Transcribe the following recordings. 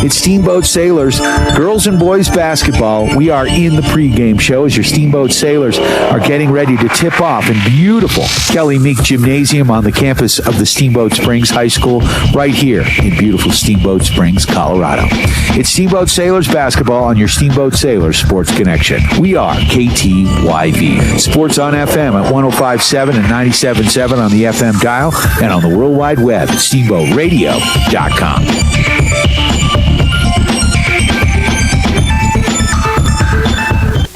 It's Steamboat Sailors, girls and boys basketball. We are in the pregame show as your Steamboat Sailors are getting ready to tip off in beautiful Kelly Meek Gymnasium on the campus of the Steamboat Springs High School right here in beautiful Steamboat Springs, Colorado. It's Steamboat Sailors basketball on your Steamboat Sailors Sports Connection. We are KTYV. Sports on FM at 105.7 and 97.7 on the FM dial and on the World Wide Web at steamboatradio.com.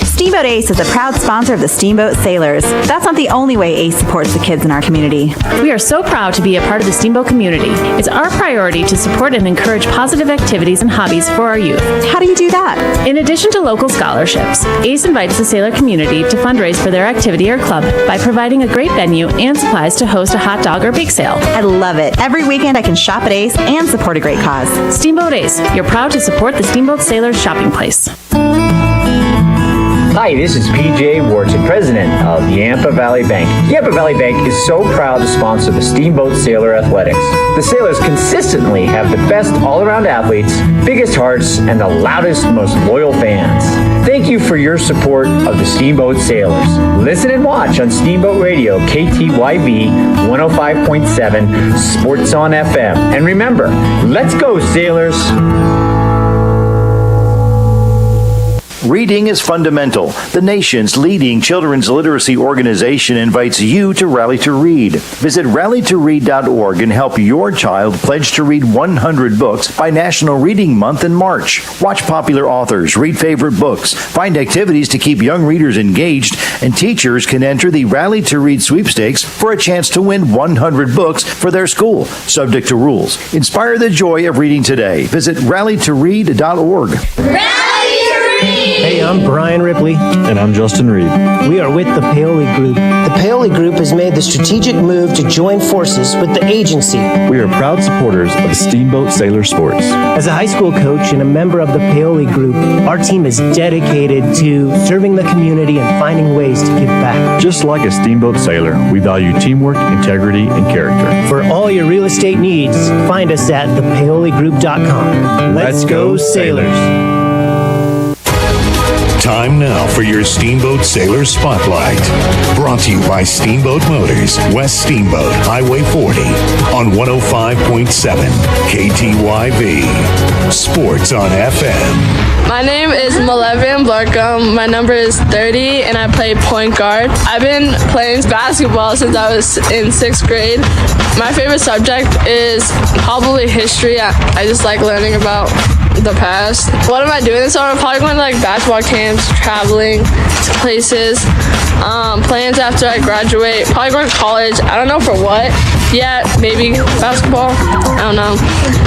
Steamboat Ace is a proud sponsor of the Steamboat Sailors. That's not the only way Ace supports the kids in our community. We are so proud to be a part of the Steamboat community. It's our priority to support and encourage positive activities and hobbies for our youth. How do you do that? In addition to local scholarships, Ace invites the sailor community to fundraise for their activity or club by providing a great venue and supplies to host a hot dog or bake sale. I love it. Every weekend I can shop at Ace and support a great cause. Steamboat Ace, you're proud to support the Steamboat Sailors shopping place. Hi, this is PJ Wharton, president of the Yampa Valley Bank. Yampa Valley Bank is so proud to sponsor the Steamboat Sailor Athletics. The Sailors consistently have the best all-around athletes, biggest hearts, and the loudest, most loyal fans. Thank you for your support of the Steamboat Sailors. Listen and watch on Steamboat Radio, KTYV 105.7, Sports on FM. And remember, let's go, Sailors! Reading is fundamental. The nation's leading children's literacy organization invites you to Rally to Read. Visit rallytoread.org and help your child pledge to read 100 books by National Reading Month in March. Watch popular authors, read favorite books, find activities to keep young readers engaged, and teachers can enter the Rally to Read sweepstakes for a chance to win 100 books for their school, subject to rules. Inspire the joy of reading today. Visit rallytoread.org. Hey, I'm Brian Ripley. And I'm Justin Reed. We are with the Paoli Group. The Paoli Group has made the strategic move to join forces with the agency. We are proud supporters of Steamboat Sailor Sports. As a high school coach and a member of the Paoli Group, our team is dedicated to serving the community and finding ways to give back. Just like a Steamboat Sailor, we value teamwork, integrity, and character. For all your real estate needs, find us at thepaoligroup.com. Let's go, Sailors. Time now for your Steamboat Sailor Spotlight. Brought to you by Steamboat Motors, West Steamboat, Highway 40, on 105.7 KTYV. Sports on FM. My name is Malevian Blarkham. My number is 30, and I play point guard. I've been playing basketball since I was in 6th grade. My favorite subject is probably history. I just like learning about the past. What am I doing this summer? I'm probably going to like basketball camps, traveling to places, plans after I graduate, probably going to college. I don't know for what yet, maybe basketball, I don't know.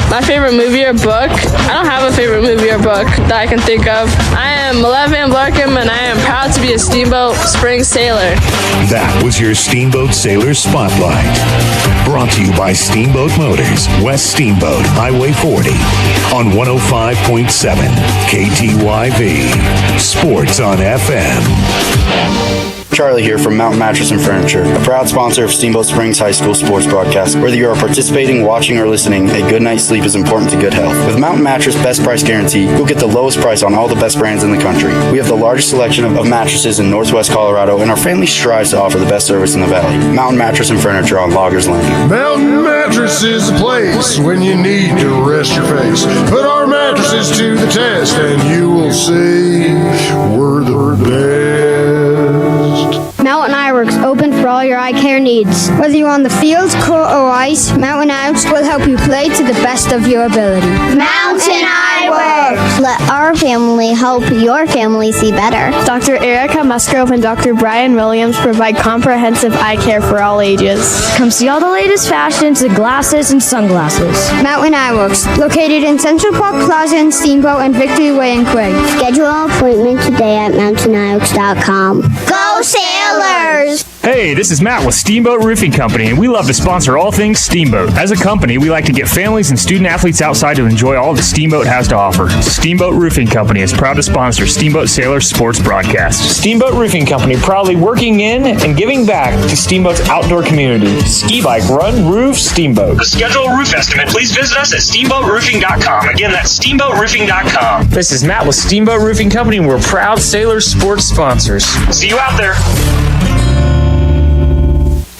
My favorite movie or book? I don't have a favorite movie or book that I can think of. I am Malevian Blarkham, and I am proud to be a Steamboat Springs sailor. That was your Steamboat Sailor Spotlight. Brought to you by Steamboat Motors, West Steamboat, Highway 40, on 105.7 KTYV. Sports on FM. Charlie here from Mountain Mattress and Furniture, a proud sponsor of Steamboat Springs High School sports broadcast. Whether you are participating, watching, or listening, a good night's sleep is important to good health. With Mountain Mattress Best Price Guarantee, you'll get the lowest price on all the best brands in the country. We have the largest selection of mattresses in Northwest Colorado, and our family strives to offer the best service in the valley. Mountain Mattress and Furniture on Loggers Lane. Mountain Mattress is the place when you need to rest your face. Put our mattresses to the test, and you will see we're the best. Mountain Eyeworks, open for all your eye care needs. Whether you're on the field, court, or ice, Mountain Eyeworks will help you play to the best of your ability. Mountain Eyeworks! Let our family help your family see better. Dr. Erica Musgrove and Dr. Brian Williams provide comprehensive eye care for all ages. Come see all the latest fashions in glasses and sunglasses. Mountain Eyeworks, located in Central Park Plaza in Steamboat and Victory Way in Quig. Schedule an appointment today at MountainEyeworks.com. Go Sailors! Hey, this is Matt with Steamboat Roofing Company, and we love to sponsor all things Steamboat. As a company, we like to get families and student athletes outside to enjoy all that Steamboat has to offer. Steamboat Roofing Company is proud to sponsor Steamboat Sailors sports broadcast. Steamboat Roofing Company proudly working in and giving back to Steamboat's outdoor community. Ski, bike, run, roof, Steamboat. To schedule a roof estimate, please visit us at steamboatroofing.com. Again, that's steamboatroofing.com. This is Matt with Steamboat Roofing Company, and we're proud Sailors sports sponsors. See you out there.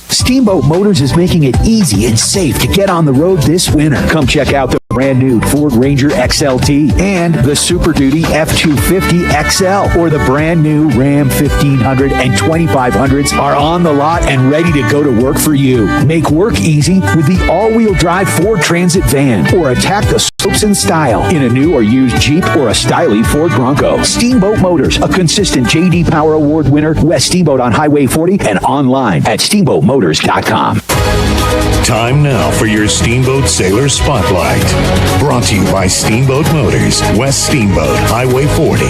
Steamboat Motors is making it easy and safe to get on the road this winter. Come check out the brand new Ford Ranger XLT and the Super Duty F250 XL, or the brand new Ram 1500 and 2500s are on the lot and ready to go to work for you. Make work easy with the all-wheel drive Ford Transit van, or attack the slopes in style in a new or used Jeep or a stylish Ford Bronco. Steamboat Motors, a consistent J.D. Power Award winner, West Steamboat on Highway 40, and online at steamboatmotors.com. Time now for your Steamboat Sailor Spotlight. Brought to you by Steamboat Motors, West Steamboat, Highway 40,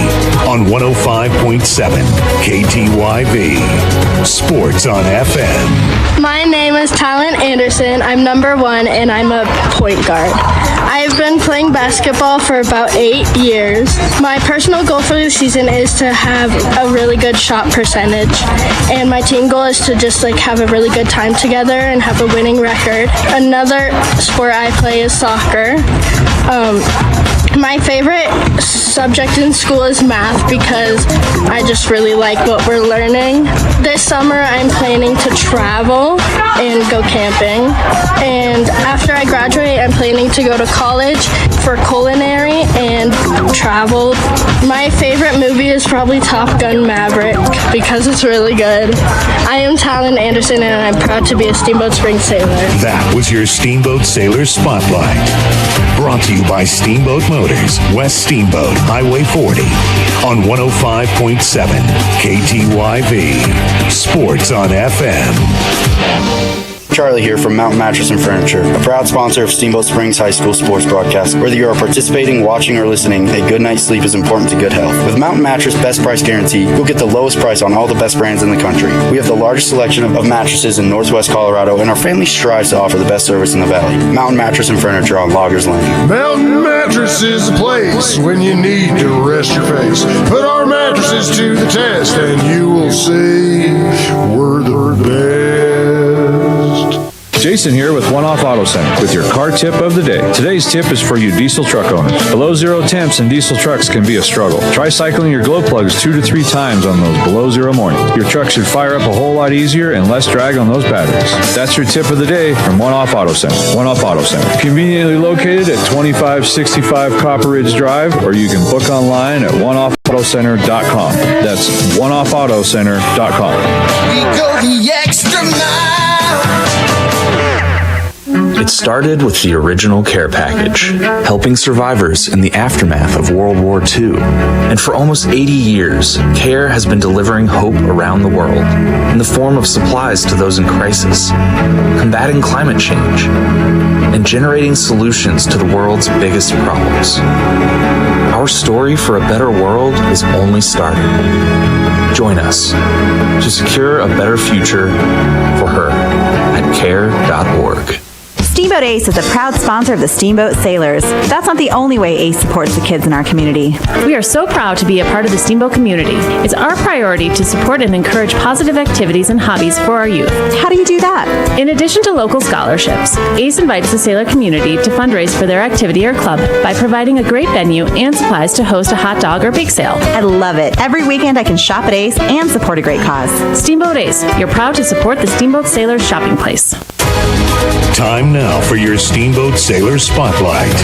on 105.7 KTYV. Sports on FM. My name is Talon Anderson. I'm number 1 and I'm a point guard. I've been playing basketball for about 8 years. My personal goal for the season is to have a really good shot percentage, and my team goal is to just have a really good time together and have a winning record. Another sport I play is soccer. My favorite subject in school is math because I just really like what we're learning. This summer I'm planning to travel and go camping. And after I graduate, I'm planning to go to college for culinary and travel. My favorite movie is probably Top Gun Maverick because it's really good. I am Talon Anderson and I'm proud to be a Steamboat Springs sailor. That was your Steamboat Sailor Spotlight. Brought to you by Steamboat Motors, West Steamboat, Highway 40, on 105.7 KTYV. Sports on FM. Charlie here from Mountain Mattress and Furniture, a proud sponsor of Steamboat Springs High School sports broadcast. Whether you are participating, watching, or listening, a good night's sleep is important to good health. With Mountain Mattress Best Price Guarantee, you'll get the lowest price on all the best brands in the country. We have the largest selection of mattresses in Northwest Colorado, and our family strives to offer the best service in the valley. Mountain Mattress and Furniture on Loggers Lane. Mountain Mattress is the place when you need to rest your face. Put our mattresses to the test, and you will see we're the best. Jason here with One Off Auto Center with your car tip of the day. Today's tip is for you diesel truck owners. Below zero temps in diesel trucks can be a struggle. Try cycling your glow plugs 2 to 3 times on those below zero mornings. Your truck should fire up a whole lot easier and less drag on those batteries. That's your tip of the day from One Off Auto Center. One Off Auto Center. Conveniently located at 2565 Copper Ridge Drive, or you can book online at oneoffautocenter.com. That's oneoffautocenter.com. We go the extra mile. It started with the original care package, helping survivors in the aftermath of World War II. And for almost 80 years, CARE has been delivering hope around the world in the form of supplies to those in crisis, combating climate change, and generating solutions to the world's biggest problems. Our story for a better world is only starting. Join us to secure a better future for her at care.org. Steamboat Ace is a proud sponsor of the Steamboat Sailors. That's not the only way Ace supports the kids in our community. We are so proud to be a part of the Steamboat community. It's our priority to support and encourage positive activities and hobbies for our youth. How do you do that? In addition to local scholarships, Ace invites the sailor community to fundraise for their activity or club by providing a great venue and supplies to host a hot dog or bake sale. I love it. Every weekend I can shop at Ace and support a great cause. Steamboat Ace, you're proud to support the Steamboat Sailors shopping place. Time now for your Steamboat Sailor Spotlight.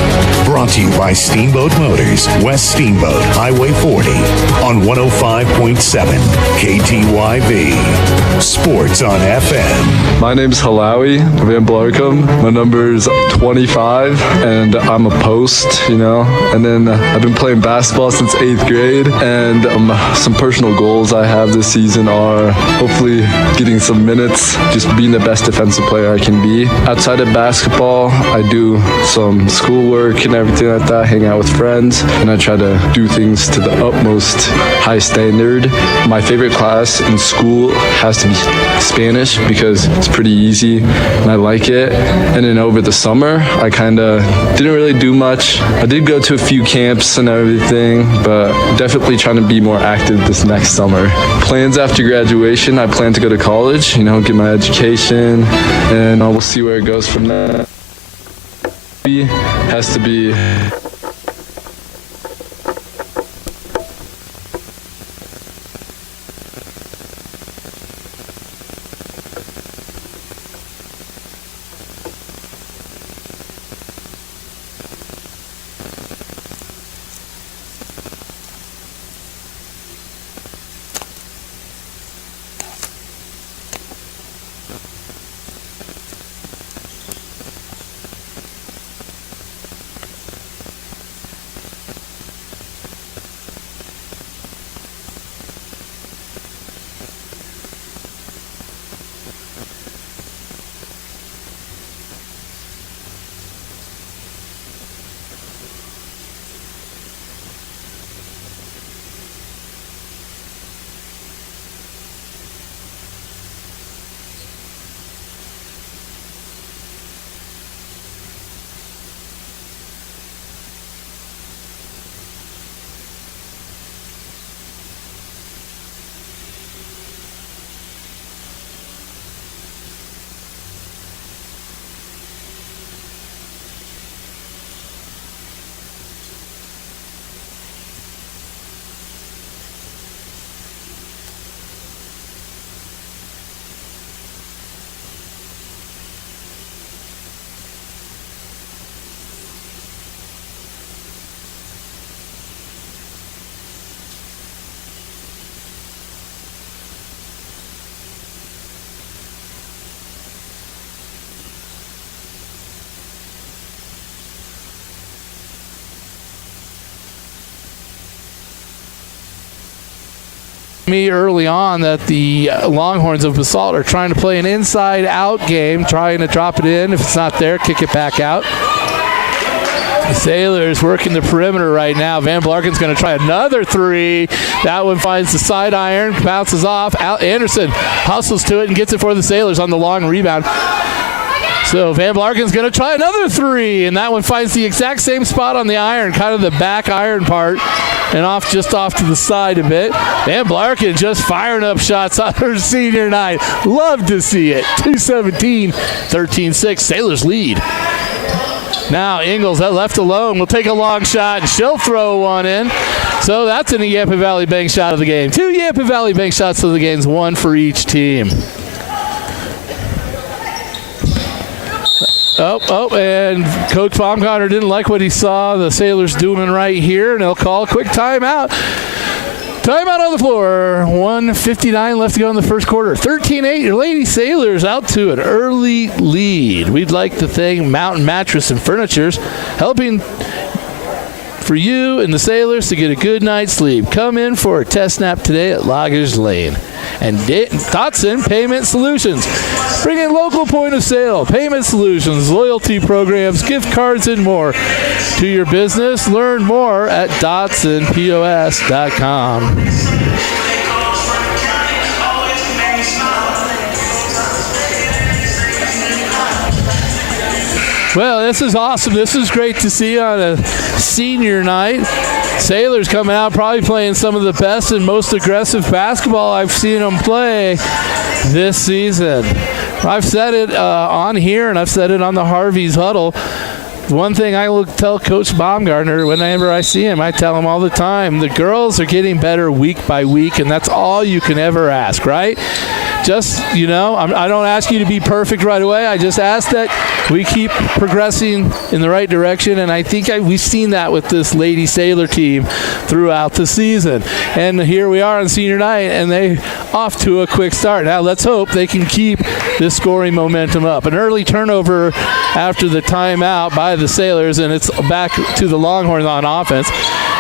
Brought to you by Steamboat Motors, West Steamboat, Highway 40, on 105.7 KTYV. Sports on FM. My name's Halawi Van Blarcom. My number's 25, and I'm a post, And then I've been playing basketball since 8th grade, and some personal goals I have this season are hopefully getting some minutes, just being the best defensive player I can be, outside of basketball, I do some schoolwork and everything like that, hang out with friends, and I try to do things to the utmost high standard. My favorite class in school has to be Spanish because it's pretty easy and I like it. And then over the summer, I kind of didn't really do much. I did go to a few camps and everything, but definitely trying to be more active this next summer. Plans after graduation, I plan to go to college, get my education, and we'll see where it goes from there. Has to be me early on that the Longhorns of BASALT are trying to play an inside-out game, trying to drop it in. If it's not there, kick it back out. The Sailors working the perimeter right now. Van Blarken's going to try another three. That one finds the side iron, bounces off. Anderson hustles to it and gets it for the Sailors on the long rebound. So Van Blarken's going to try another three, and that one finds the exact same spot on the iron, kind of the back iron part, and just off to the side a bit. Van Blarken just firing up shots on her senior night. Love to see it. 2:17, 13-6. Sailors lead. Now Ingles, left alone, will take a long shot, and she'll throw one in. So that's an Yampa Valley Bank shot of the game. 2 Yampa Valley Bank shots of the game, 1 for each team. And Coach Baumgartner didn't like what he saw the Sailors doing right here, and he'll call a quick timeout. Timeout on the floor. 1:59 left to go in the first quarter. 13-8, your Lady Sailors out to an early lead. We'd like to thank Mountain Mattress and Furnitures, helping for you and the Sailors to get a good night's sleep. Come in for a test nap today at Loggers Lane. And Dotson Payment Solutions, bringing local point of sale, payment solutions, loyalty programs, gift cards, and more to your business. Learn more at DotsonPOS.com. Well, this is awesome. This is great to see on a senior night. Sailors coming out, probably playing some of the best and most aggressive basketball I've seen them play this season. I've said it on here, and I've said it on the Harvey's Huddle. One thing I will tell Coach Baumgartner whenever I see him, I tell him all the time, the girls are getting better week by week, and that's all you can ever ask, right? Just, I don't ask you to be perfect right away. I just ask that we keep progressing in the right direction, and I think we've seen that with this Lady Sailor team throughout the season. And here we are on senior night, and they off to a quick start. Now let's hope they can keep this scoring momentum up. An early turnover after the timeout by the Sailors, and it's back to the Longhorns on offense.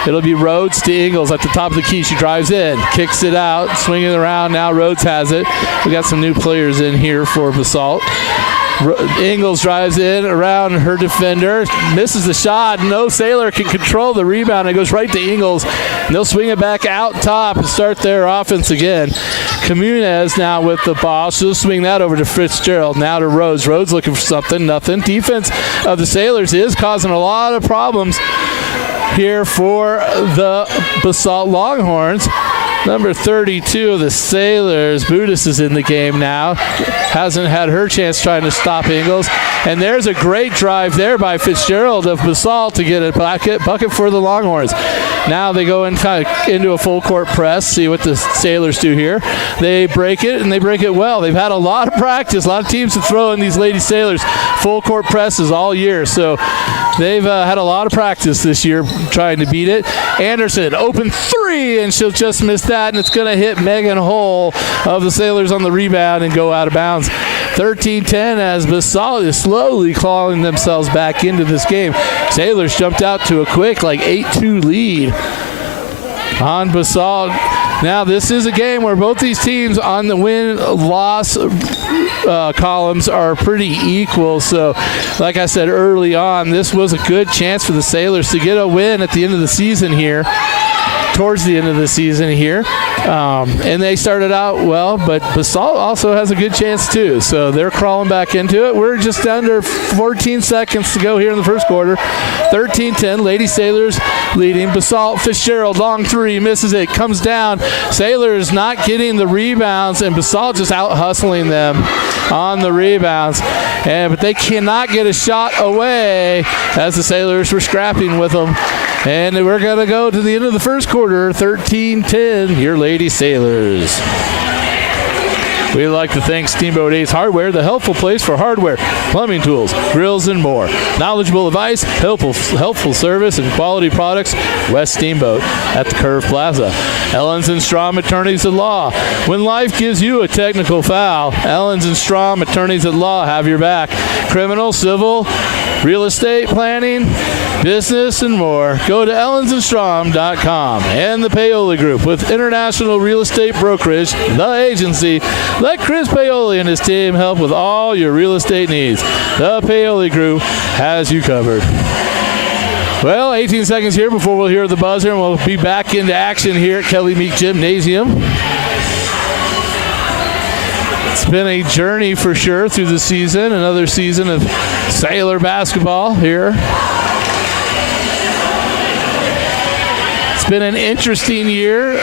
It'll be Rhodes to Ingles at the top of the key. She drives in, kicks it out, swinging around. Now Rhodes has it. We got some new players in here for BASALT. Ingalls drives in around her defender, misses the shot. No Sailor can control the rebound. It goes right to Ingalls. And they'll swing it back out top and start their offense again. Comunez now with the ball. She'll swing that over to Fitzgerald. Now to Rhodes. Rhodes looking for something. Nothing. Defense of the Sailors is causing a lot of problems here for the BASALT Longhorns. Number 32 of the Sailors, Budis, is in the game now. Hasn't had her chance trying to stop Ingalls. And there's a great drive there by Fitzgerald of BASALT to get a bucket for the Longhorns. Now they go in kind of into a full court press, see what the Sailors do here. They break it, and they break it well. They've had a lot of practice. A lot of teams have thrown these Lady Sailors full court presses all year. So they've had a lot of practice this year trying to beat it. Anderson, open three, and she'll just miss that, and it's going to hit Megan Hull of the Sailors on the rebound and go out of bounds. 13-10 as BASALT is slowly clawing themselves back into this game. Sailors jumped out to a quick 8-2 lead on BASALT. Now this is a game where both these teams on the win-loss columns are pretty equal. So like I said early on, this was a good chance for the Sailors to get a win at the end of the season here. Towards the end of the season here. And they started out well, but BASALT also has a good chance too. So they're crawling back into it. We're just under 14 seconds to go here in the first quarter. 13-10, Lady Sailors leading. BASALT, Fitzgerald, long three, misses it, comes down. Sailors not getting the rebounds, and BASALT just out hustling them on the rebounds. But they cannot get a shot away as the Sailors were scrapping with them. And we're going to go to the end of the first quarter, 13-10, your Lady Sailors. We'd like to thank Steamboat Ace Hardware, the helpful place for hardware, plumbing tools, grills, and more. Knowledgeable advice, helpful service, and quality products. West Steamboat at the Curve Plaza. Ellens and Strom Attorneys at Law. When life gives you a technical foul, Ellens and Strom Attorneys at Law have your back. Criminal, civil, real estate planning, business, and more. Go to ellensandstrom.com. And the Paoli Group with International Real Estate Brokerage, the agency. Let Chris Paoli and his team help with all your real estate needs. The Paoli Group has you covered. Well, 18 seconds here before we'll hear the buzzer, and we'll be back into action here at Kelly Meek Gymnasium. It's been a journey for sure through the season, another season of Sailor basketball here. It's been an interesting year.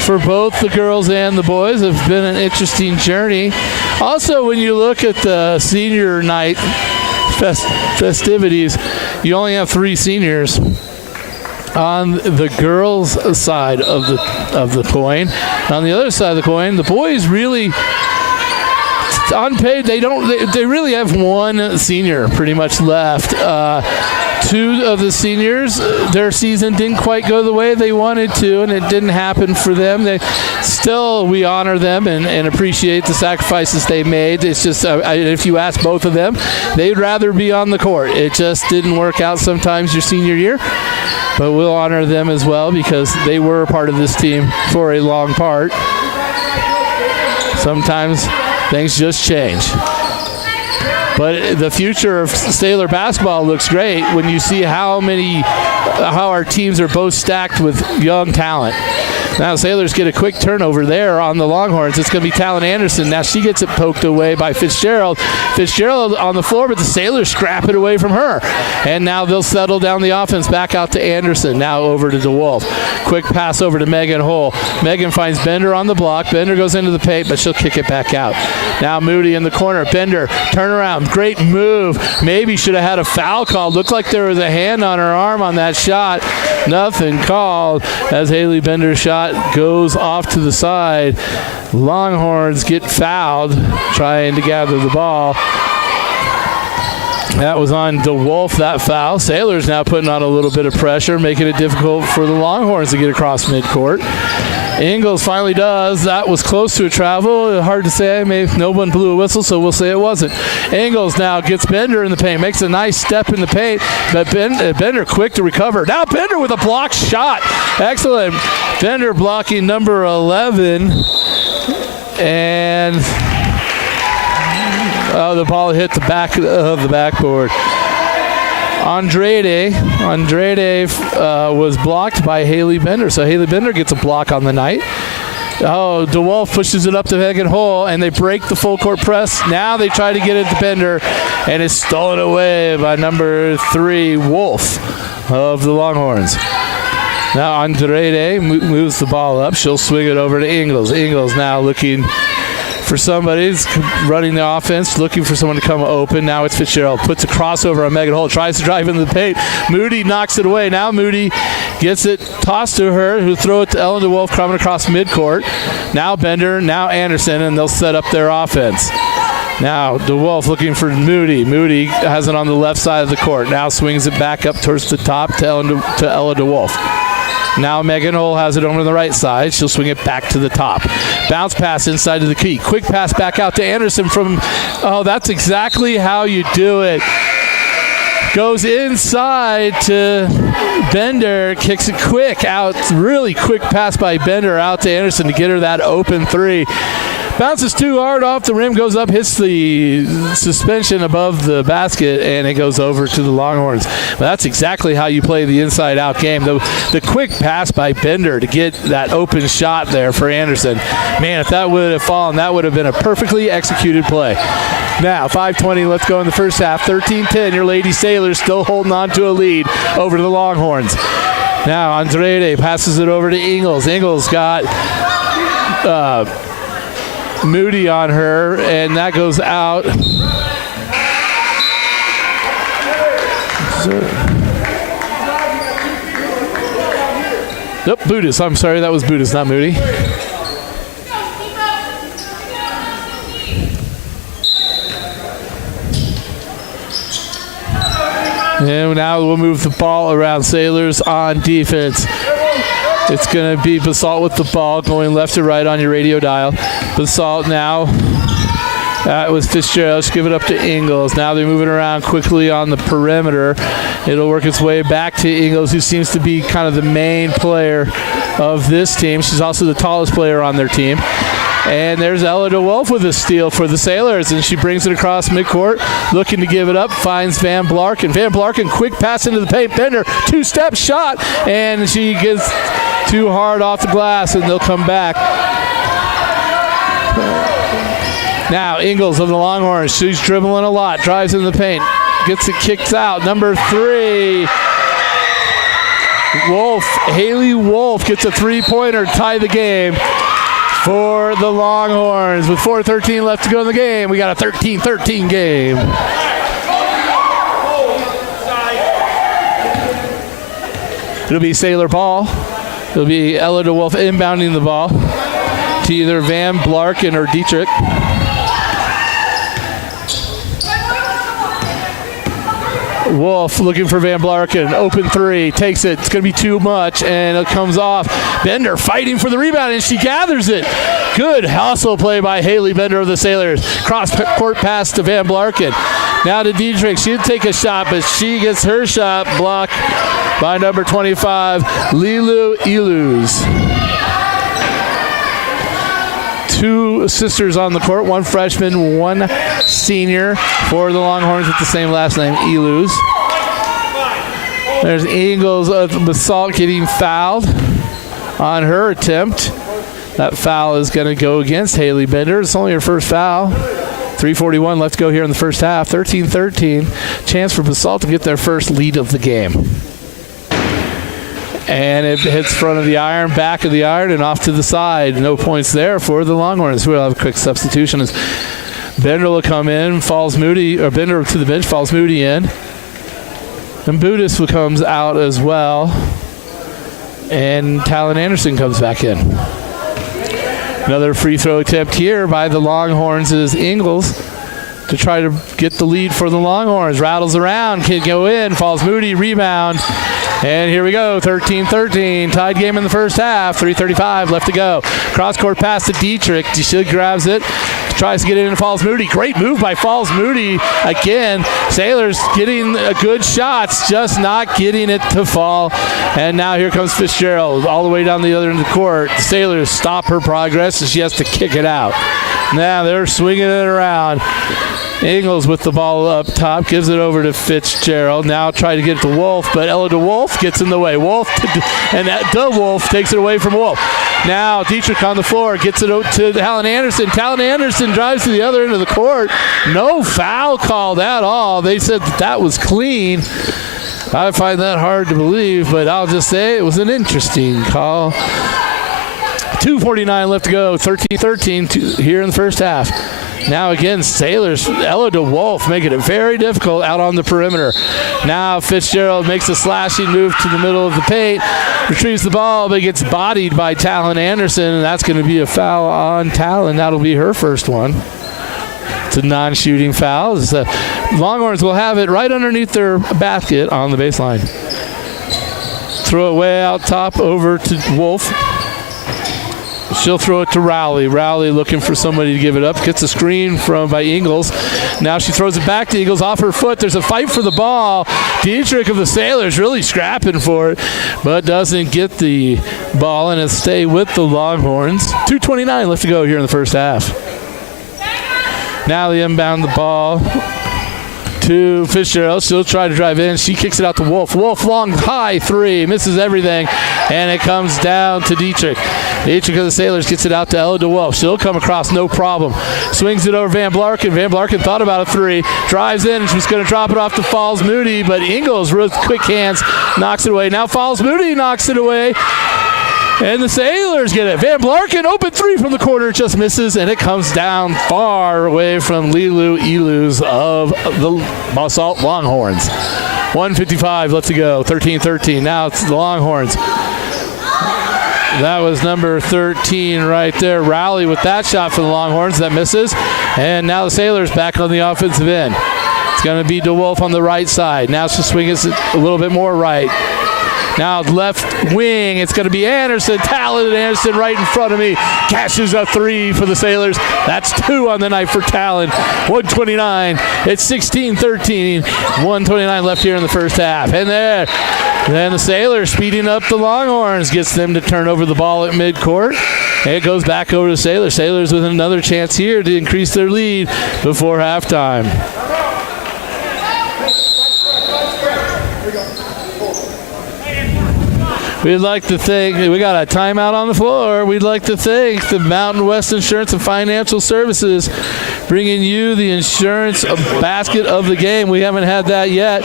For both the girls and the boys, have been an interesting journey. Also, when you look at the senior night festivities, you only have 3 seniors on the girls' side of the coin. On the other side of the coin, the boys really unpaid. They really have 1 senior pretty much left. 2 of the seniors, their season didn't quite go the way they wanted to, and it didn't happen for them. We honor them and appreciate the sacrifices they made. It's just, if you ask both of them, they'd rather be on the court. It just didn't work out sometimes your senior year, but we'll honor them as well because they were a part of this team for a long part. Sometimes things just change. But the future of Sailor basketball looks great when you see how our teams are both stacked with young talent. Now Sailors get a quick turnover there on the Longhorns. It's going to be Talon Anderson. Now she gets it poked away by Fitzgerald. Fitzgerald on the floor, but the Sailors scrap it away from her. And now they'll settle down the offense back out to Anderson. Now over to DeWolf. Quick pass over to Megan Hull. Megan finds Bender on the block. Bender goes into the paint, but she'll kick it back out. Now Moody in the corner. Bender, turn around. Great move. Maybe should have had a foul call. Looked like there was a hand on her arm on that shot. Nothing called as Haley Bender's shot goes off to the side. Longhorns get fouled trying to gather the ball. That was on DeWolf, that foul. Sailors now putting on a little bit of pressure, making it difficult for the Longhorns to get across midcourt. Ingalls finally does. That was close to a travel. Hard to say. Maybe no one blew a whistle, so we'll say it wasn't. Ingalls now gets Bender in the paint. Makes a nice step in the paint, but Bender quick to recover. Now Bender with a blocked shot. Excellent. Bender blocking number 11. And Oh, the ball hit the back of the backboard. Andrade was blocked by Haley Bender, so Haley Bender gets a block on the night. Oh, DeWolf pushes it up the Megan hole, and they break the full court press. Now they try to get it to Bender, and it's stolen away by number 3, Wolf of the Longhorns. Now Andrade moves the ball up. She'll swing it over to Ingles. Ingles now looking for somebody. He's running the offense, looking for someone to come open. Now it's Fitzgerald. Puts a crossover on Megan Hole. Tries to drive into the paint. Moody knocks it away. Now Moody gets it tossed to her, who throw it to Ellen DeWolf coming across midcourt. Now Bender, now Anderson, and they'll set up their offense. Now DeWolf looking for Moody. Moody has it on the left side of the court. Now swings it back up towards the top to Ella DeWolf. Now Megan Hole has it over the right side. She'll swing it back to the top. Bounce pass inside of the key. Quick pass back out to Anderson from, that's exactly how you do it. Goes inside to Bender, kicks it quick out. Really quick pass by Bender out to Anderson to get her that open 3. Bounces too hard off the rim, goes up, hits the suspension above the basket, and it goes over to the Longhorns. But that's exactly how you play the inside-out game. The quick pass by Bender to get that open shot there for Anderson. Man, if that would have fallen, that would have been a perfectly executed play. Now, 5:20, let's go in the first half. 13-10, your Lady Sailors still holding on to a lead over the Longhorns. Now, Andrade passes it over to Ingles. Ingles got Moody on her, and that goes out. Nope, Budis. I'm sorry, that was Budis, not Moody. And now we'll move the ball around Sailors on defense. It's going to be BASALT with the ball, going left to right on your radio dial. BASALT now. That was Fitzgerald. Just give it up to Ingles. Now they're moving around quickly on the perimeter. It'll work its way back to Ingles, who seems to be kind of the main player of this team. She's also the tallest player on their team. And there's Ella DeWolf with a steal for the Sailors, and she brings it across midcourt, looking to give it up, finds Van Blarken. Van Blarken, quick pass into the paint. Bender, two-step shot, and she gets too hard off the glass, and they'll come back. Now, Ingles of the Longhorns, she's dribbling a lot, drives in the paint, gets it kicked out. Number 3, Wolf, Haley Wolf gets a three-pointer, tie the game for the Longhorns. With 4:13 left to go in the game, we got a 13-13 game. It'll be Sailor ball. It'll be Ella DeWolf inbounding the ball to either Van Blarken or Dietrich. Wolf looking for Van Blarken. Open 3. Takes it. It's going to be too much, and it comes off. Bender fighting for the rebound, and she gathers it. Good hustle play by Haley Bender of the Sailors. Cross-court pass to Van Blarken. Now to Dietrich. She'd take a shot, but she gets her shot blocked by number 25, Lilu Iluz. 2 sisters on the court, 1 freshman, 1 senior for the Longhorns with the same last name, Iluz. There's Ingles of BASALT getting fouled on her attempt. That foul is going to go against Haley Bender. It's only her first foul. 3:41 left to go here in the first half. 13-13. Chance for BASALT to get their first lead of the game. And it hits front of the iron, back of the iron, and off to the side. No points there for the Longhorns. We'll have a quick substitution as Bender will come in, falls Moody, or Bender to the bench, falls Moody in. And Budis comes out as well. And Talon Anderson comes back in. Another free throw attempt here by the Longhorns is Ingles to try to get the lead for the Longhorns. Rattles around, can go in, falls Moody, rebound. And here we go, 13-13, tied game in the first half, 3:35 left to go. Cross-court pass to Dietrich. She grabs it, tries to get it in, Falls Moody. Great move by Falls Moody. Again, Sailors getting good shots, just not getting it to fall. And now here comes Fitzgerald all the way down the other end of the court. The Sailors stop her progress, and she has to kick it out. Now they're swinging it around. Ingles with the ball up top, gives it over to Fitzgerald. Now try to get it to Wolf, but Ella DeWolf gets in the way. DeWolf takes it away from Wolf. Now Dietrich on the floor, gets it to Talon Anderson. Talon Anderson drives to the other end of the court. No foul called at all. They said that was clean. I find that hard to believe, but I'll just say it was an interesting call. 2:49 left to go, 13-13 here in the first half. Now again, Sailors, Ella DeWolf making it very difficult out on the perimeter. Now Fitzgerald makes a slashing move to the middle of the paint, retrieves the ball, but gets bodied by Talon Anderson, and that's going to be a foul on Talon. That'll be her first one. It's a non-shooting foul. The Longhorns will have it right underneath their basket on the baseline. Throw it way out top over to Wolf. She'll throw it to Rowley. Rowley looking for somebody to give it up. Gets a screen by Ingles. Now she throws it back to Ingles off her foot. There's a fight for the ball. Dietrich of the Sailors really scrapping for it, but doesn't get the ball, and it'll stay with the Longhorns. 2:29 left to go here in the first half. Now they inbound the ball to Fitzgerald. She'll try to drive in. She kicks it out to Wolf. Wolf long high three. Misses everything. And it comes down to Dietrich. Dietrich of the Sailors gets it out to Ella DeWolf. She'll come across no problem. Swings it over Van Blarken. Van Blarken thought about a three. Drives in. She's going to drop it off to Falls Moody. But Ingles with quick hands knocks it away. Now Falls Moody knocks it away. And the Sailors get it. Van Blarken, open three from the corner, just misses, and it comes down far away from Lilu Elus of the BASALT Longhorns. 1:55 left to go, 13-13. Now it's the Longhorns. That was number 13 right there. Rowley with that shot for the Longhorns. That misses. And now the Sailors back on the offensive end. It's going to be DeWolf on the right side. Now she'll swing it a little bit more right. Now left wing, it's going to be Anderson. Talented Anderson right in front of me. Cashes a three for the Sailors. That's two on the night for Talon. 1:29. It's 16-13. 1:29 left here in the first half. And there. Then the Sailors speeding up the Longhorns. Gets them to turn over the ball at midcourt. And it goes back over to Sailors. Sailors with another chance here to increase their lead before halftime. We'd like to thank, we got a timeout on the floor. We'd like to thank the Mountain West Insurance and Financial Services, bringing you the insurance basket of the game. We haven't had that yet.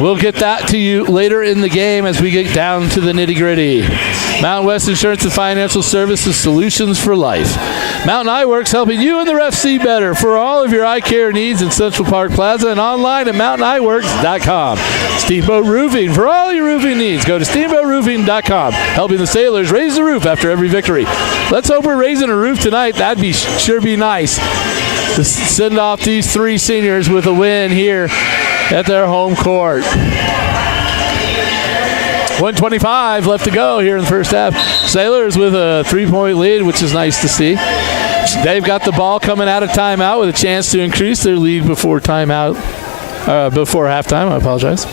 We'll get that to you later in the game as we get down to the nitty-gritty. Mountain West Insurance and Financial Services, solutions for life. Mountain Eye Works, helping you and the refs see better for all of your eye care needs in Central Park Plaza and online at mountainEyeWorks.com. Steamboat Roofing, for all your roofing needs, go to steamboatroofing.com. Helping the Sailors raise the roof after every victory. Let's hope we're raising a roof tonight. That'd be sure be nice to send off these three seniors with a win here at their home court. 1:25 left to go here in the first half. Sailors with a three-point lead, which is nice to see. They've got the ball coming out of timeout with a chance to increase their lead before timeout, before halftime. I apologize.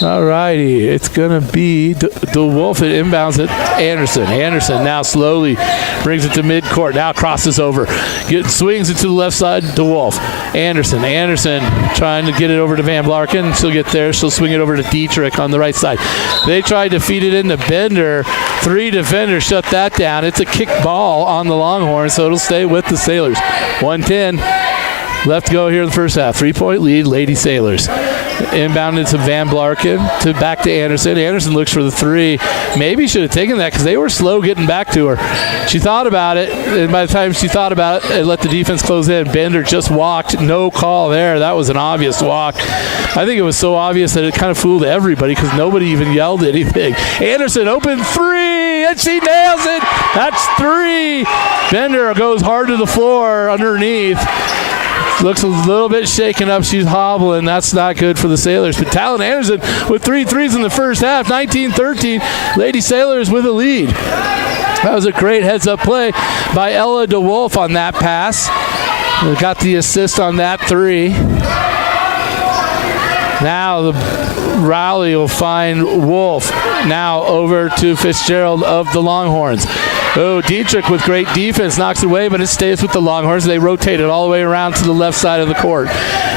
All righty, it's going to be DeWolf. It inbounds it. Anderson now slowly brings it to midcourt. Now crosses over. Swings it to the left side. DeWolf. Anderson trying to get it over to Van Blarken. She'll get there. She'll swing it over to Dietrich on the right side. They tried to feed it into Bender. Three defenders shut that down. It's a kick ball on the Longhorns, so it'll stay with the Sailors. 1:10 left to go here in the first half. 3-point lead, Lady Sailors. Inbounded to Van Blarken, back to Anderson. Anderson looks for the three. Maybe should have taken that because they were slow getting back to her. She thought about it, and by the time she thought about it, let the defense close in. Bender just walked. No call there. That was an obvious walk. I think it was so obvious that it kind of fooled everybody because nobody even yelled anything. Anderson, open three, and she nails it. That's three. Bender goes hard to the floor underneath. Looks a little bit shaken up. She's hobbling. That's not good for the Sailors. But Talon Anderson with 3 threes in the first half. 19-13. Lady Sailors with a lead. That was a great heads-up play by Ella DeWolf on that pass. Got the assist on that three. Now the rally will find Wolf. Now over to Fitzgerald of the Longhorns. Oh, Dietrich with great defense knocks it away, but it stays with the Longhorns. They rotate it all the way around to the left side of the court.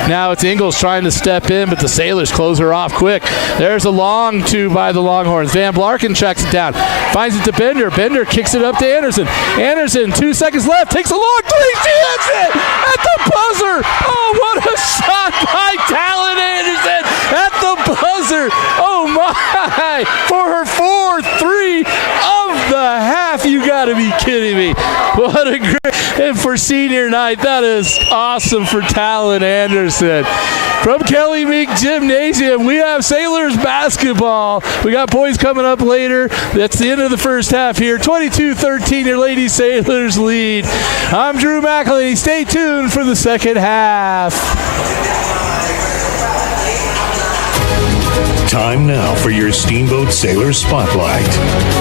Now it's Ingles trying to step in, but the Sailors close her off quick. There's a long two by the Longhorns. Van Blarken tracks it down. Finds it to Bender. Bender kicks it up to Anderson. Anderson, 2 seconds left, takes a long three. She hits it at the buzzer. Oh, what a shot by Talon Anderson at the buzzer. Oh, my. For her 4-3 of the half. You got to be kidding me. What a great. And for senior night, that is awesome for Talon Anderson. From Kelly Meek Gymnasium, we have Sailors basketball. We got boys coming up later. That's the end of the first half here. 22-13, your Lady Sailors lead. I'm Drew McElhaney. Stay tuned for the second half. Time now for your Steamboat Sailor Spotlight.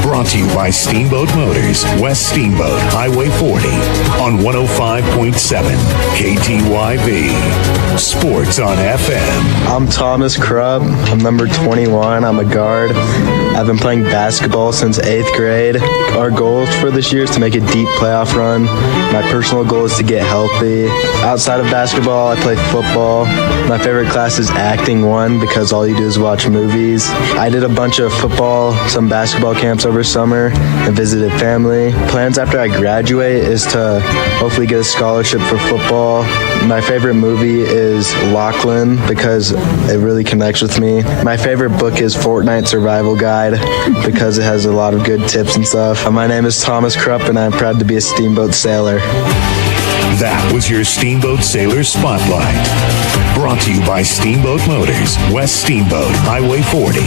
Brought to you by Steamboat Motors, West Steamboat, Highway 40, on 105.7 KTYV. Sports on FM. I'm Thomas Krupp. I'm number 21. I'm a guard. I've been playing basketball since 8th grade. Our goal for this year is to make a deep playoff run. My personal goal is to get healthy. Outside of basketball, I play football. My favorite class is acting 1 because all you do is watch movies. I did a bunch of football, some basketball camps over summer, and visited family. Plans after I graduate is to hopefully get a scholarship for football. My favorite movie is Lachlan because it really connects with me. My favorite book is Fortnite Survival Guide because it has a lot of good tips and stuff. My name is Thomas Krupp and I'm proud to be a Steamboat Sailor. That was your Steamboat Sailor Spotlight. Brought to you by Steamboat Motors, West Steamboat, Highway 40,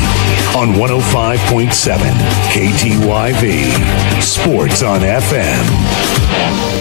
on 105.7 KTYV. Sports on FM.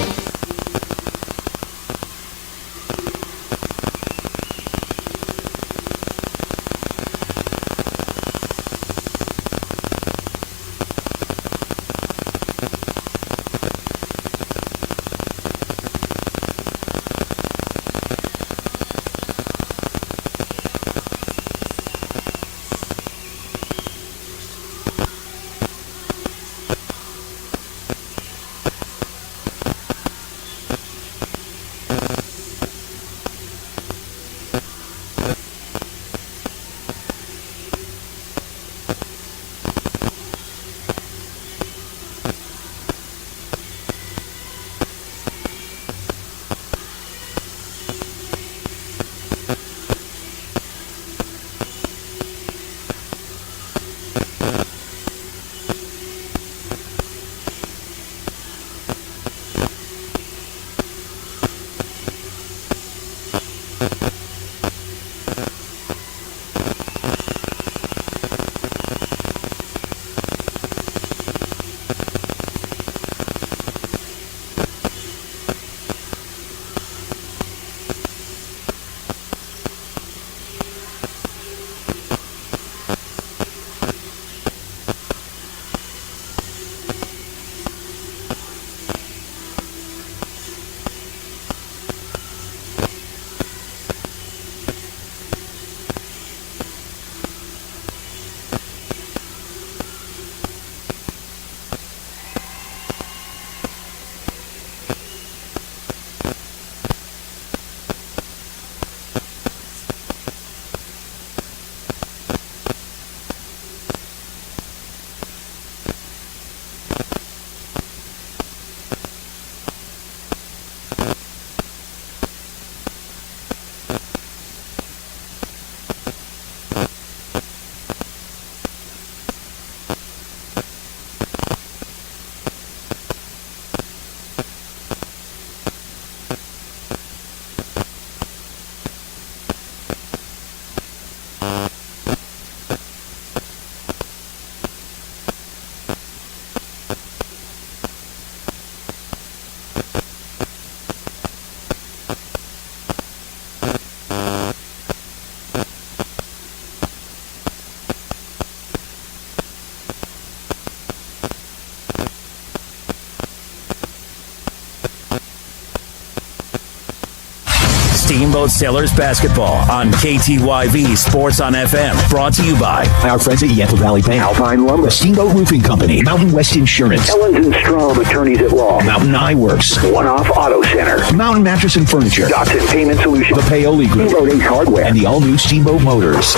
Steamboat Sailors basketball on KTYV Sports on FM. Brought to you by our friends at Yampa Valley Bank, Alpine Lumber, Steamboat Roofing Company, Mountain West Insurance, Ellens & Strom Attorneys at Law, Mountain Eyeworks, One-Off Auto Center, Mountain Mattress and Furniture, Dotson Payment Solutions, the Paoli Group, Steamboat Ace Hardware, and the all-new Steamboat Motors.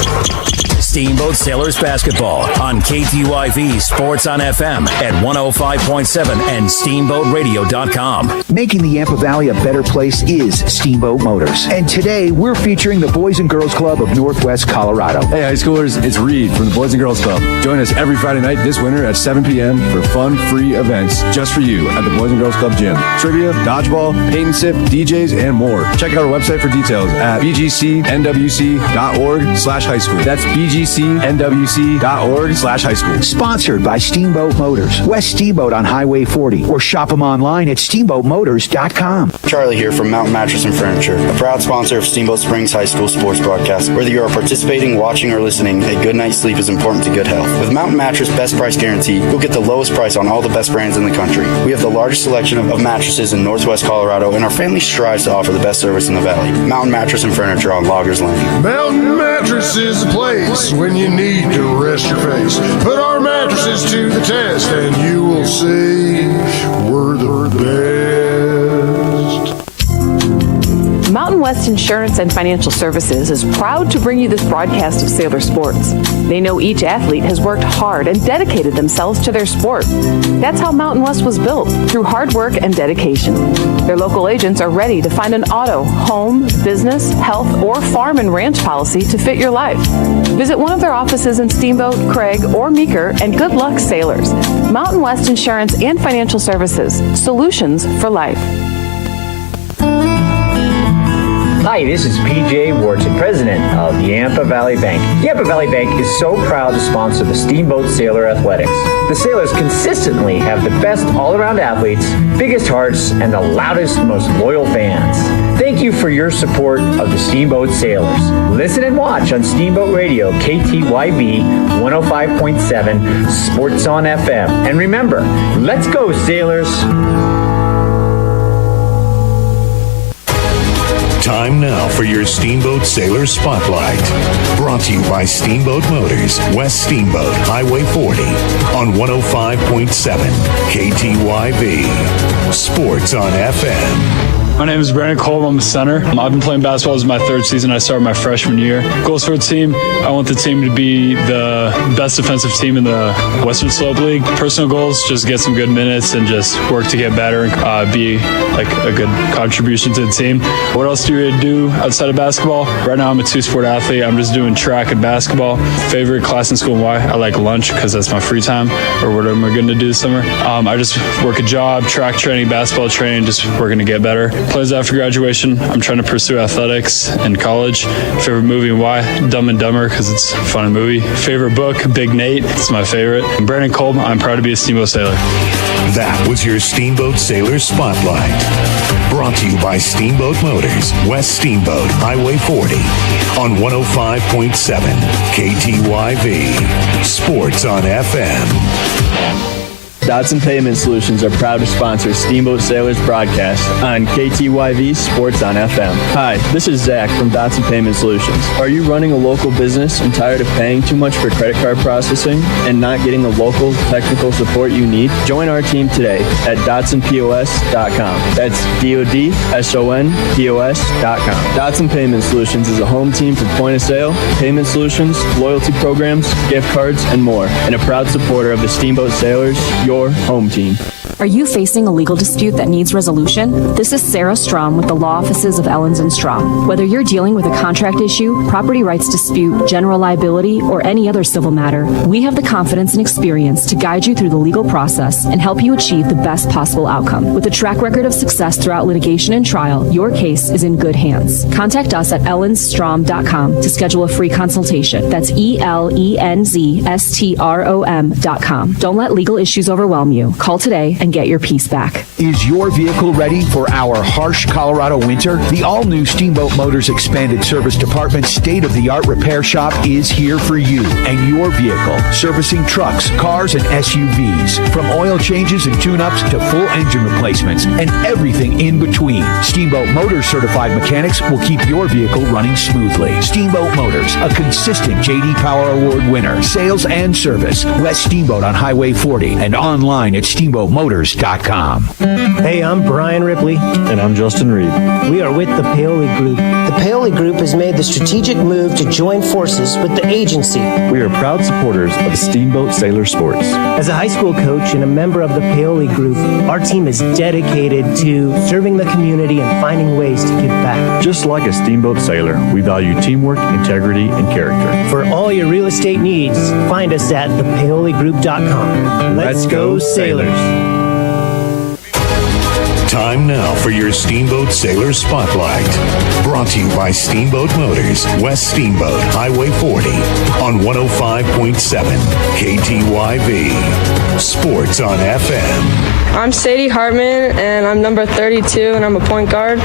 Steamboat Sailors basketball on KTYV Sports on FM at 105.7 and SteamboatRadio.com. Making the Yampa Valley a better place is Steamboat Motors. And today, we're featuring the Boys and Girls Club of Northwest Colorado. Hey, high schoolers, it's Reed from the Boys and Girls Club. Join us every Friday night this winter at 7 p.m. for fun, free events just for you at the Boys and Girls Club Gym. Trivia, dodgeball, paint and sip, DJs, and more. Check out our website for details at bgcnwc.org/high school. That's bgcnwc.org/high school. Sponsored by Steamboat Motors, West Steamboat on Highway 40, or shop them online at steamboatmotors.com. Charlie here from Mountain Mattress and Furniture, a proud sponsor of Steamboat Springs High School sports broadcast. Whether you are participating, watching, or listening, a good night's sleep is important to good health. With Mountain Mattress Best Price Guarantee, you'll get the lowest price on all the best brands in the country. We have the largest selection of mattresses in Northwest Colorado, and our family strives to offer the best service in the valley. Mountain Mattress and Furniture on Loggers Lane. Mountain Mattress is a place when you need to rest your face. Put our mattresses to the test, and you will see we're the best. Mountain West Insurance and Financial Services is proud to bring you this broadcast of Sailor Sports. They know each athlete has worked hard and dedicated themselves to their sport. That's how Mountain West was built, through hard work and dedication. Their local agents are ready to find an auto, home, business, health, or farm and ranch policy to fit your life. Visit one of their offices in Steamboat, Craig, or Meeker, and good luck, sailors. Mountain West Insurance and Financial Services, solutions for life. Hi, this is PJ Wharton, president of Yampa Valley Bank. Yampa Valley Bank is so proud to sponsor the Steamboat Sailor Athletics. The Sailors consistently have the best all-around athletes, biggest hearts, and the loudest, most loyal fans. Thank you for your support of the Steamboat Sailors. Listen and watch on Steamboat Radio, KTYV 105.7, Sports on FM. And remember, let's go, Sailors! Time now for your Steamboat Sailor Spotlight. Brought to you by Steamboat Motors, West Steamboat, Highway 40, on 105.7 KTYV. Sports on FM. My name is Brandon Kolb. I'm a center. I've been playing basketball. This is my third season. I started my freshman year. Goals for the team, I want the team to be the best defensive team in the Western Slope League. Personal goals, just get some good minutes and just work to get better and be like a good contribution to the team. What else do you do outside of basketball? Right now I'm a two-sport athlete. I'm just doing track and basketball. Favorite class in school and why? I like lunch because that's my free time or what am I going to do this summer. I just work a job, track training, basketball training, just working to get better. Plans after graduation, I'm trying to pursue athletics in college. Favorite movie and why? Dumb and Dumber because it's a fun movie. Favorite book, Big Nate. It's my favorite. And Brandon Kolb, I'm proud to be a Steamboat Sailor. That was your Steamboat Sailor Spotlight. Brought to you by Steamboat Motors, West Steamboat, Highway 40, on 105.7 KTYV. Sports on FM. Dotson Payment Solutions are proud to sponsor Steamboat Sailors broadcast on KTYV Sports on FM. Hi, this is Zach from Dotson Payment Solutions. Are you running a local business and tired of paying too much for credit card processing and not getting the local technical support you need? Join our team today at DotsonPOS.com. That's DOTSONPOS.com. Dotson Payment Solutions is a home team for point of sale, payment solutions, loyalty programs, gift cards, and more, and a proud supporter of the Steamboat Sailors, your home team. Are you facing a legal dispute that needs resolution? This is Sarah Strom with the law offices of Ellens & Strom. Whether you're dealing with a contract issue, property rights dispute, general liability, or any other civil matter, we have the confidence and experience to guide you through the legal process and help you achieve the best possible outcome. With a track record of success throughout litigation and trial, your case is in good hands. Contact us at ellensstrom.com to schedule a free consultation. That's ELENZSTROM.com. Don't let legal issues overwhelm you. Call today away and get your peace back. Is your vehicle ready for our harsh Colorado winter? The all-new Steamboat Motors Expanded Service Department state-of-the-art repair shop is here for you and your vehicle, servicing trucks, cars, and SUVs. From oil changes and tune-ups to full engine replacements and everything in between. Steamboat Motors certified mechanics will keep your vehicle running smoothly. Steamboat Motors, a consistent J.D. Power Award winner, sales and service. West Steamboat on Highway 40 and online at steamboatmotors.com. Hey, I'm Brian Ripley. And I'm Justin Reed. We are with the Paoli Group. The Paoli Group has made the strategic move to join forces with the agency. We are proud supporters of Steamboat Sailor Sports. As a high school coach and a member of the Paoli Group, our team is dedicated to serving the community and finding ways to give back. Just like a Steamboat Sailor, we value teamwork, integrity, and character. For all your real estate needs, find us at thepaoligroup.com. Let's go Sailors. Time now for your Steamboat Sailor Spotlight. Brought to you by Steamboat Motors, West Steamboat, Highway 40, on 105.7 KTYV. Sports on FM. I'm Sadie Hartman, and I'm number 32, and I'm a point guard.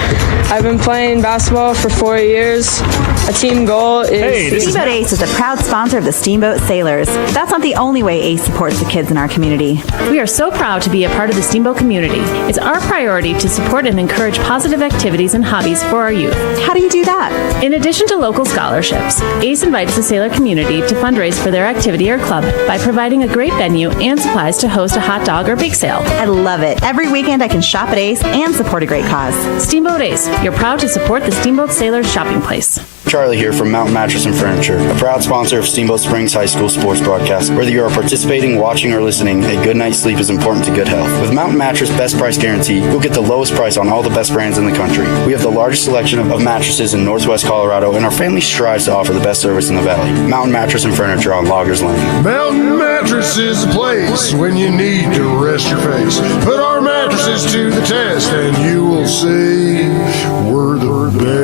I've been playing basketball for 4 years. A team goal is... Steamboat Ace is a proud sponsor of the Steamboat Sailors. That's not the only way Ace supports the kids in our community. We are so proud to be a part of the Steamboat community. It's our priority to support and encourage positive activities and hobbies for our youth. How do you do that? In addition to local scholarships, Ace invites the sailor community to fundraise for their activity or club by providing a great venue and supplies to host a hot dog or bake sale. I love it. Every weekend I can shop at Ace and support a great cause. Steamboat Ace, you're proud to support the Steamboat Sailors shopping place. Charlie here from Mountain Mattress and Furniture, a proud sponsor of Steamboat Springs High School sports broadcast. Whether you are participating, watching, or listening, a good night's sleep is important to good health. With Mountain Mattress Best Price Guarantee, you'll get the lowest price on all the best brands in the country. We have the largest selection of mattresses in Northwest Colorado, and our family strives to offer the best service in the valley. Mountain Mattress and Furniture on Loggers Lane. Mountain Mattress is the place when you need to rest your face. Put our mattresses to the test, and you will see we're the best.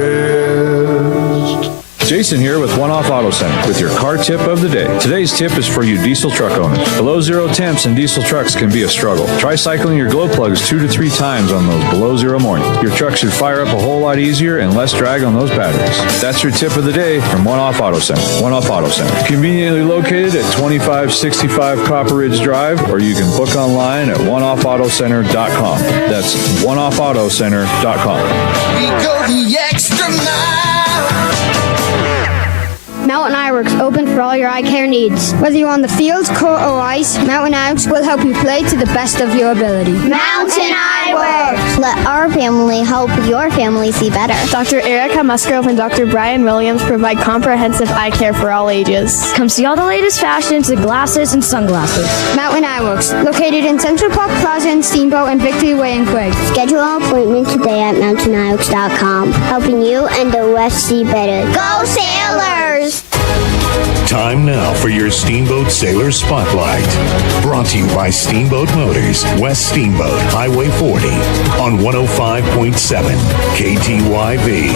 Jason here with One Off Auto Center with your car tip of the day. Today's tip is for you diesel truck owners. Below zero temps in diesel trucks can be a struggle. Try cycling your glow plugs 2 to 3 times on those below zero mornings. Your truck should fire up a whole lot easier and less drag on those batteries. That's your tip of the day from One Off Auto Center. One Off Auto Center. Conveniently located at 2565 Copper Ridge Drive, or you can book online at oneoffautocenter.com. That's oneoffautocenter.com. We go the extra mile. Mountain Eyeworks, open for all your eye care needs. Whether you're on the field, court, or ice, Mountain Eyeworks will help you play to the best of your ability. Mountain Eyeworks! Let our family help your family see better. Dr. Erica Musgrove and Dr. Brian Williams provide comprehensive eye care for all ages. Come see all the latest fashions in glasses and sunglasses. Mountain Eyeworks, located in Central Park Plaza in Steamboat and Victory Way in Quig. Schedule an appointment today at MountainEyeworks.com, helping you and the West see better. Go Sailors! Time now for your Steamboat Sailor Spotlight. Brought to you by Steamboat Motors, West Steamboat, Highway 40, on 105.7 KTYV.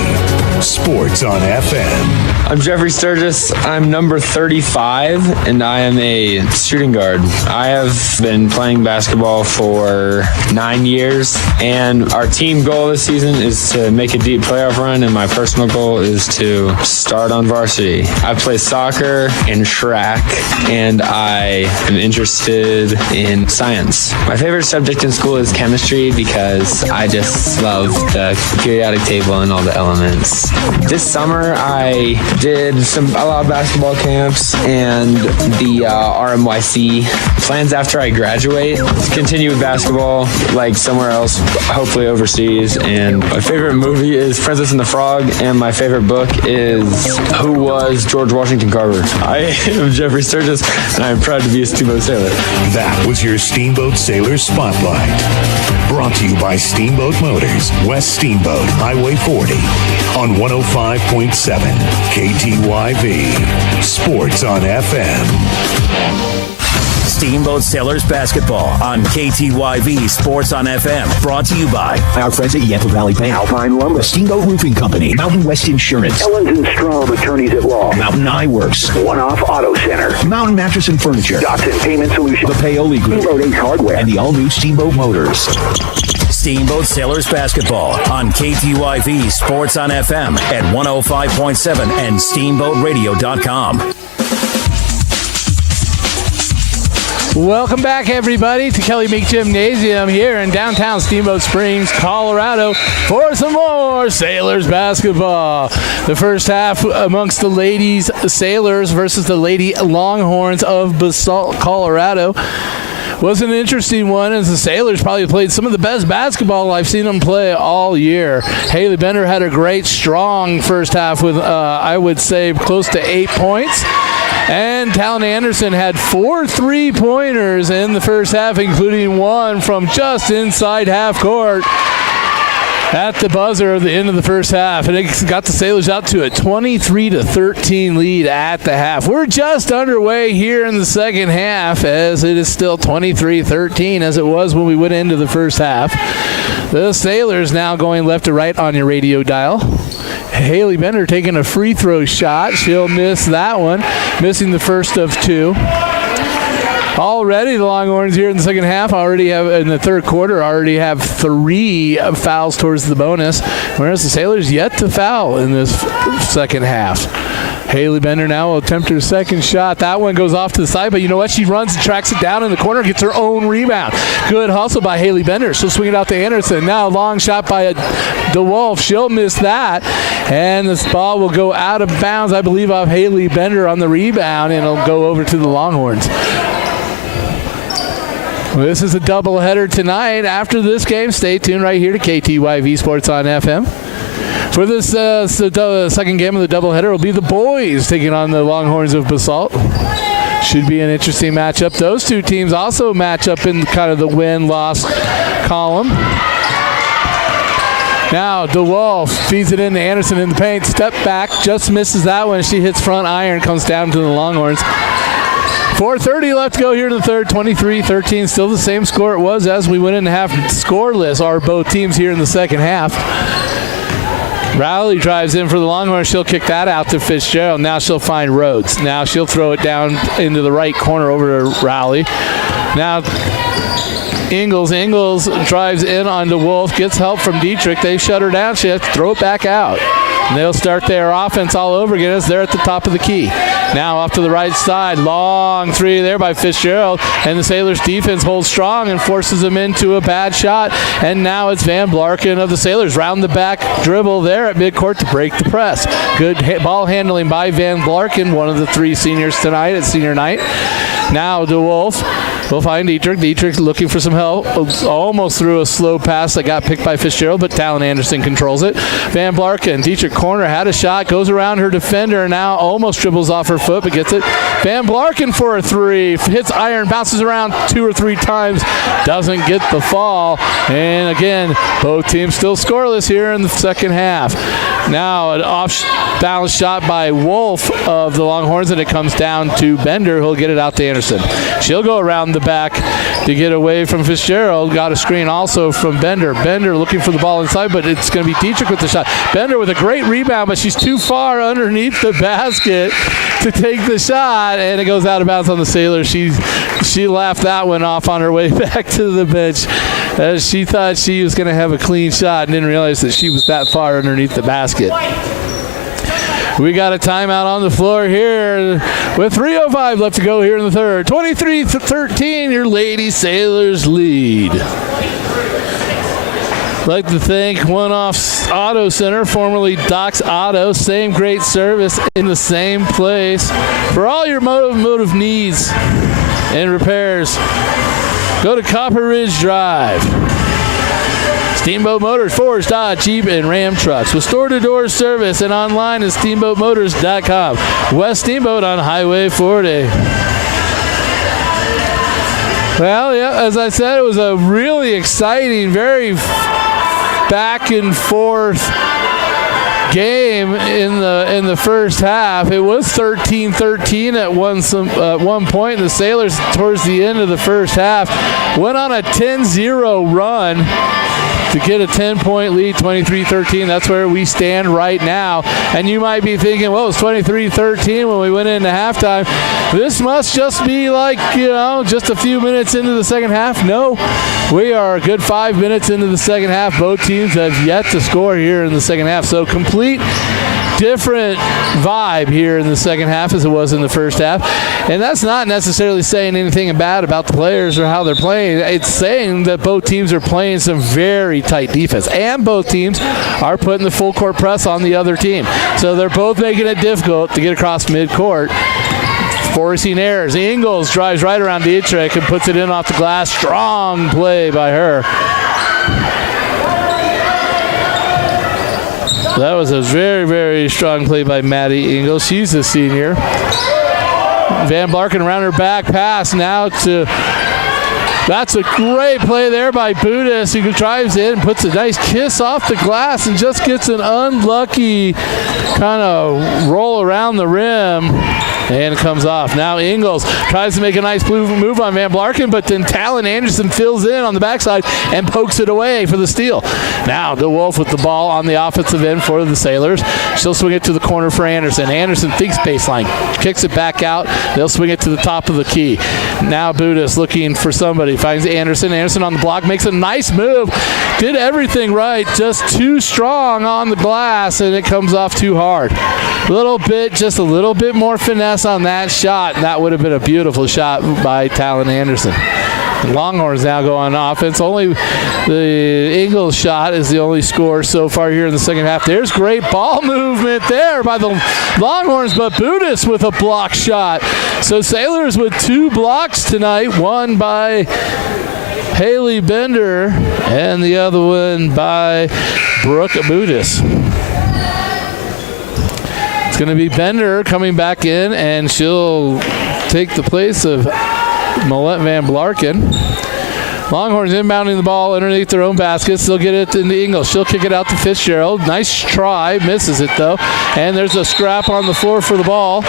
Sports on FM. I'm Jeffrey Sturgis. I'm number 35, and I am a shooting guard. I have been playing basketball for 9 years, and our team goal this season is to make a deep playoff run, and my personal goal is to start on varsity. I play soccer and track, and I am interested in science. My favorite subject in school is chemistry because I just love the periodic table and all the elements. This summer, I did a lot of basketball camps and the RMYC. Plans after I graduate to continue with basketball, like somewhere else, hopefully overseas. And my favorite movie is Princess and the Frog, and my favorite book is Who Was George Washington Carver? I am Jeffrey Sturgis, and I'm proud to be a Steamboat Sailor. That was your Steamboat Sailor Spotlight. Brought to you by Steamboat Motors, West Steamboat, Highway 40, on 105.7 KTYV. Sports on FM. Steamboat Sailors basketball on KTYV Sports on FM. Brought to you by our friends at Yampa Valley Bank, Alpine Lumber, Steamboat Roofing Company, Mountain West Insurance, Ellens & Strom Attorneys at Law, Mountain Eye Works, One Off Auto Center, Mountain Mattress and Furniture, Dotson Payment Solutions, the Paoli Group, Steamboat Ace Hardware, and the all-new Steamboat Motors. Steamboat Sailors basketball on KTYV Sports on FM at 105.7 and SteamboatRadio.com. Welcome back, everybody, to Kelly Meek Gymnasium here in downtown Steamboat Springs, Colorado, for some more Sailors basketball. The first half amongst the ladies Sailors versus the Lady Longhorns of BASALT, Colorado, was an interesting one, as the Sailors probably played some of the best basketball I've seen them play all year. Haley Bender had a great, strong first half with, I would say, close to 8 points. And Talon Anderson had 4 3-pointers in the first half, including one from just inside half court at the buzzer at the end of the first half. And it got the Sailors out to a 23-13 lead at the half. We're just underway here in the second half, as it is still 23-13 as it was when we went into the first half. The Sailors now going left to right on your radio dial. Haley Bender taking a free throw shot. She'll miss that one, missing the first of 2. Already the Longhorns here in the second half in the third quarter already have 3 fouls towards the bonus, whereas the Sailors yet to foul in this second half. Haley Bender now will attempt her second shot. That one goes off to the side, but you know what? She runs and tracks it down in the corner, gets her own rebound. Good hustle by Haley Bender. She'll swing it out to Anderson. Now a long shot by DeWolf. She'll miss that, and this ball will go out of bounds, I believe, off Haley Bender on the rebound, and it'll go over to the Longhorns. This is a doubleheader tonight. After this game, stay tuned right here to KTYV Sports on FM. For this second game of the doubleheader will be the boys taking on the Longhorns of BASALT. Should be an interesting matchup. Those two teams also match up in kind of the win-loss column. Now DeWolf feeds it into Anderson in the paint. Step back, just misses that one. She hits front iron, comes down to the Longhorns. 4:30 left to go here in the third. 23-13, still the same score it was as we went into half. Scoreless are both teams here in the second half. Rowley drives in for the Longhorns. She'll kick that out to Fitzgerald. Now she'll find Rhodes. Now she'll throw it down into the right corner over to Rowley. Now Ingles drives in onto Wolf, gets help from Dietrich. They shut her down. She has to throw it back out. And they'll start their offense all over again as they're at the top of the key. Now off to the right side. Long 3 there by Fitzgerald. And the Sailors defense holds strong and forces them into a bad shot. And now it's Van Blarken of the Sailors. Round the back dribble there at midcourt to break the press. Good ball handling by Van Blarken, one of the 3 seniors tonight at senior night. Now DeWolf will find Dietrich. Dietrich looking for some help. Almost threw a slow pass that got picked by Fitzgerald, but Talon Anderson controls it. Van Blarken, Dietrich corner, had a shot, goes around her defender, and now almost dribbles off her foot, but gets it. Van Blarken for a 3. Hits iron, bounces around 2 or 3 times, doesn't get the fall. And again, both teams still scoreless here in the second half. Now an off-balance shot by Wolf of the Longhorns, and it comes down to Bender, who'll get it out to Anderson. She'll go around the back to get away from Fitzgerald. Got a screen also from Bender. Bender looking for the ball inside, but it's going to be Dietrich with the shot. Bender with a great rebound, but she's too far underneath the basket to take the shot, and it goes out of bounds on the Sailors. She laughed that one off on her way back to the bench, as she thought she was going to have a clean shot and didn't realize that she was that far underneath the basket. We got a timeout on the floor here with 3:05 left to go here in the third. 23-13, your Lady Sailors lead. I'd like to thank One Off Auto Center, formerly Doc's Auto. Same great service in the same place. For all your motive needs and repairs, go to Copper Ridge Drive. Steamboat Motors, Ford, Dodge, Jeep, and Ram trucks with store-to-door service and online at steamboatmotors.com. West Steamboat on Highway 40. Well, yeah, as I said, it was a really exciting, very back and forth game in the first half. It was 13-13 at one point. The Sailors, towards the end of the first half, went on a 10-0 run to get a 10-point lead, 23-13. That's where we stand right now. And you might be thinking, well, it's 23-13 when we went into halftime. This must just be like, just a few minutes into the second half. No, we are a good 5 minutes into the second half. Both teams have yet to score here in the second half. So complete different vibe here in the second half as it was in the first half. And that's not necessarily saying anything bad about the players or how they're playing. It's saying that both teams are playing some very tight defense, and both teams are putting the full court press on the other team. So they're both making it difficult to get across midcourt, forcing errors. Ingles drives right around Dietrich and puts it in off the glass. Strong play by her. That was a very, very strong play by Maddie Ingles. She's a senior. Van Blarken around her back pass now to... That's a great play there by Budis, who drives in and puts a nice kiss off the glass and just gets an unlucky kind of roll around the rim. And it comes off. Now Ingles tries to make a nice move on Van Blarken, but then Talon Anderson fills in on the backside and pokes it away for the steal. Now DeWolf with the ball on the offensive end for the Sailors. She'll swing it to the corner for Anderson. Anderson thinks baseline, kicks it back out. They'll swing it to the top of the key. Now Budis looking for somebody. Finds Anderson. Anderson on the block, makes a nice move. Did everything right, just too strong on the glass, and it comes off too hard. Just a little bit more finesse on that shot. That would have been a beautiful shot by Talon Anderson. The Longhorns now go on offense. Only the Ingles shot is the only score so far here in the second half. There's great ball movement there by the Longhorns, but Budis with a block shot. So Sailors with 2 blocks tonight, one by Haley Bender and the other one by Brooke Budis. It's going to be Bender coming back in, and she'll take the place of Millette Van Blarken. Longhorns inbounding the ball underneath their own baskets. They'll get it into Ingles. She'll kick it out to Fitzgerald. Nice try. Misses it, though. And there's a scrap on the floor for the ball.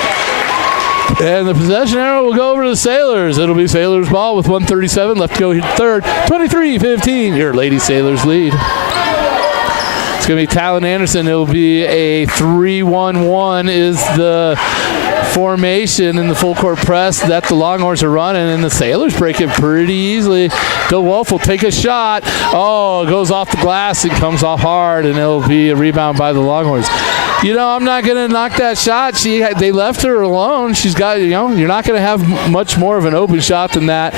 And the possession arrow will go over to the Sailors. It'll be Sailors' ball with 1:37 left to go here third. 23-15. Your Lady Sailors lead. It's going to be Talon Anderson. It'll be a 3-1-1 is the formation in the full court press that the Longhorns are running, and the Sailors break it pretty easily. DeWolf will take a shot. Oh, it goes off the glass and comes off hard, and it'll be a rebound by the Longhorns. I'm not going to knock that shot. They left her alone. She's got, you're not going to have much more of an open shot than that.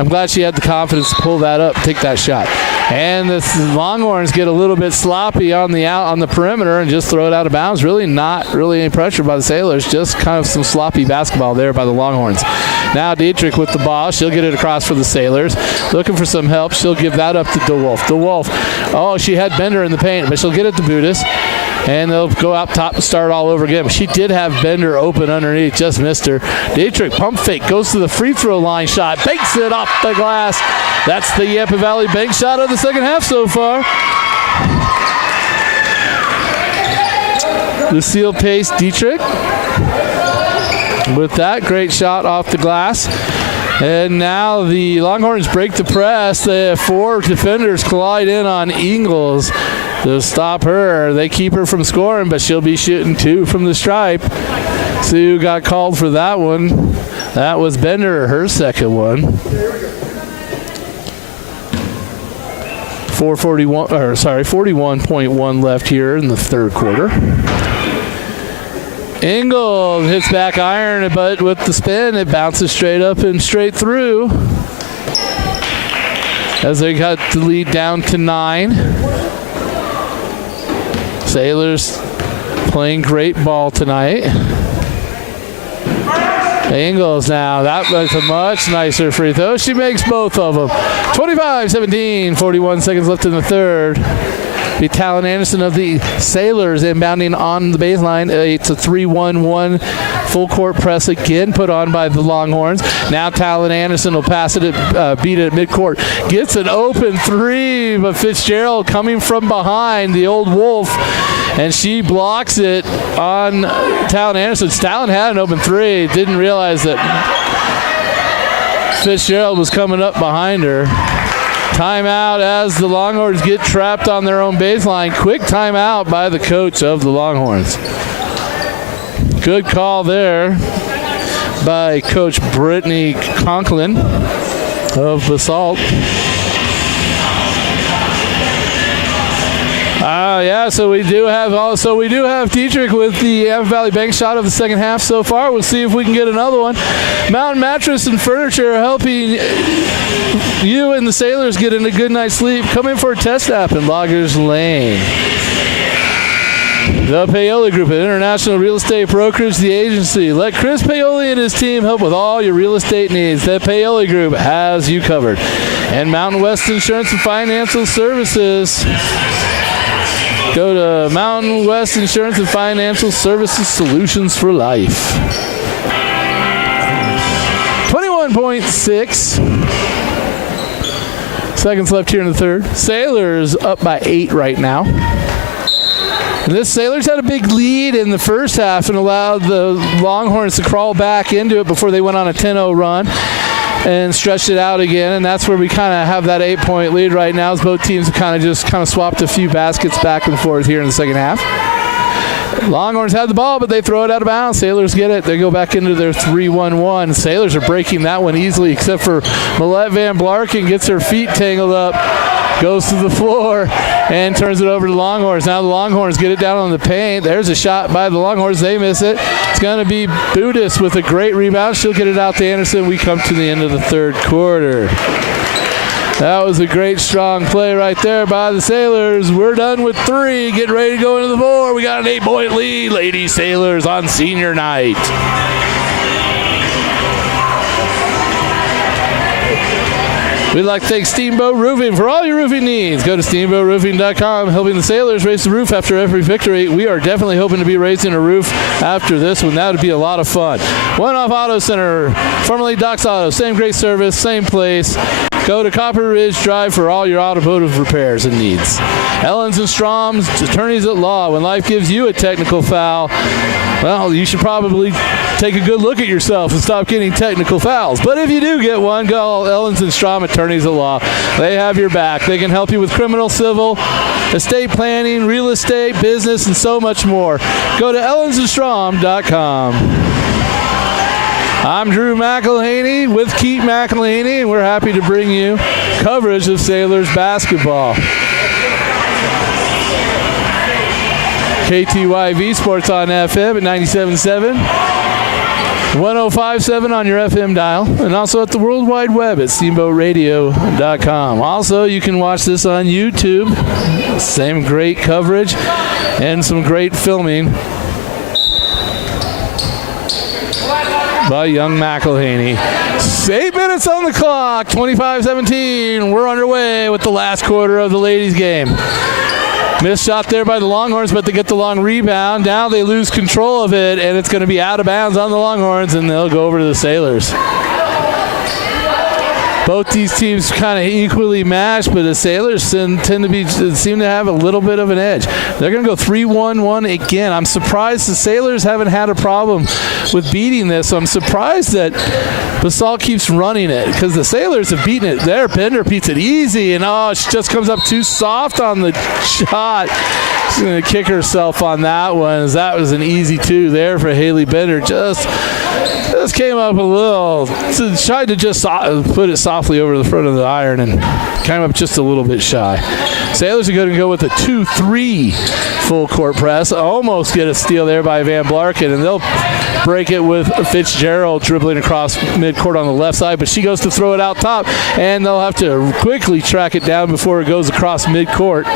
I'm glad she had the confidence to pull that up, take that shot. And the Longhorns get a little bit sloppy on the perimeter and just throw it out of bounds. Really not any pressure by the Sailors, just kind of some sloppy basketball there by the Longhorns. Now Dietrich with the ball. She'll get it across for the Sailors. Looking for some help. She'll give that up to DeWolf. DeWolf, she had Bender in the paint, but she'll get it to Budis. And they'll go out top and start all over again. She did have Bender open underneath, just missed her. Dietrich, pump fake, goes to the free throw line shot, banks it off the glass. That's the Yampa Valley bank shot of the second half so far. Lucille Pace Dietrich with that great shot off the glass. And now the Longhorns break the press. They have 4 defenders collide in on Ingles to stop her. They keep her from scoring, but she'll be shooting 2 from the stripe. See who got called for that one. That was Bender, her second one. 41.1 left here in the third quarter. Ingles hits back iron, but with the spin, it bounces straight up and straight through. As they got the lead down to 9. Sailors playing great ball tonight. Ingles now. That was a much nicer free throw. She makes both of them. 25-17, 41 seconds left in the third. Be Talon Anderson of the Sailors inbounding on the baseline. It's a 3-1-1 full court press again put on by the Longhorns. Now Talon Anderson will pass it, beat it at midcourt. Gets an open 3, but Fitzgerald coming from behind, the old Wolf, and she blocks it on Talon Anderson. Talon had an open three, didn't realize that Fitzgerald was coming up behind her. Timeout as the Longhorns get trapped on their own baseline. Quick timeout by the coach of the Longhorns. Good call there by Coach Brittany Conklin of BASALT. So we do have Dietrich with the Apple Valley Bank shot of the second half so far. We'll see if we can get another one. Mountain Mattress and Furniture helping you and the Sailors get in a good night's sleep. Come in for a test app in Loggers Lane. The Paoli Group, an international real estate brokerage, the agency. Let Chris Paoli and his team help with all your real estate needs. The Paoli Group has you covered. And Mountain West Insurance and Financial Services. Go to Mountain West Insurance and Financial Services, solutions for life. 21.6 seconds left here in the third. Sailors up by 8 right now. And this Sailors had a big lead in the first half and allowed the Longhorns to crawl back into it before they went on a 10-0 run and stretched it out again, and that's where we kind of have that 8-point lead right now, as both teams have kind of swapped a few baskets back and forth here in the second half. Longhorns had the ball, but they throw it out of bounds. Sailors get it. They go back into their 3-1-1. Sailors are breaking that one easily, except for Millette Van Blarken gets her feet tangled up, goes to the floor, and turns it over to the Longhorns. Now the Longhorns get it down on the paint. There's a shot by the Longhorns. They miss it. It's going to be Budis with a great rebound. She'll get it out to Anderson. We come to the end of the third quarter. That was a great, strong play right there by the Sailors. We're done with 3. Getting ready to go into the 4. We got an 8-point lead, Lady Sailors, on senior night. We'd like to thank Steamboat Roofing for all your roofing needs. Go to steamboatroofing.com, helping the Sailors raise the roof after every victory. We are definitely hoping to be raising a roof after this one. That would be a lot of fun. One Off Auto Center, formerly Doc's Auto. Same great service, same place. Go to Copper Ridge Drive for all your automotive repairs and needs. Ellens and Strom's, attorneys at law. When life gives you a technical foul, well, you should probably take a good look at yourself and stop getting technical fouls. But if you do get one, call Ellens and Strom, attorneys at law. They have your back. They can help you with criminal, civil, estate planning, real estate, business, and so much more. Go to ellensandstrom.com. I'm Drew McElhaney with Keith McElhaney, and we're happy to bring you coverage of Sailors basketball. KTYV Sports on FM at 97.7, 105.7 on your FM dial, and also at the World Wide Web at steamboatradio.com. Also, you can watch this on YouTube. Same great coverage and some great filming by young McElhaney. 8 minutes on the clock, 25-17. We're underway with the last quarter of the ladies' game. Missed shot there by the Longhorns, but they get the long rebound. Now they lose control of it, and it's going to be out of bounds on the Longhorns, and they'll go over to the Sailors. Both these teams kind of equally matched, but the Sailors seem to have a little bit of an edge. They're going to go 3-1-1 again. I'm surprised the Sailors haven't had a problem with beating this. So I'm surprised that BASALT keeps running it, because the Sailors have beaten it there. Bender beats it easy, and she just comes up too soft on the shot. She's going to kick herself on that one, as that was an easy 2 there for Haley Bender. Just came up a little, tried to just put it softly over the front of the iron and came up just a little bit shy. Sailors are going to go with a 2-3 full court press. Almost get a steal there by Van Blarken, and they'll break it with Fitzgerald dribbling across midcourt on the left side, but she goes to throw it out top, and they'll have to quickly track it down before it goes across midcourt.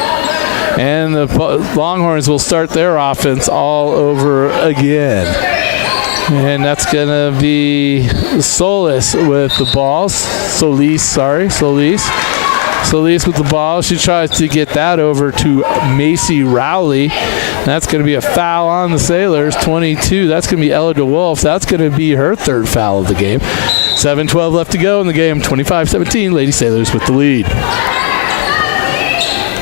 And the Longhorns will start their offense all over again. And that's going to be Solis with the ball. Solis with the ball. She tries to get that over to Macy Rowley. That's going to be a foul on the Sailors. 22. That's going to be Ella DeWolf. That's going to be her third foul of the game. 7:12 left to go in the game. 25-17. Lady Sailors with the lead.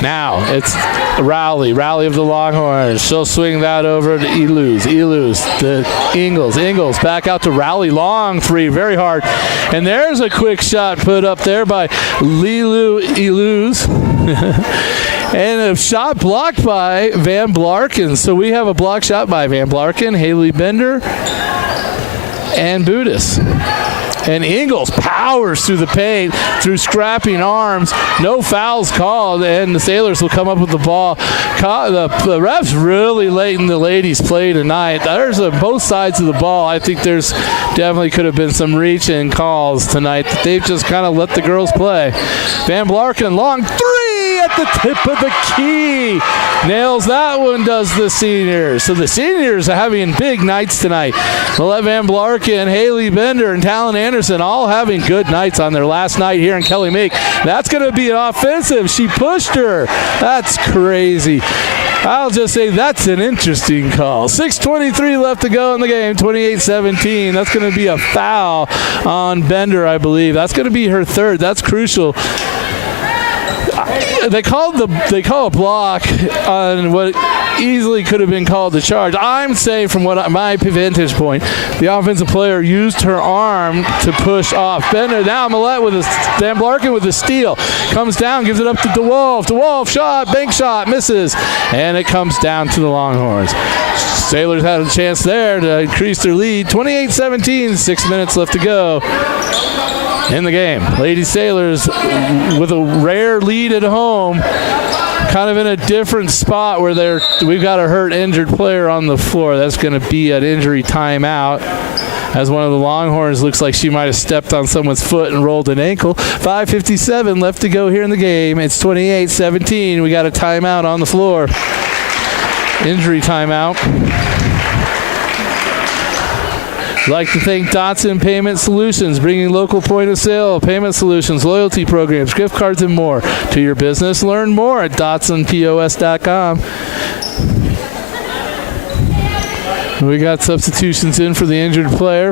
Now it's Rowley of the Longhorns. She'll swing that over to Eluz to Ingles back out to Rowley. Long three, very hard. And there's a quick shot put up there by Eluz. And a shot blocked by Van Blarken. So we have a block shot by Van Blarken, Haley Bender, and Budis. And Ingles powers through the paint, through scrapping arms. No fouls called, and the Sailors will come up with the ball. The refs really late in the ladies' play tonight. There's both sides of the ball. I think there's definitely could have been some reach-in calls tonight. They've just kind of let the girls play. Van Blarken, long three at the tip of the key. Nails that one, does the seniors. So the seniors are having big nights tonight. Millette Van Blarken, Haley Bender, and Talon Anderson all having good nights on their last night here in Kelly Meek. That's going to be an offensive. She pushed her. That's crazy. I'll just say that's an interesting call. 6:23 left to go in the game, 28-17. That's going to be a foul on Bender, I believe. That's going to be her third. That's crucial. They call a block on what easily could have been called a charge. I'm saying from my vantage point, the offensive player used her arm to push off Bender. Now Millette with Van Blarken with a steal. Comes down, gives it up to DeWolf. DeWolf shot, bank shot, misses. And it comes down to the Longhorns. Sailors had a chance there to increase their lead. 28-17, 6 minutes left to go in the game. Lady Sailors with a rare lead at home, kind of in a different spot where we've got a hurt, injured player on the floor. That's going to be an injury timeout, as one of the Longhorns looks like she might have stepped on someone's foot and rolled an ankle. 5:57 left to go here in the game. It's 28-17. We got a timeout on the floor. Injury timeout. I'd like to thank Dotson Payment Solutions, bringing local point-of-sale payment solutions, loyalty programs, gift cards, and more to your business. Learn more at DotsonPOS.com. We got substitutions in for the injured player.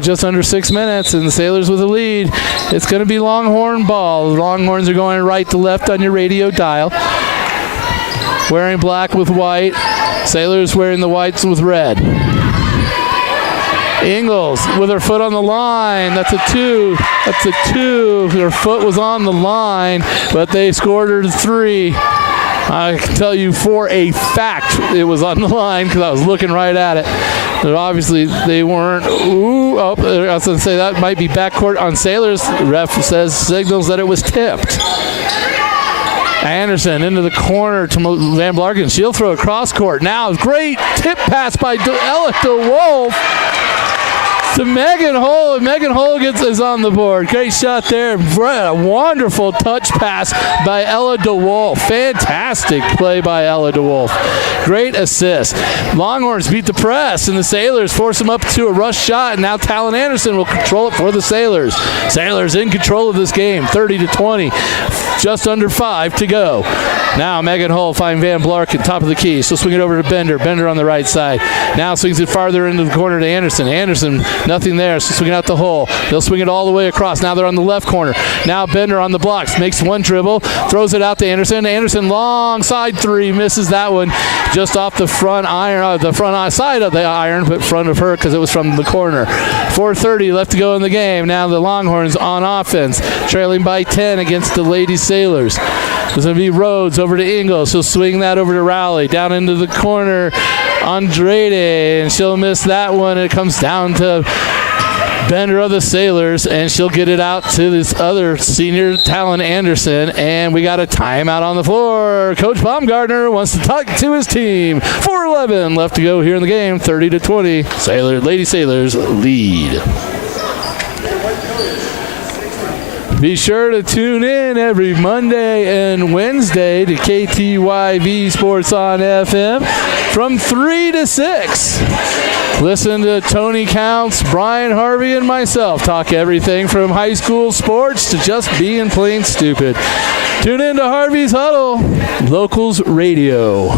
Just under 6 minutes, and the Sailors with a lead. It's going to be Longhorn ball. The Longhorns are going right to left on your radio dial. Wearing black with white. Sailors wearing the whites with red. Ingles with her foot on the line. That's a two. Her foot was on the line, but they scored her to three. I can tell you for a fact it was on the line because I was looking right at it. But obviously they weren't. I was going to say that might be backcourt on Sailors. The ref signals that it was tipped. Anderson into the corner to Van Blarken. She'll throw a cross court. Now, great tip pass by Ella DeWolf to Megan Hull, and Megan Hull is on the board. Great shot there. A wonderful touch pass by Ella DeWolf. Fantastic play by Ella DeWolf. Great assist. Longhorns beat the press, and the Sailors force them up to a rush shot, and now Talon Anderson will control it for the Sailors. Sailors in control of this game, 30-20. Just under 5 to go. Now Megan Hull finds Van Blarken, top of the key. She'll swing it over to Bender. Bender on the right side. Now swings it farther into the corner to Anderson. Anderson, nothing there. So swing it out the hole. They'll swing it all the way across. Now they're on the left corner. Now Bender on the blocks. Makes one dribble. Throws it out to Anderson. Anderson, long side three. Misses that one just off the front iron, the front side of the iron, but front of her because it was from the corner. 4:30 left to go in the game. Now the Longhorns on offense, trailing by 10 against the Lady Sailors. It's going to be Rhodes over to Ingles. She'll swing that over to Rowley. Down into the corner, Andrade, and she'll miss that one. It comes down to Bender of the Sailors, and she'll get it out to this other senior, Talon Anderson, and we got a timeout on the floor. Coach Baumgartner wants to talk to his team. 4:11 left to go here in the game, 30-20. Lady Sailors lead. Be sure to tune in every Monday and Wednesday to KTYV Sports on FM from 3 to 6. Listen to Tony Counts, Brian Harvey, and myself talk everything from high school sports to just being plain stupid. Tune in to Harvey's Huddle, Locals Radio.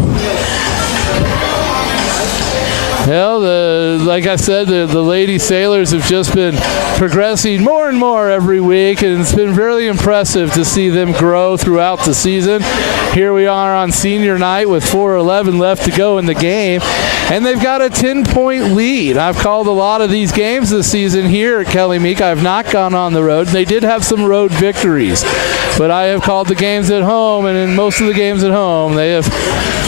Well, like I said, the Lady Sailors have just been progressing more and more every week, and it's been really impressive to see them grow throughout the season. Here we are on senior night with 4:11 left to go in the game, and they've got a 10-point lead. I've called a lot of these games this season here at Kelly Meek. I have not gone on the road. They did have some road victories, but I have called the games at home, and in most of the games at home, they have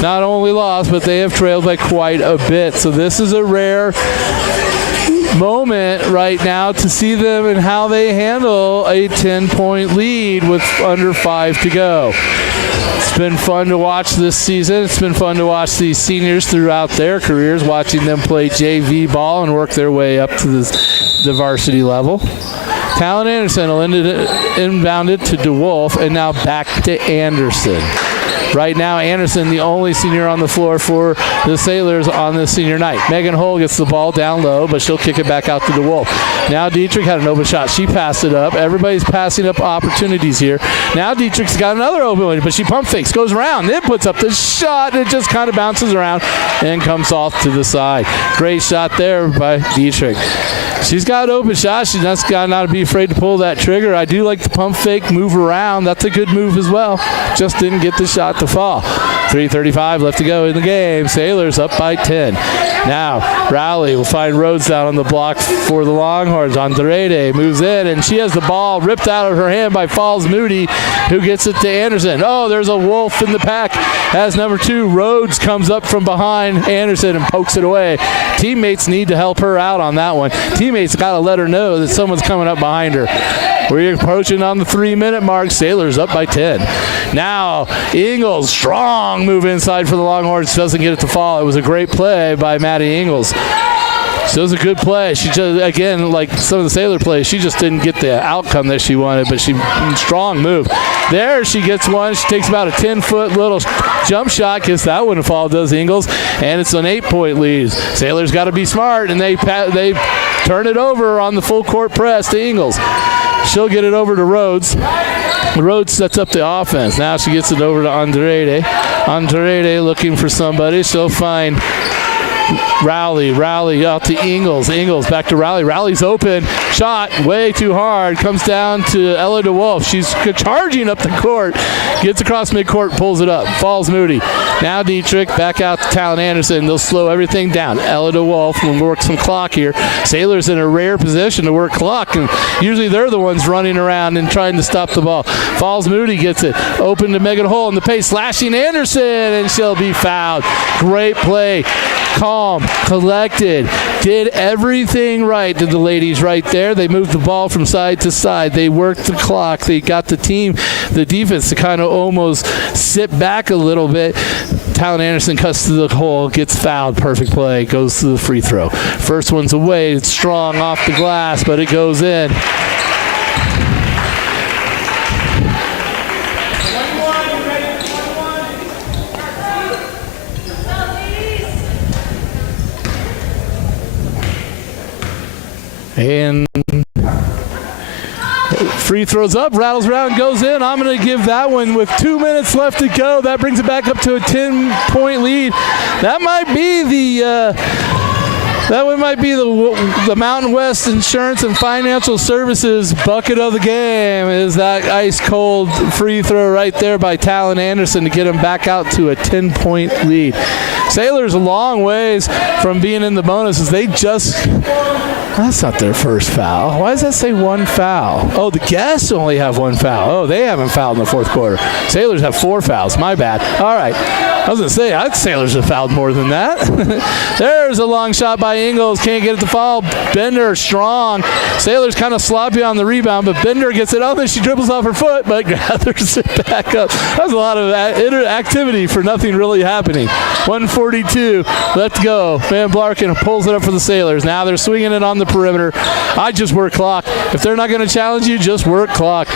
not only lost, but they have trailed by quite a bit. So this is a rare moment right now to see them and how they handle a 10-point lead with under 5 to go. It's been fun to watch this season. It's been fun to watch these seniors throughout their careers, watching them play JV ball and work their way up to the varsity level. Talon Anderson will inbound it to DeWolf, and now back to Anderson. Right now, Anderson, the only senior on the floor for the Sailors on this senior night. Megan Hull gets the ball down low, but she'll kick it back out to DeWolf. Now Dietrich had an open shot. She passed it up. Everybody's passing up opportunities here. Now Dietrich's got another open one, but she pump fakes, goes around, then puts up the shot, and it just kind of bounces around and comes off to the side. Great shot there by Dietrich. She's got open shots. She's just got not to be afraid to pull that trigger. I do like the pump fake, move around. That's a good move as well. Just didn't get the shot to fall. 3:35 left to go in the game. Sailors up by 10. Now, Rowley will find Rhodes down on the block for the Longhorns. Andrade moves in, and she has the ball ripped out of her hand by Falls Moody, who gets it to Anderson. Oh, there's a wolf in the pack as number 2. Rhodes comes up from behind Anderson and pokes it away. Teammates need to help her out on that one. Teammates got to let her know that someone's coming up behind her. We're approaching on the 3-minute mark. Sailors up by 10. Now, Ingles, strong move inside for the Longhorns. Doesn't get it to fall. It was a great play by Maddie Ingles. So it was a good play. She just, again, like some of the Sailor plays, she just didn't get the outcome that she wanted, but strong move. There she gets one. She takes about a 10-foot little jump shot, gets that one to fall, does Ingles, and it's an 8-point lead. Sailors got to be smart, and they turn it over on the full court press to Ingles. She'll get it over to Rhodes. Rhodes sets up the offense. Now she gets it over to Andrade. Andrade looking for somebody. She'll find Rowley out to Ingles. Ingles back to Rowley. Rowley's open. Shot way too hard. Comes down to Ella DeWolf. She's charging up the court. Gets across midcourt, pulls it up. Falls Moody. Now Dietrich back out to Talon Anderson. They'll slow everything down. Ella DeWolf will work some clock here. Sailors in a rare position to work clock, and usually they're the ones running around and trying to stop the ball. Falls Moody gets it. Open to Megan Hull in the pace. Slashing Anderson, and she'll be fouled. Great play. Calm, collected, did everything right. Did the ladies right there. They moved the ball from side to side. They worked the clock. They got the defense to kind of almost sit back a little bit. Talon Anderson cuts to the hole, gets fouled. Perfect play, goes to the free throw. First one's away. It's strong off the glass, but it goes in. And free throws up, rattles around, goes in. I'm going to give that one with 2 minutes left to go. That brings it back up to a 10-point lead. That might be the Mountain West Insurance and Financial Services bucket of the game. Is that ice-cold free throw right there by Talon Anderson to get him back out to a 10-point lead. Sailors a long ways from being in the bonuses. That's not their first foul. Why does that say one foul? Oh, the guests only have one foul. Oh, they haven't fouled in the fourth quarter. Sailors have 4 fouls. My bad. All right. I was going to say, Sailors have fouled more than that. There's a long shot by Ingles. Can't get it to fall. Bender strong. Sailors kind of sloppy on the rebound, but Bender gets it up and she dribbles off her foot, but gathers it back up. That was a lot of activity for nothing really happening. 1:42 left to go. Van Blarkin pulls it up for the Sailors. Now they're swinging it on the perimeter. I just work clock. If they're not going to challenge you, just work clock.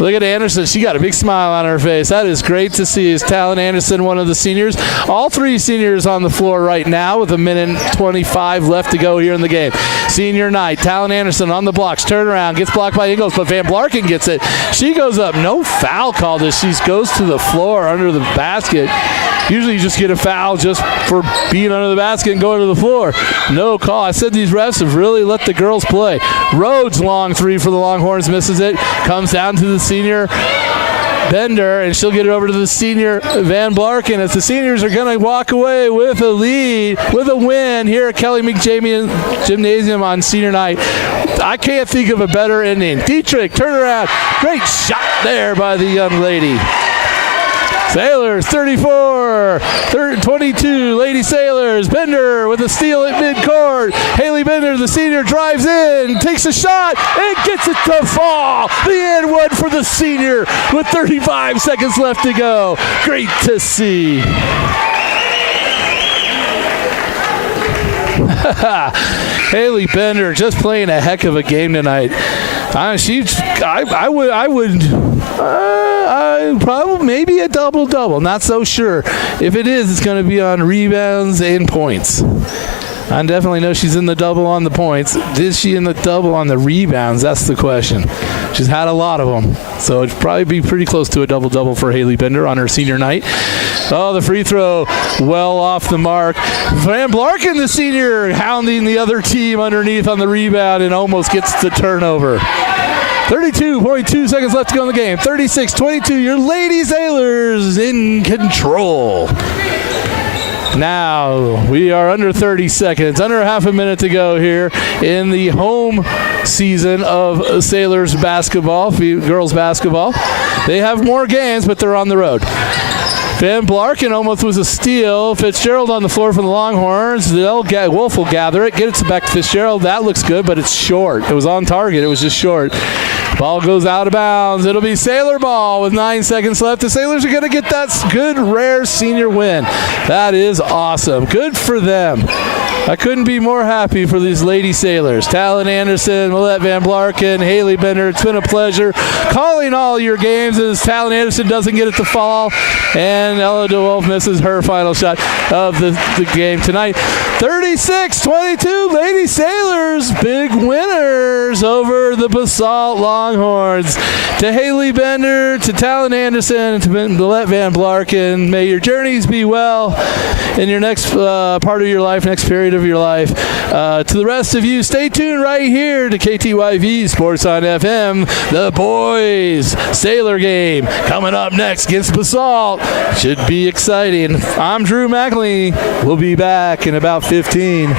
Look at Anderson. She got a big smile on her face. That is great to see. Is Talon Anderson one of the seniors? All three seniors on the floor right now with 1:25 left to go here in the game. Senior night. Talon Anderson on the blocks. Turn around. Gets blocked by Ingles, but Van Blarken gets it. She goes up. No foul called as she goes to the floor under the basket. Usually you just get a foul just for being under the basket and going to the floor. No call. I said these refs have really let the girls play. Rhodes long three for the Longhorns, misses it. Comes down to the senior Bender, and she'll get it over to the senior Van Blarken as the seniors are going to walk away with a lead, with a win here at Kelly Gymnasium on senior night. I can't think of a better ending. Dietrich, turn around. Great shot there by the young lady. Sailors 34, 22, Lady Sailors. Bender with a steal at midcourt. Haley Bender, the senior, drives in, takes a shot, and gets it to fall. The and one for the senior with 35 seconds left to go. Great to see. Haley Bender just playing a heck of a game tonight. I would probably maybe a double-double. Not so sure. If it is, it's going to be on rebounds and points. I definitely know she's in the double on the points. Is she in the double on the rebounds? That's the question. She's had a lot of them. So it'd probably be pretty close to a double-double for Haley Bender on her senior night. Oh, the free throw well off the mark. Van Blarken, the senior, hounding the other team underneath on the rebound and almost gets the turnover. 32.2 seconds left to go in the game. 36-22, your Lady Sailors in control. Now, we are under 30 seconds, under half a minute to go here in the home season of Sailors basketball, girls basketball. They have more games, but they're on the road. Van Blarken almost was a steal. Fitzgerald on the floor for the Longhorns. Wolf will gather it, get it back to Fitzgerald. That looks good, but it's short. It was on target. It was just short. Ball goes out of bounds. It'll be Sailor ball with 9 seconds left. The Sailors are going to get that good, rare senior win. That is awesome. Good for them. I couldn't be more happy for these Lady Sailors. Talon Anderson, Millette Van Blarken, Haley Bender. It's been a pleasure calling all your games as Talon Anderson doesn't get it to fall, and Ella DeWolf misses her final shot of the game tonight. 36-22, Lady Sailors, big winners over the BASALT Longhorns. To Haley Bender, to Talon Anderson, to Millette Van Blarken, may your journeys be well in your next part of your life, next period of your life. To the rest of you, stay tuned right here to KTYV Sports on FM. The boys Sailor game coming up next against BASALT. Should be exciting. I'm Drew McElhaney. We'll be back in about 15.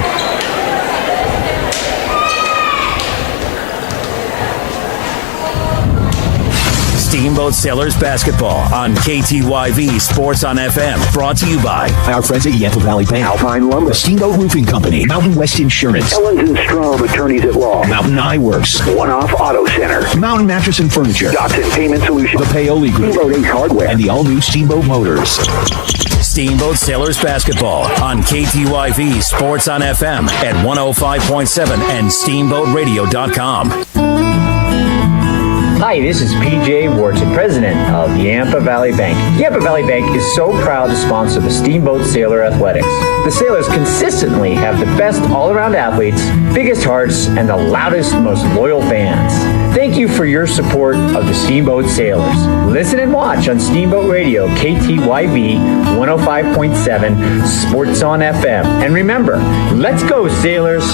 Steamboat Sailors basketball on KTYV Sports on FM. Brought to you by our friends at Yampa Valley Bank, Alpine Lumber, the Steamboat Roofing Company, Mountain West Insurance, Ellens & Strom Attorneys at Law, Mountain Eye Works, One Off Auto Center, Mountain Mattress and Furniture, Dotson Payment Solutions, the Paoli Group, Steamboat Ace Hardware, and the all-new Steamboat Motors. Steamboat Sailors basketball on KTYV Sports on FM at 105.7 and steamboatradio.com. Hi, this is PJ Wharton, president of Yampa Valley Bank. Yampa Valley Bank is so proud to sponsor the Steamboat Sailor Athletics. The Sailors consistently have the best all-around athletes, biggest hearts, and the loudest, most loyal fans. Thank you for your support of the Steamboat Sailors. Listen and watch on Steamboat Radio, KTYV 105.7, Sports on FM. And remember, let's go, Sailors!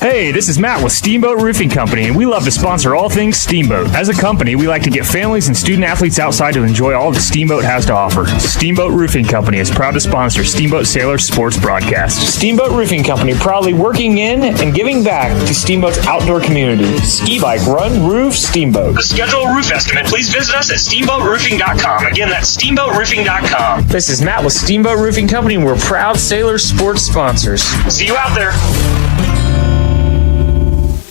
Hey, this is Matt with Steamboat Roofing Company, and we love to sponsor all things Steamboat. As a company, we like to get families and student athletes outside to enjoy all that Steamboat has to offer. Steamboat Roofing Company is proud to sponsor Steamboat Sailor sports broadcast. Steamboat Roofing Company, proudly working in and giving back to Steamboat's outdoor community. Ski, bike, run, roof, Steamboat. To schedule a roof estimate, please visit us at steamboatroofing.com. Again, that's steamboatroofing.com. This is Matt with Steamboat Roofing Company, and we're proud Sailor sports sponsors. See you out there.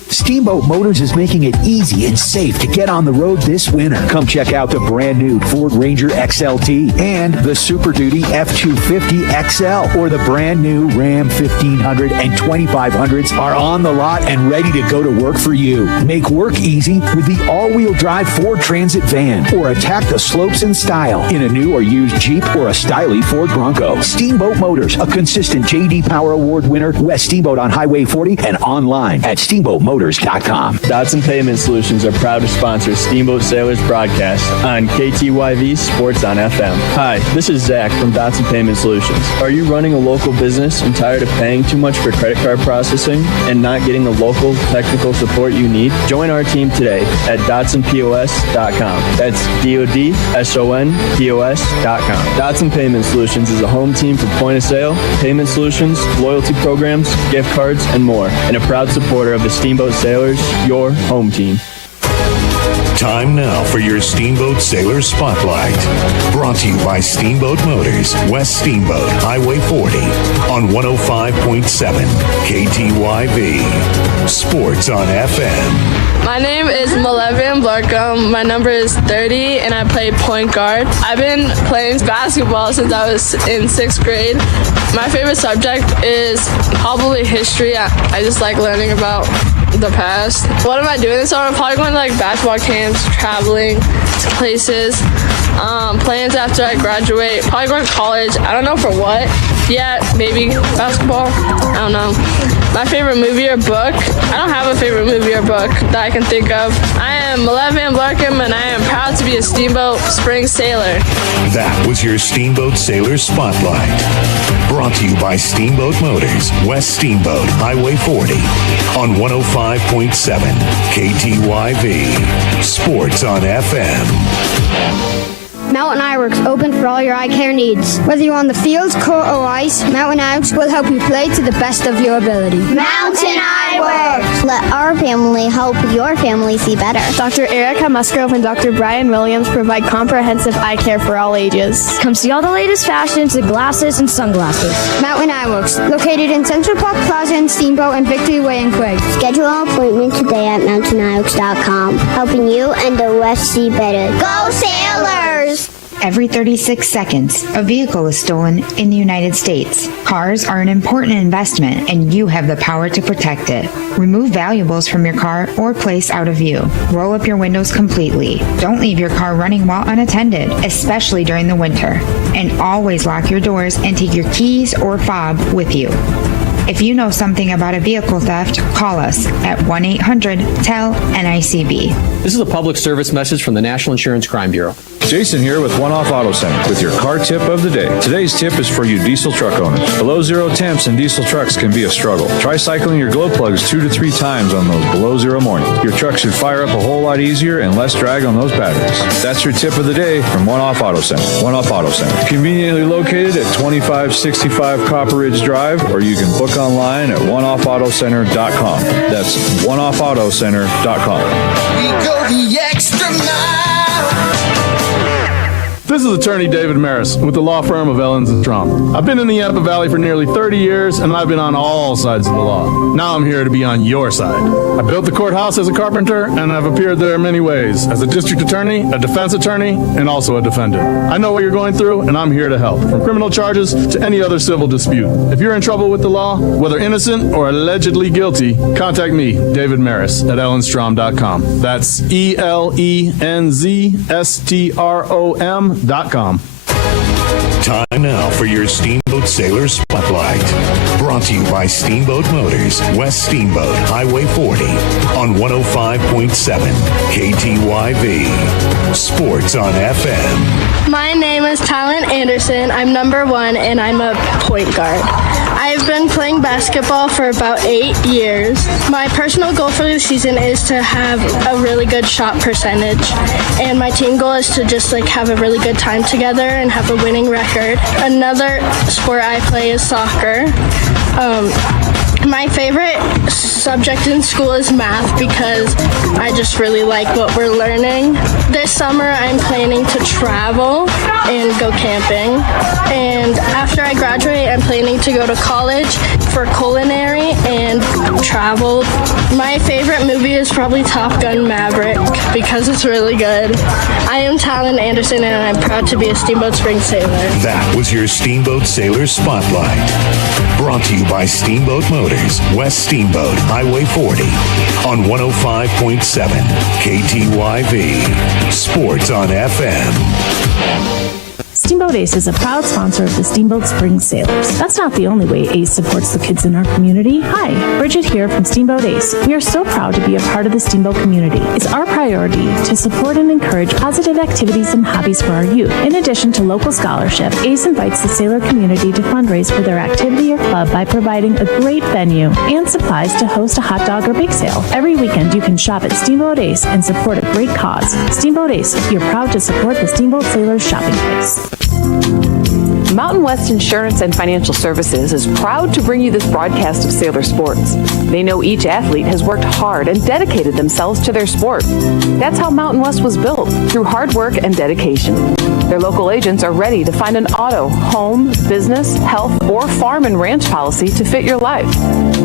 Steamboat Motors is making it easy and safe to get on the road this winter. Come check out the brand new Ford Ranger XLT and the Super Duty F250 XL, or the brand new Ram 1500 and 2500s are on the lot and ready to go to work for you. Make work easy with the all-wheel drive Ford Transit van, or attack the slopes in style in a new or used Jeep or a stylish Ford Bronco. Steamboat Motors, a consistent J.D. Power Award winner, West Steamboat on Highway 40 and online at steamboatmotors.com. Dotson Payment Solutions are proud to sponsor Steamboat Sailors broadcast on KTYV Sports on FM. Hi, this is Zach from Dotson Payment Solutions. Are you running a local business and tired of paying too much for credit card processing and not getting the local technical support you need? Join our team today at DotsonPOS.com. That's DOTSONPOS.com. Dotson Payment Solutions is a home team for point of sale, payment solutions, loyalty programs, gift cards, and more, and a proud supporter of the Steamboat Sailors, your home team. Time now for your Steamboat Sailor Spotlight. Brought to you by Steamboat Motors, West Steamboat, Highway 40, on 105.7 KTYV. Sports on FM. My name is Malavian Blarkham. My number is 30, and I play point guard. I've been playing basketball since I was in 6th grade. My favorite subject is probably history. I just like learning about the past. What am I doing this summer? I'm probably going to like basketball camps, traveling to places, plans after I graduate, probably going to college. I don't know for what yet, maybe basketball, I don't know. My favorite movie or book? I don't have a favorite movie or book that I can think of. I am Malavian Blarkham, and I am proud to be a Steamboat Spring Sailor. That was your Steamboat Sailor Spotlight. Brought to you by Steamboat Motors, West Steamboat, Highway 40, on 105.7 KTYV. Sports on FM. Mountain Eyeworks, open for all your eye care needs. Whether you're on the field, court, or ice, Mountain Eyeworks will help you play to the best of your ability. Mountain Eyeworks. Let our family help your family see better. Dr. Erica Musgrove and Dr. Brian Williams provide comprehensive eye care for all ages. Come see all the latest fashions in glasses and sunglasses. Mountain Eyeworks, located in Central Park Plaza in Steamboat and Victory Way in Quigg. Schedule an appointment today at MountainEyeworks.com. Helping you and the West see better. Go Sailors! Every 36 seconds, a vehicle is stolen in the United States. Cars are an important investment, and you have the power to protect it. Remove valuables from your car or place out of view. Roll up your windows completely. Don't leave your car running while unattended, especially during the winter. And always lock your doors and take your keys or fob with you. If you know something about a vehicle theft, call us at 1-800-TEL-NICB. This is a public service message from the National Insurance Crime Bureau. Jason here with One Off Auto Center with your car tip of the day. Today's tip is for you diesel truck owners. Below zero temps in diesel trucks can be a struggle. Try cycling your glow plugs 2 to 3 times on those below zero mornings. Your truck should fire up a whole lot easier and less drag on those batteries. That's your tip of the day from One Off Auto Center. One Off Auto Center. Conveniently located at 2565 Copper Ridge Drive, or you can book online at oneoffautocenter.com. That's oneoffautocenter.com. We go the extra mile. This is attorney David Maris with the law firm of Ellens & Strom. I've been in the Yampa Valley for nearly 30 years, and I've been on all sides of the law. Now I'm here to be on your side. I built the courthouse as a carpenter, and I've appeared there many ways, as a district attorney, a defense attorney, and also a defendant. I know what you're going through, and I'm here to help, from criminal charges to any other civil dispute. If you're in trouble with the law, whether innocent or allegedly guilty, contact me, David Maris, at ellenstrom.com. That's ELENZSTROM.com. Time now for your Steamboat Sailor Spotlight. Brought to you by Steamboat Motors, West Steamboat, Highway 40, on 105.7 KTYV. Sports on FM. My name is Talon Anderson. I'm number 1, and I'm a point guard. I've been playing basketball for about 8 years. My personal goal for the season is to have a really good shot percentage, and my team goal is to just have a really good time together and have a winning record. Another sport I play is soccer. My favorite subject in school is math because I just really like what we're learning. This summer I'm planning to travel and go camping. And after I graduate, I'm planning to go to college for culinary and travel. My favorite movie is probably Top Gun Maverick because it's really good. I am Talon Anderson and I'm proud to be a Steamboat Springs sailor. That was your Steamboat Sailor Spotlight. Brought to you by Steamboat Motors, West Steamboat, Highway 40, on 105.7 KTYV. Sports on FM. Steamboat Ace is a proud sponsor of the Steamboat Springs Sailors. That's not the only way Ace supports the kids in our community. Hi, Bridget here from Steamboat Ace. We are so proud to be a part of the Steamboat community. It's our priority to support and encourage positive activities and hobbies for our youth. In addition to local scholarship, Ace invites the sailor community to fundraise for their activity or club by providing a great venue and supplies to host a hot dog or bake sale. Every weekend you can shop at Steamboat Ace and support a great cause. Steamboat Ace, you're proud to support the Steamboat Sailors shopping place. Mountain West Insurance and Financial Services is proud to bring you this broadcast of sailor sports. They know each athlete has worked hard and dedicated themselves to their sport. That's how Mountain West was built, through hard work and dedication. Their local agents are ready to find an auto, home, business, health, or farm and ranch policy to fit your life.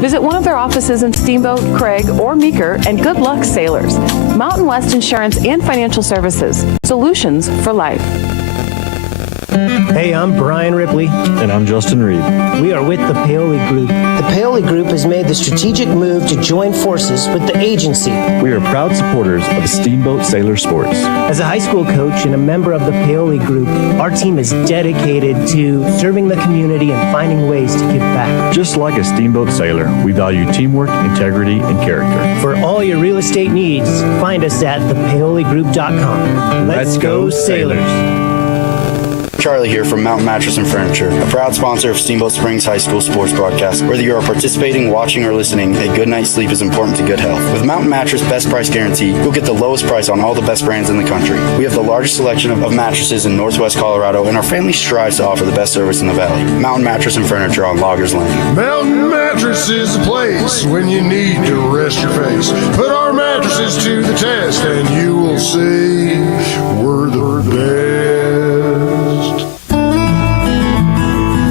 Visit one of their offices in Steamboat, Craig, or Meeker, and good luck, sailors. Mountain West Insurance and Financial Services. Solutions for life. Hey, I'm Brian Ripley. And I'm Justin Reed. We are with the Paoli Group. The Paoli Group has made the strategic move to join forces with the agency. We are proud supporters of Steamboat Sailor Sports. As a high school coach and a member of the Paoli Group, our team is dedicated to serving the community and finding ways to give back. Just like a Steamboat Sailor, we value teamwork, integrity, and character. For all your real estate needs, find us at thepaoligroup.com. Let's go, Sailors. Charlie here from Mountain Mattress and Furniture, a proud sponsor of Steamboat Springs High School sports broadcast. Whether you are participating, watching, or listening, a good night's sleep is important to good health. With Mountain Mattress Best Price Guarantee, you'll get the lowest price on all the best brands in the country. We have the largest selection of mattresses in Northwest Colorado, and our family strives to offer the best service in the valley. Mountain Mattress and Furniture on Loggers Lane. Mountain Mattress is the place when you need to rest your face. Put our mattresses to the test, and you will see we're the best.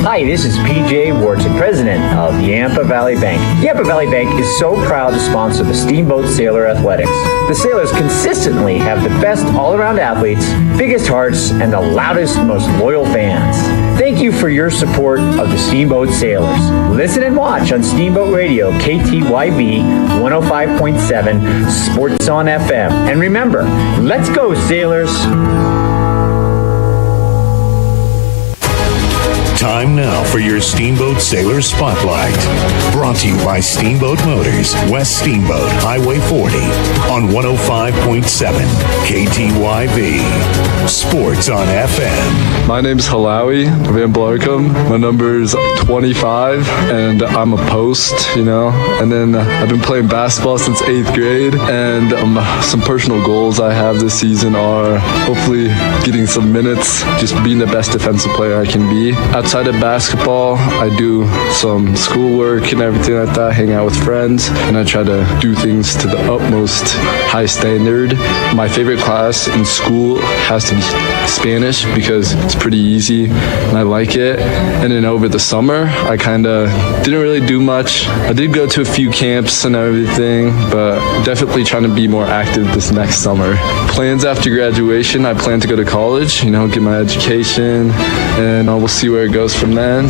Hi, this is PJ Wharton, president of Yampa Valley Bank. Yampa Valley Bank is so proud to sponsor the Steamboat Sailor Athletics. The Sailors consistently have the best all-around athletes, biggest hearts, and the loudest, most loyal fans. Thank you for your support of the Steamboat Sailors. Listen and watch on Steamboat Radio, KTYV 105.7, Sports on FM. And remember, let's go, Sailors! Time now for your Steamboat Sailor Spotlight. Brought to you by Steamboat Motors, West Steamboat, Highway 40, on 105.7 KTYV. Sports on FM. My name's Halawi Van Blarcom. My number's 25, and I'm a post, And then I've been playing basketball since 8th grade, and some personal goals I have this season are hopefully getting some minutes, just being the best defensive player I can be. Outside of basketball, I do some schoolwork and everything like that, hang out with friends, and I try to do things to the utmost high standard. My favorite class in school has to be Spanish because it's pretty easy and I like it. And then over the summer, I kind of didn't really do much. I did go to a few camps and everything, but definitely trying to be more active this next summer. Plans after graduation, I plan to go to college, get my education, and we'll see where it goes from then.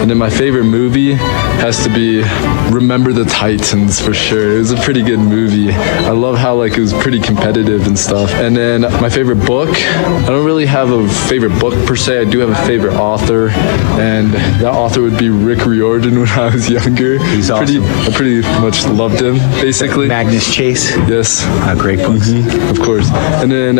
And then my favorite movie has to be Remember the Titans for sure. It was a pretty good movie. I love how it was pretty competitive and stuff. And then my favorite book, I don't really have a favorite book per se. I do have a favorite author, and that author would be Rick Riordan when I was younger. He's awesome. I pretty much loved him, basically. Magnus Chase. Yes. Great books. Mm-hmm. Of course. And then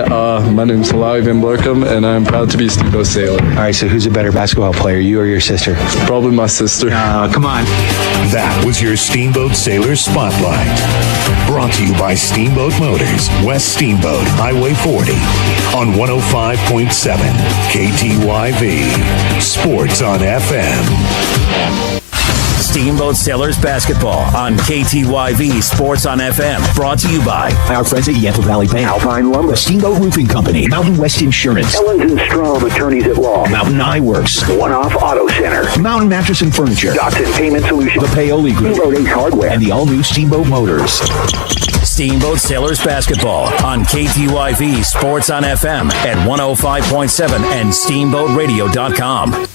my name's Halawi Van Blarcom, and I'm proud to be a Steamboat Sailor. All right, so who's a better basketball player, you or your sister? Probably my sister. Come on. That was your Steamboat Sailor Spotlight. Brought to you by Steamboat Motors, West Steamboat, Highway 40, on 105.7 KTYV. Sports on FM. Steamboat Sailors basketball on KTYV Sports on FM. Brought to you by our friends at Yampa Valley Bank, Alpine Lumber, Steamboat Roofing Company, Mountain West Insurance, Ellens and Strom Attorneys at Law, Mountain Eye Works, One Off Auto Center, Mountain Mattress and Furniture, Dotson Payment Solutions, the Paoli Group, Steamboat Ace Hardware, and the all-new Steamboat Motors. Steamboat Sailors basketball on KTYV Sports on FM at 105.7 and SteamboatRadio.com.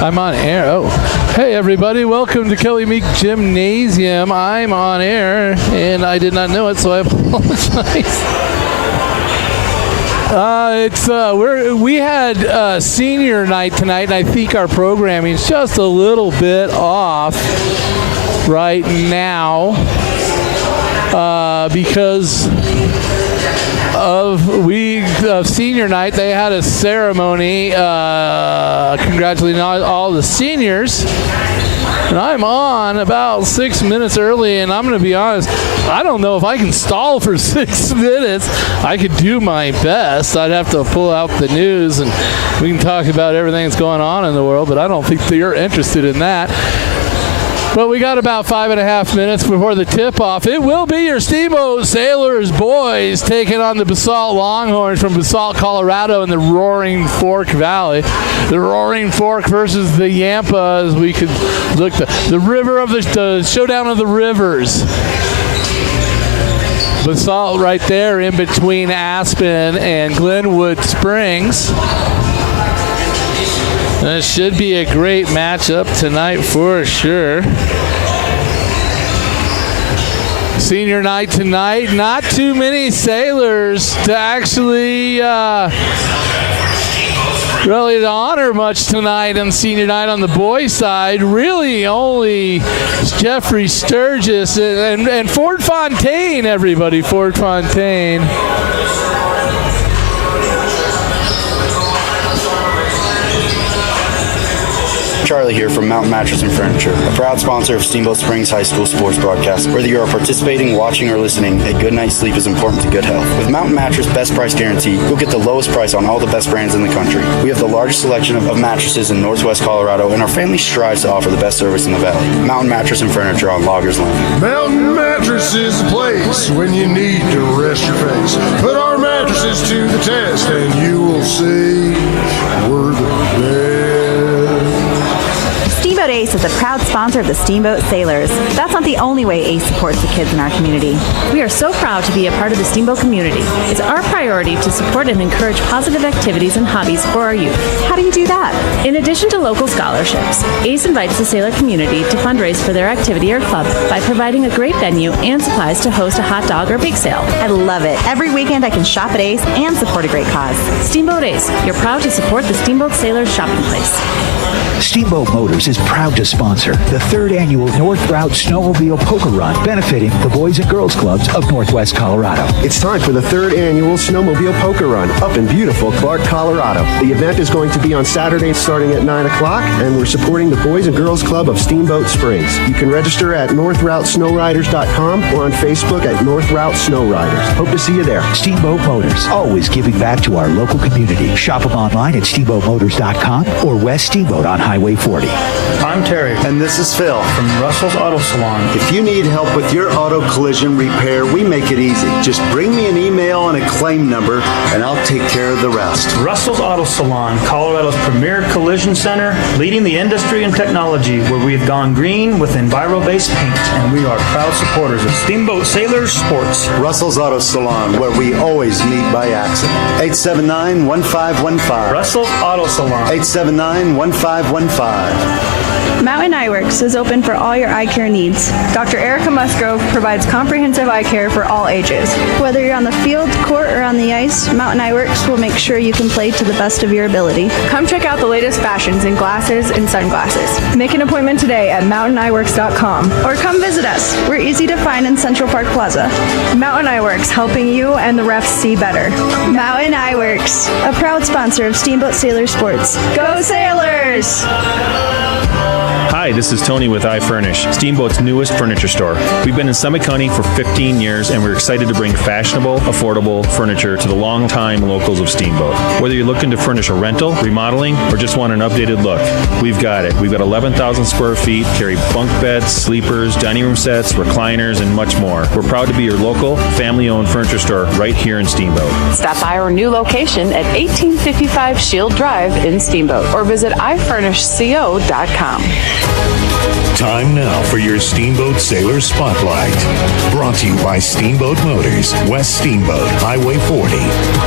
I'm on air. Oh, hey everybody, welcome to Kelly Meek Gymnasium. I'm on air and I did not know it, so I apologize. We had senior night tonight, and I think our programming is just a little bit off right now because of senior night. They had a ceremony congratulating all the seniors, and I'm on about 6 minutes early, and I'm going to be honest, I don't know if I can stall for 6 minutes. I could do my best. I'd have to pull out the news and we can talk about everything that's going on in the world, but I don't think that you're interested in that. But we got about 5.5 minutes before the tip-off. It will be your Steamboat Sailors boys taking on the BASALT Longhorns from BASALT, Colorado in the Roaring Fork Valley. The Roaring Fork versus the Yampa, as we could look the river of the showdown of the rivers. BASALT right there in between Aspen and Glenwood Springs. It should be a great matchup tonight for sure. Senior night tonight. Not too many Sailors to actually really to honor much tonight on senior night on the boys' side. Really only Jeffrey Sturgis and Ford Fontaine, everybody. Ford Fontaine. Charlie here from Mountain Mattress and Furniture, a proud sponsor of Steamboat Springs High School sports broadcast. Whether you are participating, watching, or listening, a good night's sleep is important to good health. With Mountain Mattress Best Price Guarantee, you'll get the lowest price on all the best brands in the country. We have the largest selection of mattresses in Northwest Colorado, and our family strives to offer the best service in the valley. Mountain Mattress and Furniture on Loggers Lane. Mountain Mattress is the place when you need to rest your face. Put our mattresses to the test, and you will see we're the best. Steamboat Ace is a proud sponsor of the Steamboat Sailors. That's not the only way Ace supports the kids in our community. We are so proud to be a part of the Steamboat community. It's our priority to support and encourage positive activities and hobbies for our youth. How do you do that? In addition to local scholarships, ACE invites the sailor community to fundraise for their activity or club by providing a great venue and supplies to host a hot dog or bake sale. I love it. Every weekend I can shop at ACE and support a great cause. Steamboat Ace, you're proud to support the Steamboat Sailors shopping place. Steamboat Motors is proud to sponsor the 3rd annual North Route Snowmobile Poker Run, benefiting the Boys and Girls Clubs of Northwest Colorado. It's time for the 3rd annual Snowmobile Poker Run up in beautiful Clark, Colorado. The event is going to be on Saturday starting at 9 o'clock, and we're supporting the Boys and Girls Club of Steamboat Springs. You can register at NorthRouteSnowRiders.com or on Facebook at North Route Snowriders. Hope to see you there. Steamboat Motors, always giving back to our local community. Shop them online at SteamboatMotors.com or West Steamboat on Highway 40. I'm Terry, and this is Phil from Russell's Auto Salon. If you need help with your auto collision repair, we make it easy. Just bring me an email and a claim number, and I'll take care of the rest. Russell's Auto Salon, Colorado's premier collision center, leading the industry in technology, where we've gone green with Enviro-based paint, and we are proud supporters of Steamboat Sailors Sports. Russell's Auto Salon, where we always meet by accident. 879-1515. Russell's Auto Salon. 879-1515. Mountain Eyeworks is open for all your eye care needs. Dr. Erica Musgrove provides comprehensive eye care for all ages. Whether you're on the field, court, or on the ice, Mountain Eyeworks will make sure you can play to the best of your ability. Come check out the latest fashions in glasses and sunglasses. Make an appointment today at MountainEyeworks.com or come visit us. We're easy to find in Central Park Plaza. Mountain Eyeworks, helping you and the refs see better. Mountain Eyeworks, a proud sponsor of Steamboat Sailor Sports. Go Sailors! Hi, this is Tony with iFurnish, Steamboat's newest furniture store. We've been in Summit County for 15 years, and we're excited to bring fashionable, affordable furniture to the longtime locals of Steamboat. Whether you're looking to furnish a rental, remodeling, or just want an updated look, we've got it. We've got 11,000 square feet, carry bunk beds, sleepers, dining room sets, recliners, and much more. We're proud to be your local, family-owned furniture store right here in Steamboat. Stop by our new location at 1855 Shield Drive in Steamboat, or visit ifurnishco.com. Time now for your Steamboat Sailor Spotlight. Brought to you by Steamboat Motors, West Steamboat, Highway 40,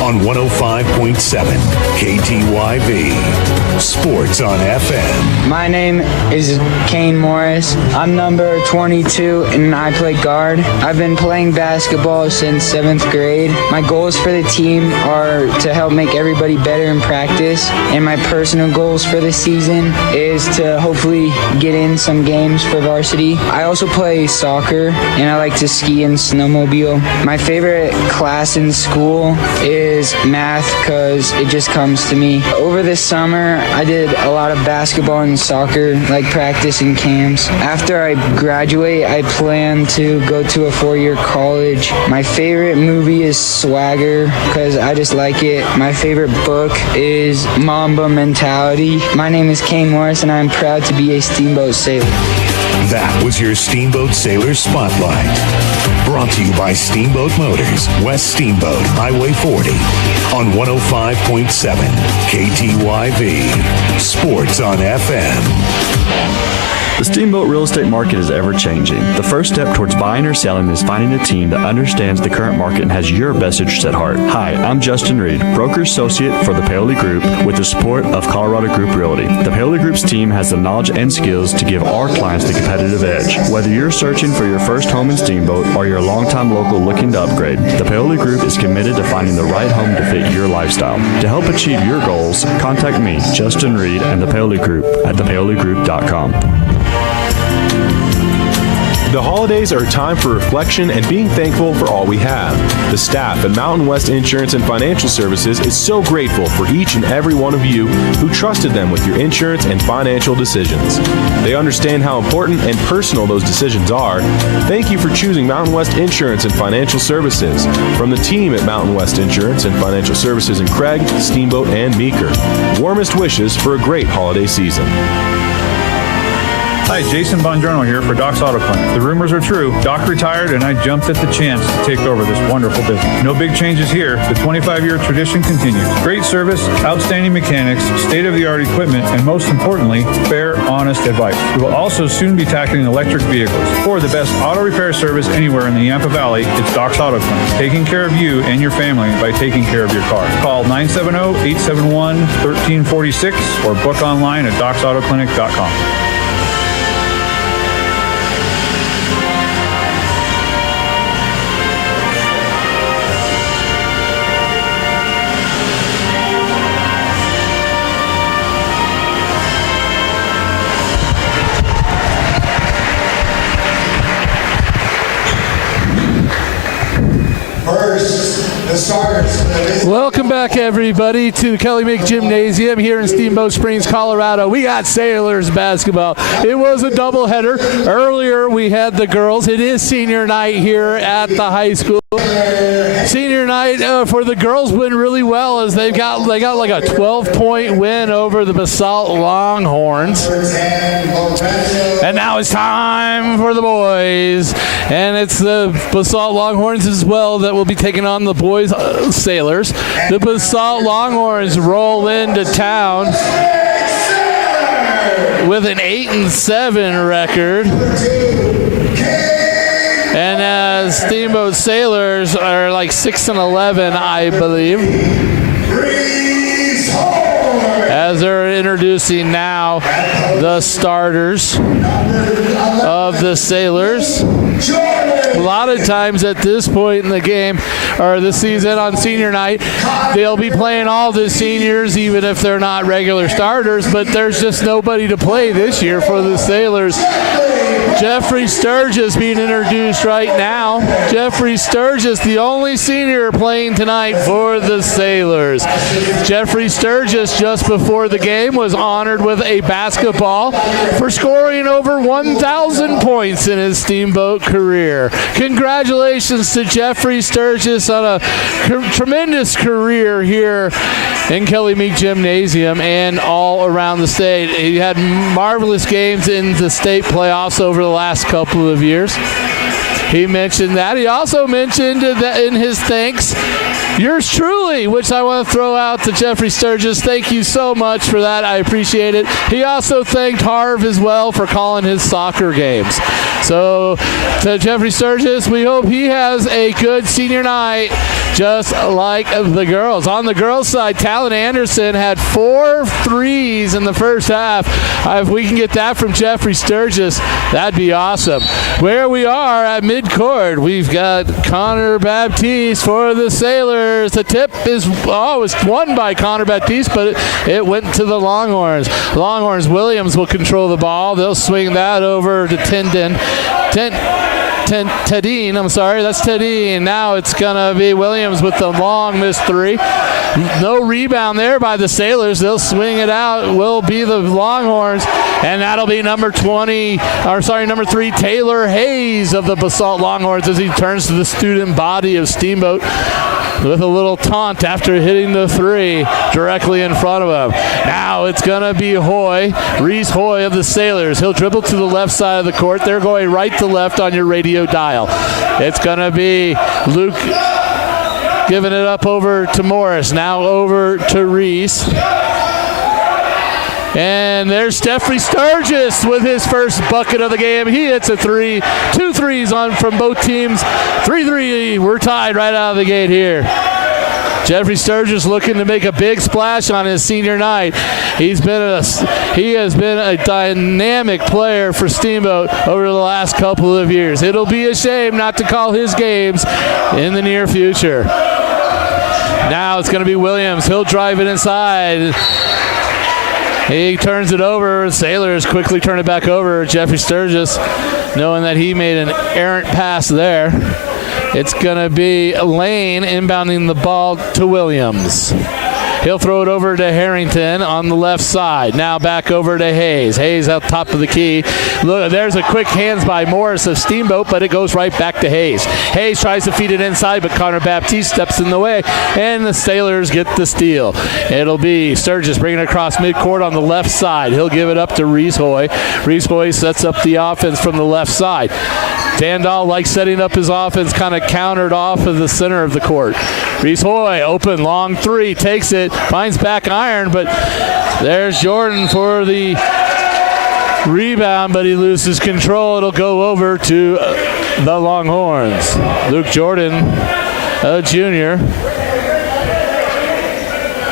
on 105.7 KTYV. Sports on FM. My name is Kane Morris. I'm number 22 and I play guard. I've been playing basketball since 7th grade. My goals for the team are to help make everybody better in practice, and my personal goals for the season is to hopefully get in some games for varsity. I also play soccer, and I like to ski and snowmobile. My favorite class in school is math because it just comes to me. Over the summer, I did a lot of basketball and soccer, like practice and camps. After I graduate, I plan to go to a 4-year college. My favorite movie is Swagger because I just like it. My favorite book is Mamba Mentality. My name is Kane Morris, and I'm proud to be a Steamboat Sailor. That was your Steamboat Sailor Spotlight. Brought to you by Steamboat Motors, West Steamboat, Highway 40, on 105.7 KTYV. Sports on FM. The Steamboat real estate market is ever-changing. The first step towards buying or selling is finding a team that understands the current market and has your best interest at heart. Hi, I'm Justin Reed, broker associate for the Paoli Group with the support of Colorado Group Realty. The Paoli Group's team has the knowledge and skills to give our clients the competitive edge. Whether you're searching for your first home in Steamboat or you're a longtime local looking to upgrade, the Paoli Group is committed to finding the right home to fit your lifestyle. To help achieve your goals, contact me, Justin Reed, and the Paoli Group at thepaoligroup.com. The Hall Holidays are a time for reflection and being thankful for all we have. The staff at Mountain West Insurance and Financial Services is so grateful for each and every one of you who trusted them with your insurance and financial decisions. They understand how important and personal those decisions are. Thank you for choosing Mountain West Insurance and Financial Services. From the team at Mountain West Insurance and Financial Services in Craig, Steamboat, and Meeker, warmest wishes for a great holiday season. Hi, Jason Bongiorno here for Doc's Auto Clinic. The rumors are true. Doc retired and I jumped at the chance to take over this wonderful business. No big changes here. The 25-year tradition continues. Great service, outstanding mechanics, state-of-the-art equipment, and most importantly, fair, honest advice. We will also soon be tackling electric vehicles. For the best auto repair service anywhere in the Yampa Valley, it's Doc's Auto Clinic. Taking care of you and your family by taking care of your car. Call 970-871-1346 or book online at docsautoclinic.com. Welcome back, everybody, to the Kelly Meek Gymnasium here in Steamboat Springs, Colorado. We got Sailors basketball. It was a doubleheader. Earlier, we had the girls. It is senior night here at the high school. Senior night for the girls went really well as they got like a 12-point win over the BASALT Longhorns. And now it's time for the boys. And it's the BASALT Longhorns as well that will be taking on the boys Sailors. The BASALT Longhorns roll into town with an 8-7 record. And Steamboat Sailors are like 6-11, I believe. As they're introducing now the starters of the Sailors. A lot of times at this point in the game, or the season on senior night, they'll be playing all the seniors even if they're not regular starters, but there's just nobody to play this year for the Sailors. Jeffrey Sturgis being introduced right now. Jeffrey Sturgis, the only senior playing tonight for the Sailors. Jeffrey Sturgis, just before the game, was honored with a basketball for scoring over 1,000 points in his Steamboat career. Congratulations to Jeffrey Sturgis on a tremendous career here in Kelly Meek Gymnasium and all around the state. He had marvelous games in the state playoffs over the last couple of years. He mentioned that. He also mentioned that in his thanks, yours truly, which I want to throw out to Jeffrey Sturgis. Thank you so much for that. I appreciate it. He also thanked Harv as well for calling his soccer games. So to Jeffrey Sturgis, we hope he has a good senior night, just like the girls. On the girls' side, Talon Anderson had 4 threes in the first half. If we can get that from Jeffrey Sturgis, that'd be awesome. Where we are at midcourt, we've got Connor Baptiste for the Sailors. The tip was won by Connor Baptiste, but it went to the Longhorns. Longhorns, Williams will control the ball. They'll swing that over to Tedine. That's Tedine. Now it's going to be Williams with the long missed 3. No rebound there by the Sailors. They'll swing it out. Will be the Longhorns. And that'll be number 3, Taylor Hayes of the BASALT Longhorns as he turns to the student body of Steamboat with a little taunt after hitting the 3 directly in front of him. Now it's going to be Reese Hoy of the Sailors. He'll dribble to the left side of the court. They're going right to left on your radio dial. It's going to be Luke giving it up over to Morris. Now over to Reese. And there's Jeffrey Sturgis with his first bucket of the game. He hits a 3. 2 threes on from both teams. 3-3. We're tied right out of the gate here. Jeffrey Sturgis looking to make a big splash on his senior night. He has been a dynamic player for Steamboat over the last couple of years. It'll be a shame not to call his games in the near future. Now it's going to be Williams. He'll drive it inside. He turns it over. Sailors quickly turn it back over. Jeffrey Sturgis, knowing that he made an errant pass there. It's going to be Lane inbounding the ball to Williams. He'll throw it over to Harrington on the left side. Now back over to Hayes. Hayes out top of the key. Look, there's a quick hands by Morris of Steamboat, but it goes right back to Hayes. Hayes tries to feed it inside, but Connor Baptiste steps in the way, and the Sailors get the steal. It'll be Sturgis bringing it across midcourt on the left side. He'll give it up to Reese Hoy. Reese Hoy sets up the offense from the left side. Vandal likes setting up his offense, kind of countered off of the center of the court. Reese Hoy, open, long three, takes it, finds back iron, but there's Jordan for the rebound, but he loses control. It'll go over to the Longhorns. Luke Jordan, a junior.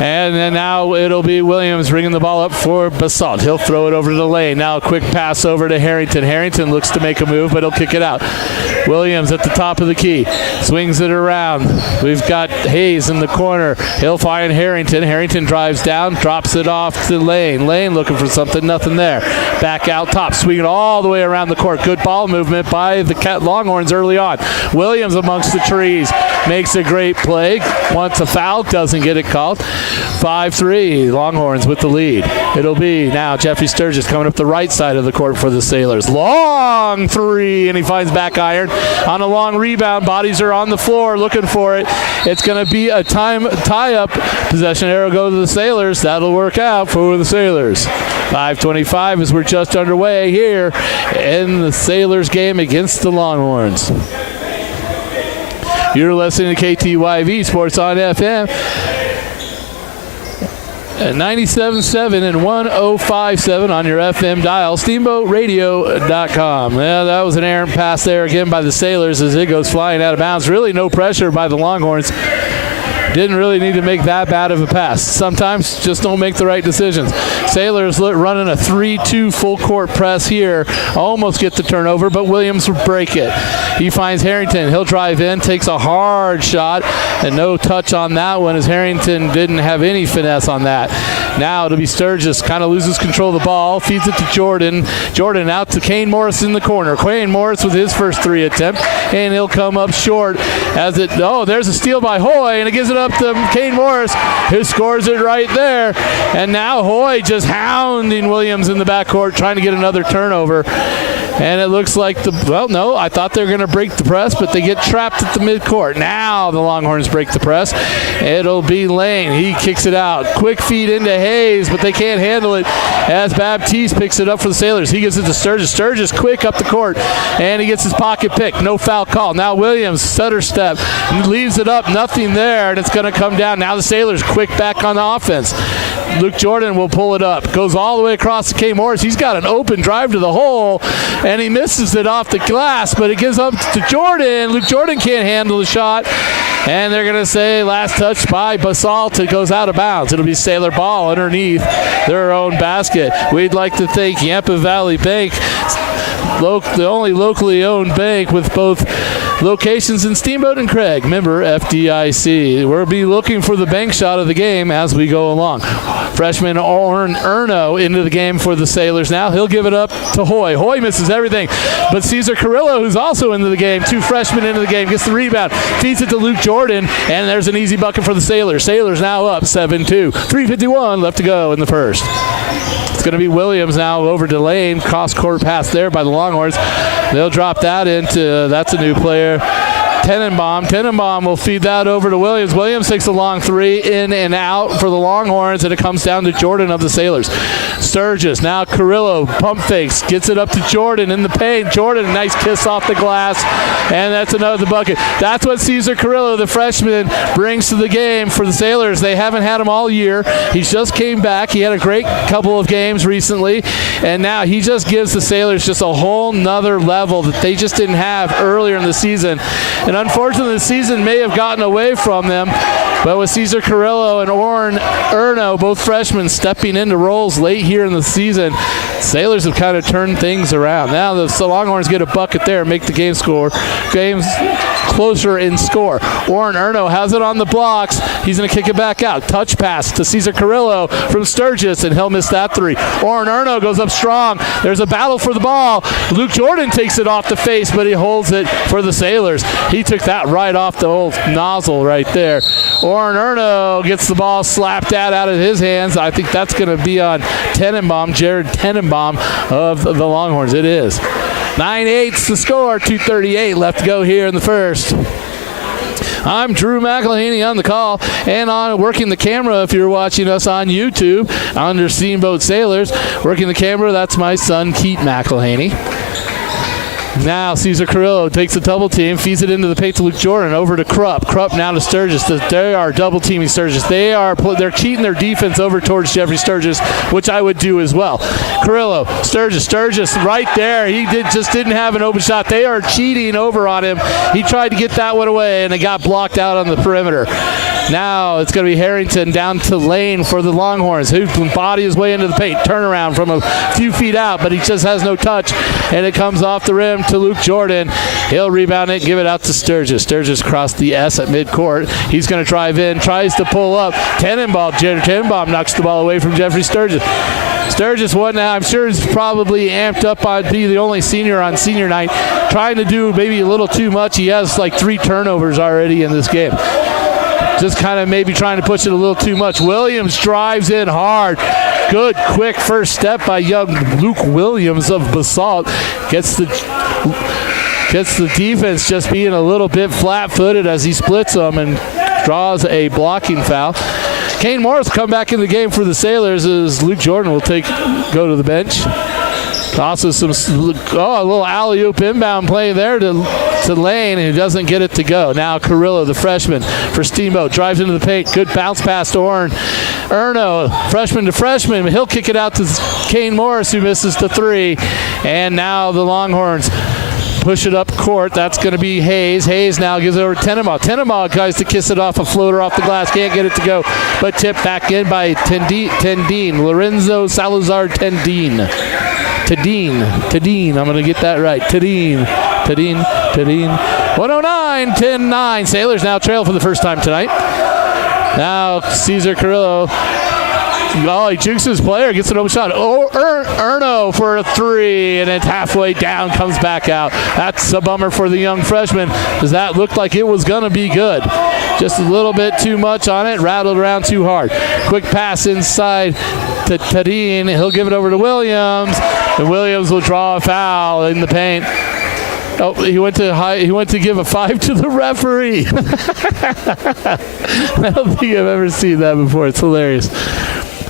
And then now it'll be Williams bringing the ball up for Basalt. He'll throw it over to the lane. Now a quick pass over to Harrington. Harrington looks to make a move, but he'll kick it out. Williams at the top of the key. Swings it around. We've got Hayes in the corner. He'll find Harrington. Harrington drives down, drops it off to Lane. Lane looking for something, nothing there. Back out top, swinging all the way around the court. Good ball movement by the Longhorns early on. Williams amongst the trees makes a great play. Wants a foul, doesn't get it called. 5-3, Longhorns with the lead. It'll be now Jeffrey Sturgis coming up the right side of the court for the Sailors. Long three, and he finds back iron on a long rebound. Bodies are on the floor looking for it. It's going to be a tie-up possession. Arrow go to the Sailors. That'll work out for the Sailors. 5:25 as we're just underway here in the Sailors game against the Longhorns. You're listening to KTYV Sports on FM. At 97.7 and 105.7 on your FM dial, steamboatradio.com. Yeah, that was an errant pass there again by the Sailors as it goes flying out of bounds. Really no pressure by the Longhorns. Didn't really need to make that bad of a pass. Sometimes just don't make the right decisions. Sailors running a 3-2 full court press here. Almost get the turnover, but Williams will break it. He finds Harrington. He'll drive in, takes a hard shot, and no touch on that one as Harrington didn't have any finesse on that. Now it'll be Sturgis, kind of loses control of the ball, feeds it to Jordan. Jordan out to Kane Morris in the corner. Kane Morris with his first three attempt, and he'll come up short as it, there's a steal by Hoy, and it gives it up to Kane Morris, who scores it right there. And now Hoy just hounding Williams in the backcourt, trying to get another turnover. And it looks like I thought they were going to break the press, but they get trapped at the midcourt. Now the Longhorns break the press. It'll be Lane. He kicks it out. Quick feed into Hayes, but they can't handle it as Baptiste picks it up for the Sailors. He gives it to Sturgis. Sturgis quick up the court, and he gets his pocket pick. No foul call. Now Williams, stutter step, leaves it up. Nothing there, and it's going to come down. Now the Sailors quick back on the offense. Luke Jordan will pull it up. Goes all the way across to K. Morris. He's got an open drive to the hole, and he misses it off the glass, but it gives up to Jordan. Luke Jordan can't handle the shot, and they're going to say last touch by Basalt. It goes out of bounds. It'll be Sailor ball underneath their own basket. We'd like to thank Yampa Valley Bank, the only locally owned bank with both locations in Steamboat and Craig, member FDIC. We'll be looking for the bank shot of the game as we go along. Freshman Erno into the game for the Sailors now. He'll give it up to Hoy. Hoy misses everything, but Cesar Carrillo, who's also into the game, two freshmen into the game, gets the rebound, feeds it to Luke Jordan, and there's an easy bucket for the Sailors. Sailors now up 7-2. 3:51 left to go in the first. It's going to be Williams now over to Lane. Cross-court pass there by the Longhorns. They'll drop that into, that's a new player, Tenenbaum. Tenenbaum will feed that over to Williams. Williams takes a long three in and out for the Longhorns, and it comes down to Jordan of the Sailors. Sturgis, now Carrillo, pump fakes, gets it up to Jordan in the paint. Jordan, nice kiss off the glass, and that's another bucket. That's what Cesar Carrillo, the freshman, brings to the game for the Sailors. They haven't had him all year. He just came back. He had a great couple of games recently, and now he just gives the Sailors just a whole nother level that they just didn't have earlier in the season. And unfortunately, the season may have gotten away from them But with Cesar Carrillo and Orrin Erno, both freshmen, stepping into roles late here in the season, Sailors have kind of turned things around. Now the Longhorns get a bucket there, make the games closer in score. Orrin Erno has it on the blocks. He's going to kick it back out. Touch pass to Cesar Carrillo from Sturgis, and he'll miss that three. Orrin Erno goes up strong. There's a battle for the ball. Luke Jordan takes it off the face, but he holds it for the Sailors. He took that right off the old nozzle right there. Orrin Erno gets the ball slapped out of his hands. I think that's going to be on Tenenbaum, Jared Tenenbaum of the Longhorns. It is. 9-8's the score, 2:38 left to go here in the first. I'm Drew McElhaney on the call and on working the camera if you're watching us on YouTube under Steamboat Sailors. Working the camera, that's my son, Keith McElhaney. Now Cesar Carrillo takes a double team, feeds it into the paint to Luke Jordan, over to Krupp. Krupp now to Sturgis. They are double teaming Sturgis. They're cheating their defense over towards Jeffrey Sturgis, which I would do as well. Carrillo, Sturgis right there. He just didn't have an open shot. They are cheating over on him. He tried to get that one away, and it got blocked out on the perimeter. Now it's going to be Harrington down to Lane for the Longhorns, who can body his way into the paint. Turnaround from a few feet out, but he just has no touch, and it comes off the rim to Luke Jordan. He'll rebound it, give it out to Sturgis. Sturgis crossed the S at midcourt. He's going to drive in, tries to pull up. Tenenbaum knocks the ball away from Jeffrey Sturgis. Sturgis, I'm sure is probably amped up on being the only senior on senior night, trying to do maybe a little too much. He has like 3 turnovers already in this game. Just kind of maybe trying to push it a little too much. Williams drives in hard. Good, quick first step by young Luke Williams of BASALT. Gets the defense just being a little bit flat-footed as he splits them and draws a blocking foul. Kane Morris come back in the game for the Sailors as Luke Jordan will go to the bench. Also a little alley-oop inbound play there to Lane, who doesn't get it to go. Now Carrillo, the freshman for Steamboat, drives into the paint. Good bounce pass to Orrin Erno, freshman to freshman. He'll kick it out to Kane Morris, who misses the 3. And now the Longhorns push it up court. That's going to be Hayes. Hayes now gives it over to Tenenbaum. Tenenbaum tries to kiss it off, a floater off the glass. Can't get it to go, but tipped back in by Tendine. Lorenzo Salazar Tendine. I'm going to get that right. Tadine. 109-10-9. Sailors now trail for the first time tonight. Now Cesar Carrillo. He jukes his player, gets an open shot. Erno for a 3, and it's halfway down, comes back out. That's a bummer for the young freshman, because that looked like it was going to be good. Just a little bit too much on it, rattled around too hard. Quick pass inside to Tadine. He'll give it over to Williams, and Williams will draw a foul in the paint. Oh, he went to give a 5 to the referee. I don't think I've ever seen that before. It's hilarious.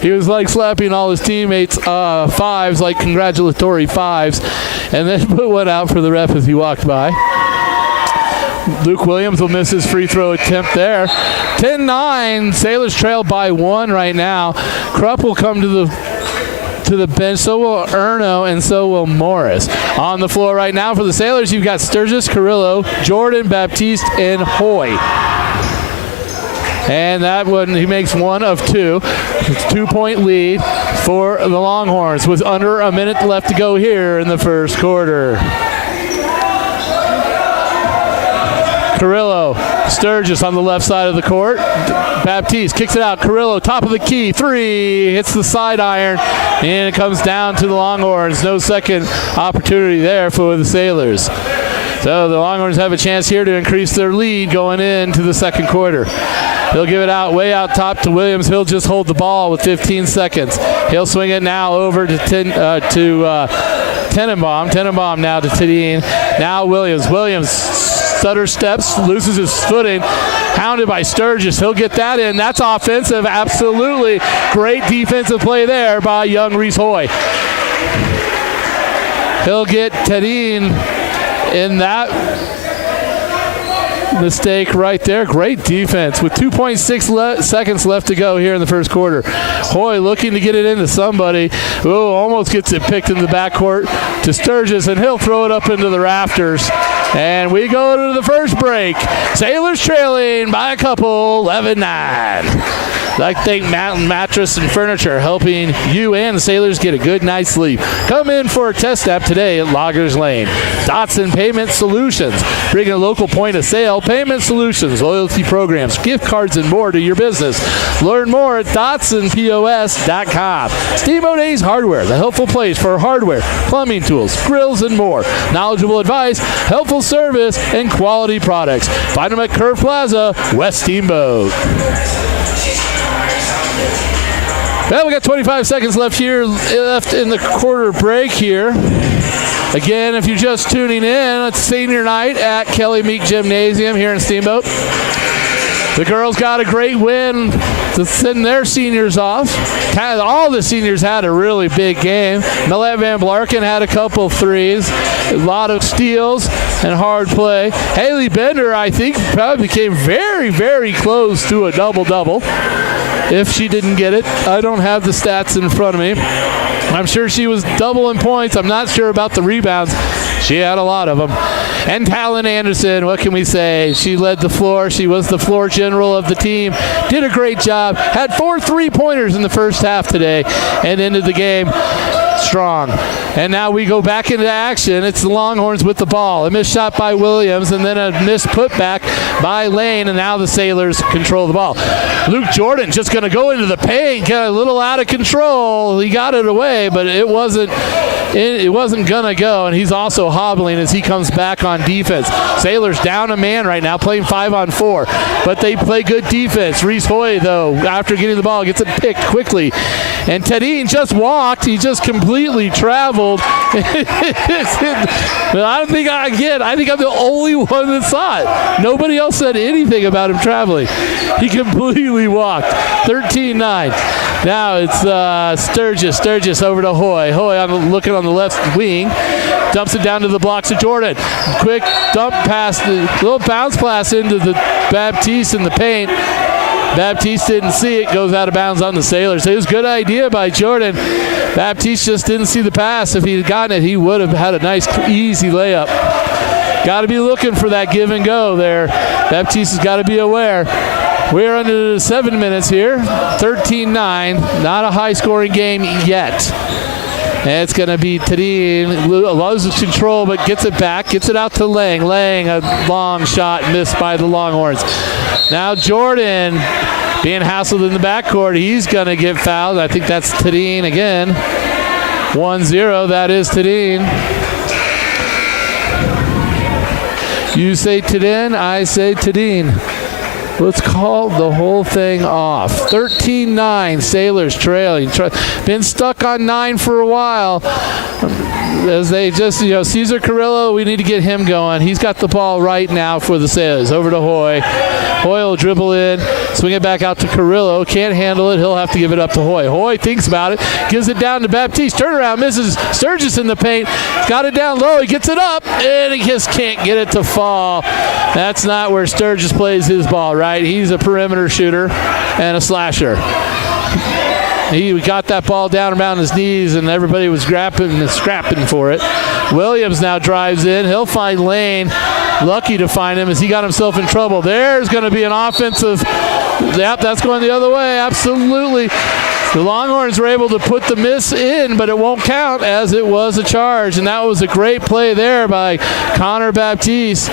He was like slapping all his teammates 5s, like congratulatory 5s, and then put one out for the ref as he walked by. Luke Williams will miss his free throw attempt there. 10-9, Sailors trail by 1 right now. Krupp will come to the bench, so will Erno, and so will Morris. On the floor right now for the Sailors, you've got Sturgis, Carrillo, Jordan, Baptiste, and Hoy. And that one, he makes 1 of 2. It's a 2-point lead for the Longhorns with under a minute left to go here in the first quarter. Carrillo, Sturgis on the left side of the court. Baptiste kicks it out. Carrillo, top of the key, 3, hits the side iron, and it comes down to the Longhorns. No second opportunity there for the Sailors. So the Longhorns have a chance here to increase their lead going into the second quarter. He'll give it out way out top to Williams. He'll just hold the ball with 15 seconds. He'll swing it now over to Tenenbaum. Tenenbaum now to Tadine. Now Williams. Williams stutter steps, loses his footing, hounded by Sturgis. He'll get that in. That's offensive. Absolutely great defensive play there by young Reese Hoy. He'll get Tadine in that. mistake right there. Great defense with 2.6 seconds left to go here in the first quarter. Hoy looking to get it into somebody. Oh, almost gets it picked in the backcourt to Sturgis, and he'll throw it up into the rafters. And we go to the first break. Sailors trailing by a couple, 11-9. I think Mountain Mattress and Furniture helping you and the Sailors get a good night's sleep. Come in for a test app today at Loggers Lane. Dotson Payment Solutions, bringing a local point of sale payment solutions, loyalty programs, gift cards, and more to your business. Learn more at DotsonPOS.com. Steamboat A's Hardware, the helpful place for hardware, plumbing tools, grills, and more. Knowledgeable advice, helpful service, and quality products. Find them at Curve Plaza, West Steamboat. Well, we got 25 seconds left in the quarter break here. Again, if you're just tuning in, it's senior night at Kelly Meek Gymnasium here in Steamboat. The girls got a great win to send their seniors off. All the seniors had a really big game. Millette Van Blarken had a couple threes, a lot of steals, and hard play. Haley Bender, I think, probably came very, very close to a double-double. If she didn't get it, I don't have the stats in front of me. I'm sure she was double in points. I'm not sure about the rebounds. She had a lot of them. And Talon Anderson, what can we say? She led the floor. She was the floor general of the team. Did a great job. Had 4 3-pointers in the first half today and ended the game strong. And now we go back into action. It's the Longhorns with the ball. A missed shot by Williams and then a missed putback by Lane, and now the Sailors control the ball. Luke Jordan just going to go into the paint, get a little out of control. He got it away, but it wasn't going to go, and he's also hobbling as he comes back on defense. Sailors down a man right now, playing 5-on-4, but they play good defense. Reese Hoy, though, after getting the ball, gets it picked quickly. And Tedine just walked. He just completely traveled. But I think I'm the only one that saw it. Nobody else said anything about him traveling. He completely walked. 13-9. Now it's Sturgis. Sturgis over to Hoy. Hoy looking on the left wing. Dumps it down to the blocks of Jordan. Quick dump pass, little bounce pass into the Baptiste in the paint. Baptiste didn't see it, goes out of bounds on the Sailors. It was a good idea by Jordan. Baptiste just didn't see the pass. If he had gotten it, he would have had a nice, easy layup. Got to be looking for that give and go there. Baptiste has got to be aware. We're under 7 minutes here. 13-9. Not a high-scoring game yet. And it's going to be Tadine. Loses control, but gets it back. Gets it out to Lang. Lang, a long shot missed by the Longhorns. Now Jordan being hassled in the backcourt. He's going to get fouled. I think that's Tadine again. 1-0. That is Tadine. You say Tadine, I say Tadine. Let's call the whole thing off. 13-9, Sailors trailing. Been stuck on 9 for a while. As they just, Cesar Carrillo, we need to get him going. He's got the ball right now for the Sailors. Over to Hoy. Hoy will dribble in, swing it back out to Carrillo. Can't handle it. He'll have to give it up to Hoy. Hoy thinks about it, gives it down to Baptiste. Turnaround, misses Sturgis in the paint. Got it down low. He gets it up, and he just can't get it to fall. That's not where Sturgis plays his ball, right? He's a perimeter shooter and a slasher. He got that ball down around his knees, and everybody was scrapping for it. Williams now drives in. He'll find Lane. Lucky to find him as he got himself in trouble. There's going to be an offensive. Yep, that's going the other way. Absolutely. The Longhorns were able to put the miss in, but it won't count as it was a charge. And that was a great play there by Connor Baptiste.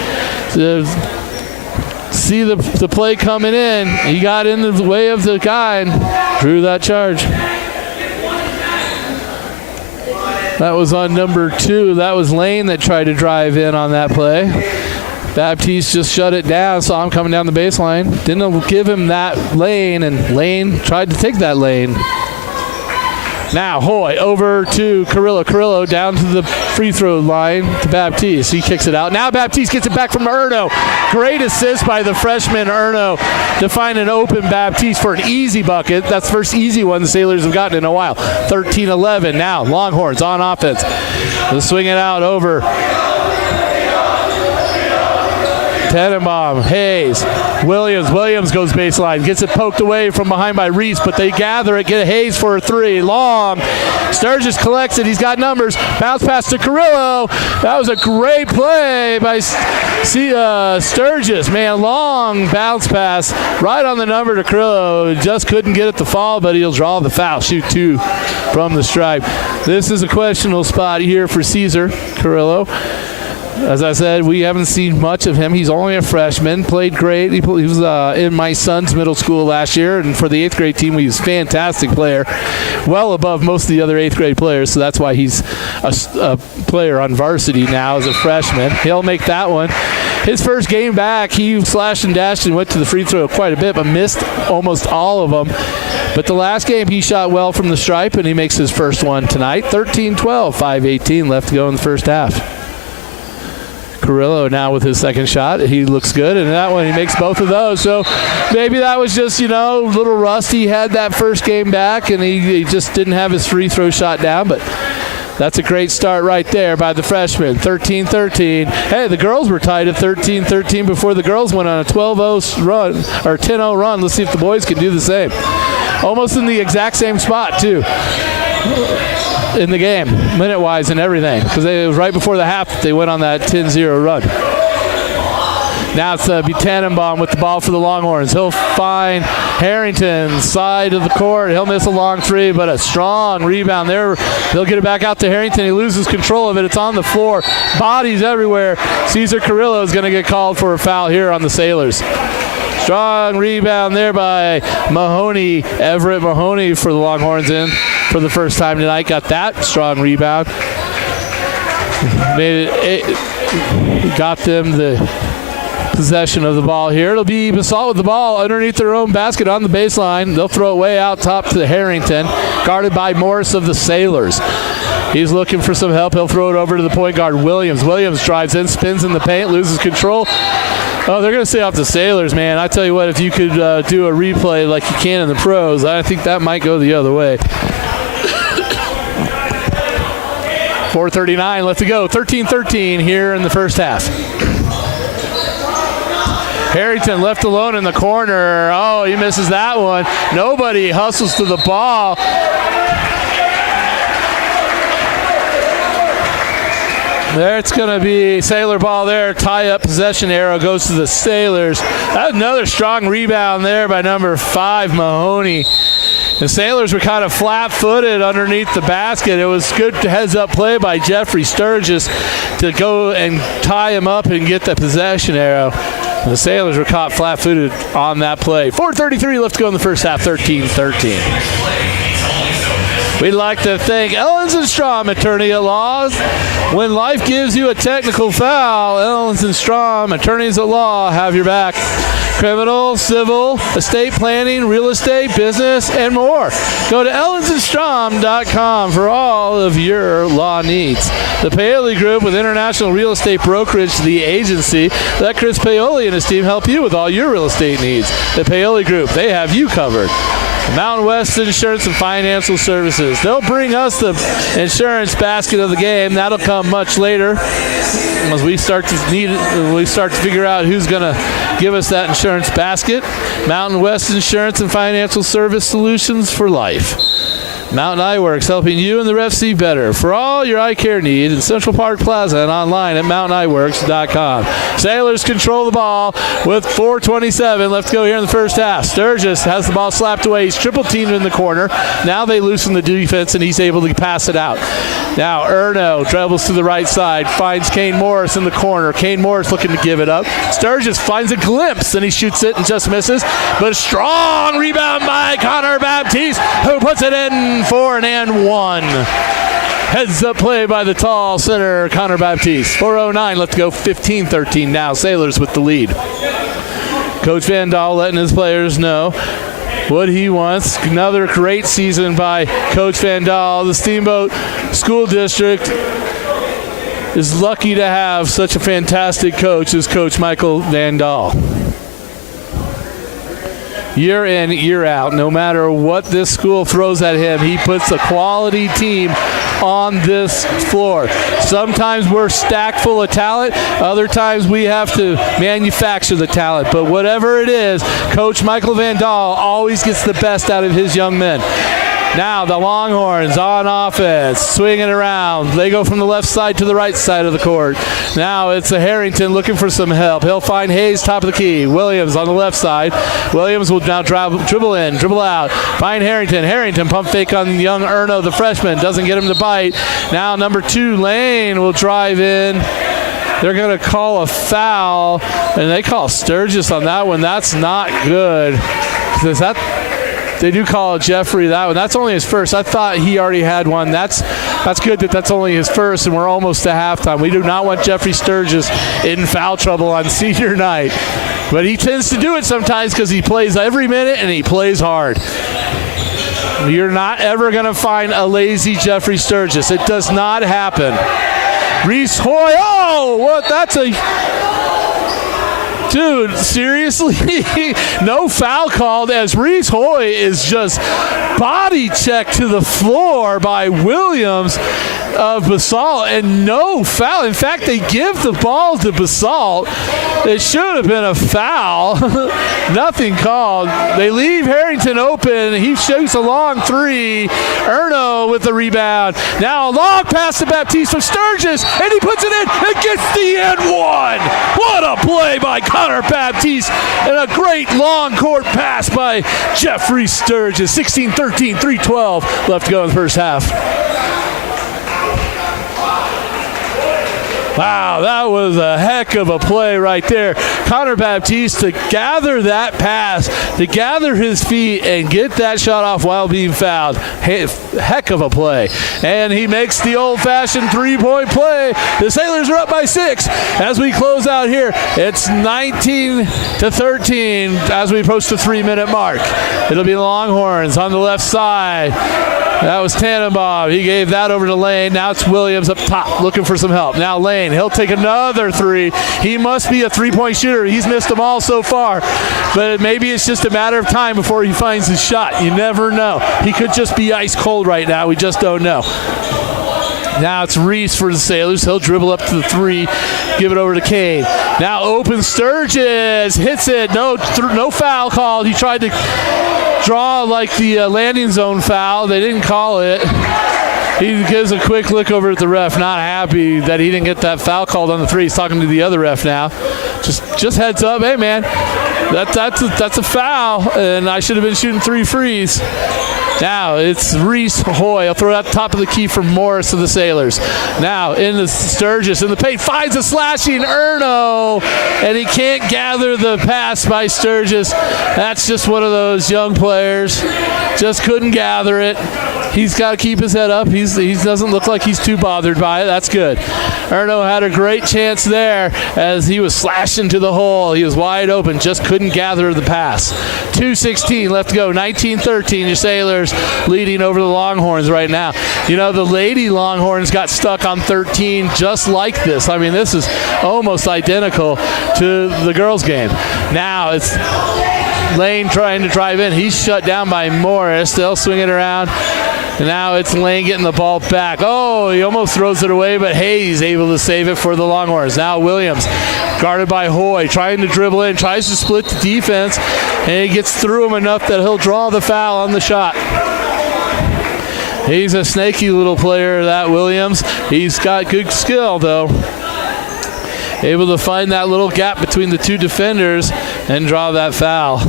See the play coming in. He got in the way of the guy and drew that charge. That was on number 2. That was Lane that tried to drive in on that play. Baptiste just shut it down, saw him coming down the baseline. Didn't give him that lane, and Lane tried to take that lane. Now Hoy over to Carrillo. Carrillo down to the free throw line to Baptiste. He kicks it out. Now Baptiste gets it back from Erno. Great assist by the freshman Erno to find an open Baptiste for an easy bucket. That's the first easy one the Sailors have gotten in a while. 13-11. Now Longhorns on offense. They'll swing it out over Tenenbaum, Hayes, Williams. Williams goes baseline, gets it poked away from behind by Reese, but they gather it, get Hayes for a three. Long. Sturgis collects it. He's got numbers. Bounce pass to Carrillo. That was a great play by Sturgis. Man, long bounce pass right on the number to Carrillo. Just couldn't get it to fall, but he'll draw the foul. Shoot two from the stripe. This is a questionable spot here for Caesar Carrillo. As I said, we haven't seen much of him. He's only a freshman. Played great. He was in my son's middle school last year, and for the 8th grade team, he was a fantastic player, well above most of the other 8th grade players, so that's why he's a player on varsity now as a freshman. He'll make that one. His first game back, he slashed and dashed and went to the free throw quite a bit, but missed almost all of them. But the last game, he shot well from the stripe, and he makes his first one tonight. 13-12, 5:18 left to go in the first half. Carrillo now with his second shot. He looks good, and that one he makes both of those. So maybe that was just, a little rust. He had that first game back, and he just didn't have his free throw shot down, but that's a great start right there by the freshman. 13-13. Hey, the girls were tied at 13-13 before the girls went on a 12-0 run, or 10-0 run. Let's see if the boys can do the same. Almost in the exact same spot, too, in the game, minute-wise and everything, because it was right before the half that they went on that 10-0 run. Now it's Tenenbaum with the ball for the Longhorns. He'll find Harrington, side of the court. He'll miss a long three, but a strong rebound there. They'll get it back out to Harrington. He loses control of it. It's on the floor. Bodies everywhere. Caesar Carrillo is going to get called for a foul here on the Sailors. Strong rebound there by Mahoney. Everett Mahoney for the Longhorns in for the first time tonight. Got that strong rebound. Got them the possession of the ball here. It'll be BASALT with the ball underneath their own basket on the baseline. They'll throw it way out top to Harrington, guarded by Morris of the Sailors. He's looking for some help. He'll throw it over to the point guard, Williams. Williams drives in, spins in the paint, loses control. Oh, they're going to stay off the Sailors, man. I tell you what, if you could do a replay like you can in the pros, I think that might go the other way. 4:39 left to go. 13-13 here in the first half. Harrington left alone in the corner. Oh, he misses that one. Nobody hustles to the ball. There it's going to be Sailor ball there. Tie-up possession arrow goes to the Sailors. That's another strong rebound there by number 5, Mahoney. The Sailors were kind of flat-footed underneath the basket. It was good heads-up play by Jeffrey Sturgis to go and tie him up and get the possession arrow. The Sailors were caught flat-footed on that play. 4:33 left to go in the first half, 13-13. We'd like to thank Ellens & Strom, attorney at law. When life gives you a technical foul, Ellens & Strom, attorneys at law, have your back. Criminal, civil, estate planning, real estate, business, and more. Go to ellensandstrom.com for all of your law needs. The Paoli Group with International Real Estate Brokerage, the agency. Let Chris Paoli and his team help you with all your real estate needs. The Paoli Group, they have you covered. Mountain West Insurance and Financial Services. They'll bring us the insurance basket of the game. That'll come much later as we start to figure out who's going to give us that insurance basket. Mountain West Insurance and Financial Service Solutions for life. Mountain Eye Works, helping you and the ref see better. For all your eye care needs in Central Park Plaza and online at mountainEyeworks.com. Sailors control the ball with 4:27 left to go here in the first half. Sturgis has the ball slapped away. He's triple teamed in the corner. Now they loosen the defense and he's able to pass it out. Now Erno dribbles to the right side, finds Kane Morris in the corner. Kane Morris looking to give it up. Sturgis finds a glimpse and he shoots it and just misses. But a strong rebound by Connor Baptiste, who puts it in for an and one. Heads up play by the tall center, Connor Baptiste. 4:09 left to go, 15-13 now. Sailors with the lead. Coach Van Dahl letting his players know what he wants. Another great season by Coach Van Dahl. The Steamboat School District is lucky to have such a fantastic coach as Coach Michael Van Dahl. Year in, year out, no matter what this school throws at him, he puts a quality team on this floor. Sometimes we're stacked full of talent. Other times we have to manufacture the talent. But whatever it is, Coach Michael Van Dahl always gets the best out of his young men. Now the Longhorns on offense, swinging around. They go from the left side to the right side of the court. Now it's a Harrington looking for some help. He'll find Hayes top of the key. Williams on the left side. Williams will now dribble in, dribble out. Find Harrington. Harrington pump fake on young Erno, the freshman. Doesn't get him to bite. Now number 2, Lane, will drive in. They're going to call a foul, and they call Sturgis on that one. That's not good. They do call Jeffrey that one. That's only his first. I thought he already had one. That's good that that's only his first, and we're almost to halftime. We do not want Jeffrey Sturgis in foul trouble on senior night. But he tends to do it sometimes because he plays every minute and he plays hard. You're not ever going to find a lazy Jeffrey Sturgis. It does not happen. Reese Hoy. Oh, what? That's a... Dude, seriously? No foul called as Reese Hoy is just body checked to the floor by Williams of BASALT, and no foul. In fact, they give the ball to BASALT. It should have been a foul. Nothing called. They leave Harrington open. He shoots a long 3. Erno with the rebound. Now a long pass to Baptiste from Sturgis, and he puts it in and gets the end one. What a play by Connor Baptiste, and a great long court pass by Jeffrey Sturgis. 16-13, 3:12 left to go in the first half. Wow, that was a heck of a play right there. Connor Baptiste to gather that pass, to gather his feet and get that shot off while being fouled. Heck of a play. And he makes the old-fashioned three-point play. The Sailors are up by 6 as we close out here. It's 19-13 as we approach the 3-minute mark. It'll be the Longhorns on the left side. That was Tannenbaum. He gave that over to Lane. Now it's Williams up top looking for some help. Now Lane, he'll take another 3. He must be a three-point shooter. He's missed them all so far. But maybe it's just a matter of time before he finds his shot. You never know. He could just be ice cold right now. We just don't know. Now it's Reese for the Sailors. He'll dribble up to the 3, give it over to Kane. Now open Sturgis, hits it. No foul called. He tried to draw like the landing zone foul. They didn't call it. He gives a quick look over at the ref, not happy that he didn't get that foul called on the 3. He's talking to the other ref now. Just heads up, hey man, that's a foul, and I should have been shooting 3 frees. Now it's Reese Hoy. He'll throw it at the top of the key for Morris of the Sailors. Now in the Sturgis in the paint, finds a slashing Erno, and he can't gather the pass by Sturgis. That's just one of those young players. Just couldn't gather it. He's got to keep his head up. He doesn't look like he's too bothered by it. That's good. Erno had a great chance there as he was slashing to the hole. He was wide open, just couldn't gather the pass. 2:16 left to go. 19-13. Your Sailors leading over the Longhorns right now. You know, the Lady Longhorns got stuck on 13 just like this. I mean, this is almost identical to the girls' game. Now it's Lane trying to drive in. He's shut down by Morris. They'll swing it around. And now it's Lane getting the ball back. Oh, he almost throws it away, but Hayes able to save it for the Longhorns. Now Williams, guarded by Hoy, trying to dribble in, tries to split the defense, and he gets through him enough that he'll draw the foul on the shot. He's a snaky little player, that Williams. He's got good skill, though. Able to find that little gap between the 2 defenders and draw that foul.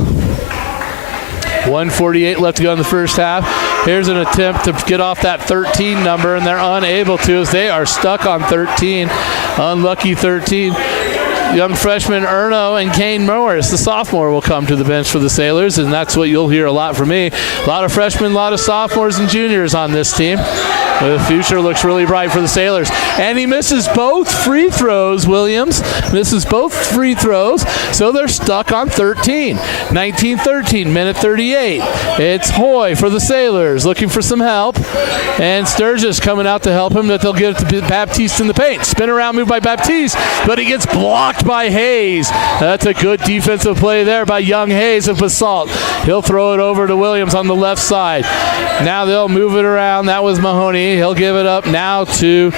1:48 left to go in the first half. Here's an attempt to get off that 13 number, and they're unable to as they are stuck on 13. Unlucky 13. Young freshman Erno and Kane Morris, the sophomore, will come to the bench for the Sailors, and that's what you'll hear a lot from me. A lot of freshmen, a lot of sophomores and juniors on this team. The future looks really bright for the Sailors. And he misses both free throws, Williams. Misses both free throws, so they're stuck on 13. 19-13, minute 38. It's Hoy for the Sailors, looking for some help. And Sturgis coming out to help him, that they'll get it to Baptiste in the paint. Spin around move by Baptiste, but he gets blocked by Hayes. That's a good defensive play there by young Hayes of BASALT. He'll throw it over to Williams on the left side. Now they'll move it around. That was Mahoney. Mahoney. He'll give it up now to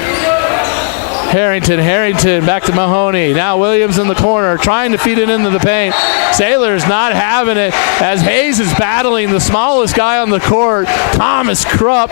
Harrington back to Mahoney. Now Williams in the corner trying to feed it into the paint. Sailors not having it as Hayes is battling the smallest guy on the court, Thomas Krupp.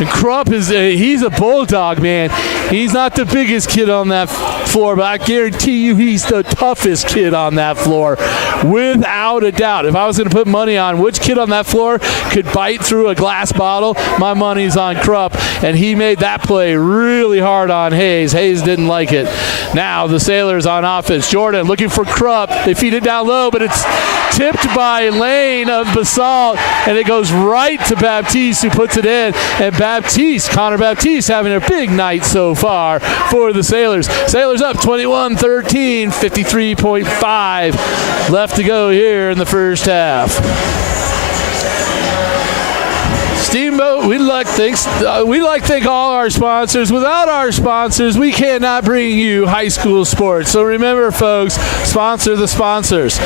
And Krupp he's a bulldog, man. He's not the biggest kid on that floor, but I guarantee you he's the toughest kid on that floor, without a doubt. If I was going to put money on which kid on that floor could bite through a glass bottle, my money's on Krupp, and he made that play really hard on Hayes. Hayes didn't like it. Now the Sailors on offense. Jordan looking for Krupp. They feed it down low, but it's tipped by Lane of BASALT, and it goes right to Baptiste, who puts it in. And Connor Baptiste having a big night so far for the Sailors. Sailors up 21-13, 53.5 left to go here in the first half. Steamboat, we'd like to thank all our sponsors. Without our sponsors, we cannot bring you high school sports. So remember, folks, sponsor the sponsors.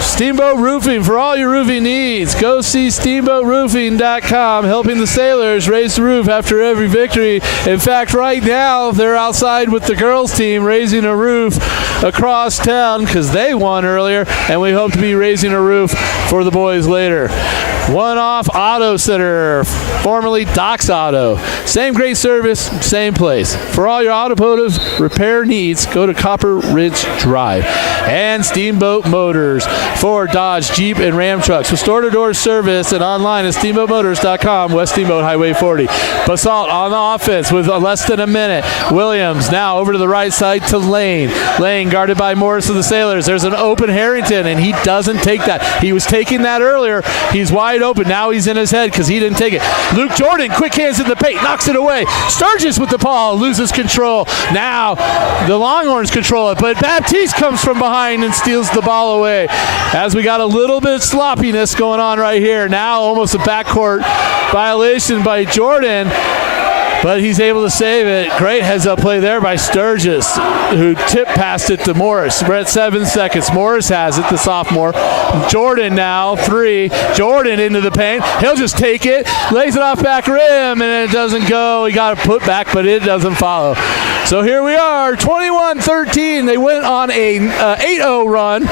Steamboat Roofing, for all your roofing needs. Go see steamboatroofing.com, helping the Sailors raise the roof after every victory. In fact, right now, they're outside with the girls team raising a roof across town because they won earlier, and we hope to be raising a roof for the boys later. One Off Auto Center, formerly Doc's Auto. Same great service, same place. For all your automotive repair needs, go to Copper Ridge Drive. And Steamboat Motors for Dodge, Jeep, and Ram trucks. With store-to-door service and online at steamboatmotors.com, West Steamboat Highway 40. BASALT on the offense with less than a minute. Williams now over to the right side to Lane. Lane guarded by Morris of the Sailors. There's an open Harrington, and he doesn't take that. He was taking that earlier. He's wide open. Now he's in his head because he didn't take it. Luke Jordan, quick hands in the paint, knocks it away. Sturgis with the ball, loses control. Now the Longhorns control it, but Baptiste comes from behind and steals the ball away. As we got a little bit of sloppiness going on right here. Now almost a backcourt violation by Jordan, but he's able to save it. Great heads-up play there by Sturgis, who tip passed it to Morris. We're at 7 seconds. Morris has it, the sophomore. Jordan now, 3. Jordan into the paint. He'll just take it, lays it off back rim, and it doesn't go. He got a put back, but it doesn't follow. So here we are, 21-13. They went on a 8-0 run.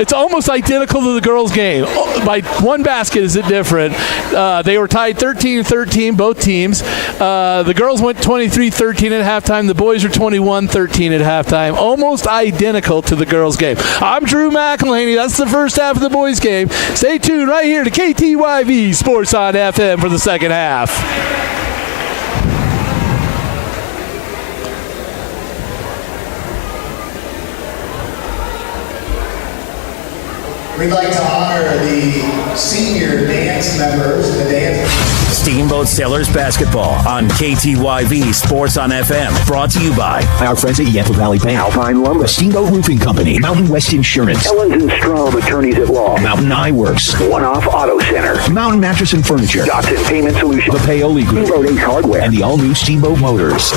It's almost identical to the girls' game. By one basket is it different. They were tied 13-13, both teams. The girls went 23-13 at halftime. The boys were 21-13 at halftime. Almost identical to the girls' game. I'm Drew McElhaney. That's the first half of the boys' game. Stay tuned right here to KTYV Sports on FM for the second half. We'd like to honor the senior dance members of the dance. Steamboat Sailors basketball on KTYV Sports on FM. Brought to you by our friends at Yampa Valley Bank, Alpine Lumber, Steamboat Roofing Company, Mountain West Insurance, Ellens and Strom Attorneys at Law, Mountain Eye Works, One Off Auto Center, Mountain Mattress and Furniture, Dotson Payment Solutions, the Paoli Group, Steamboat Ace Hardware, and the all-new Steamboat Motors.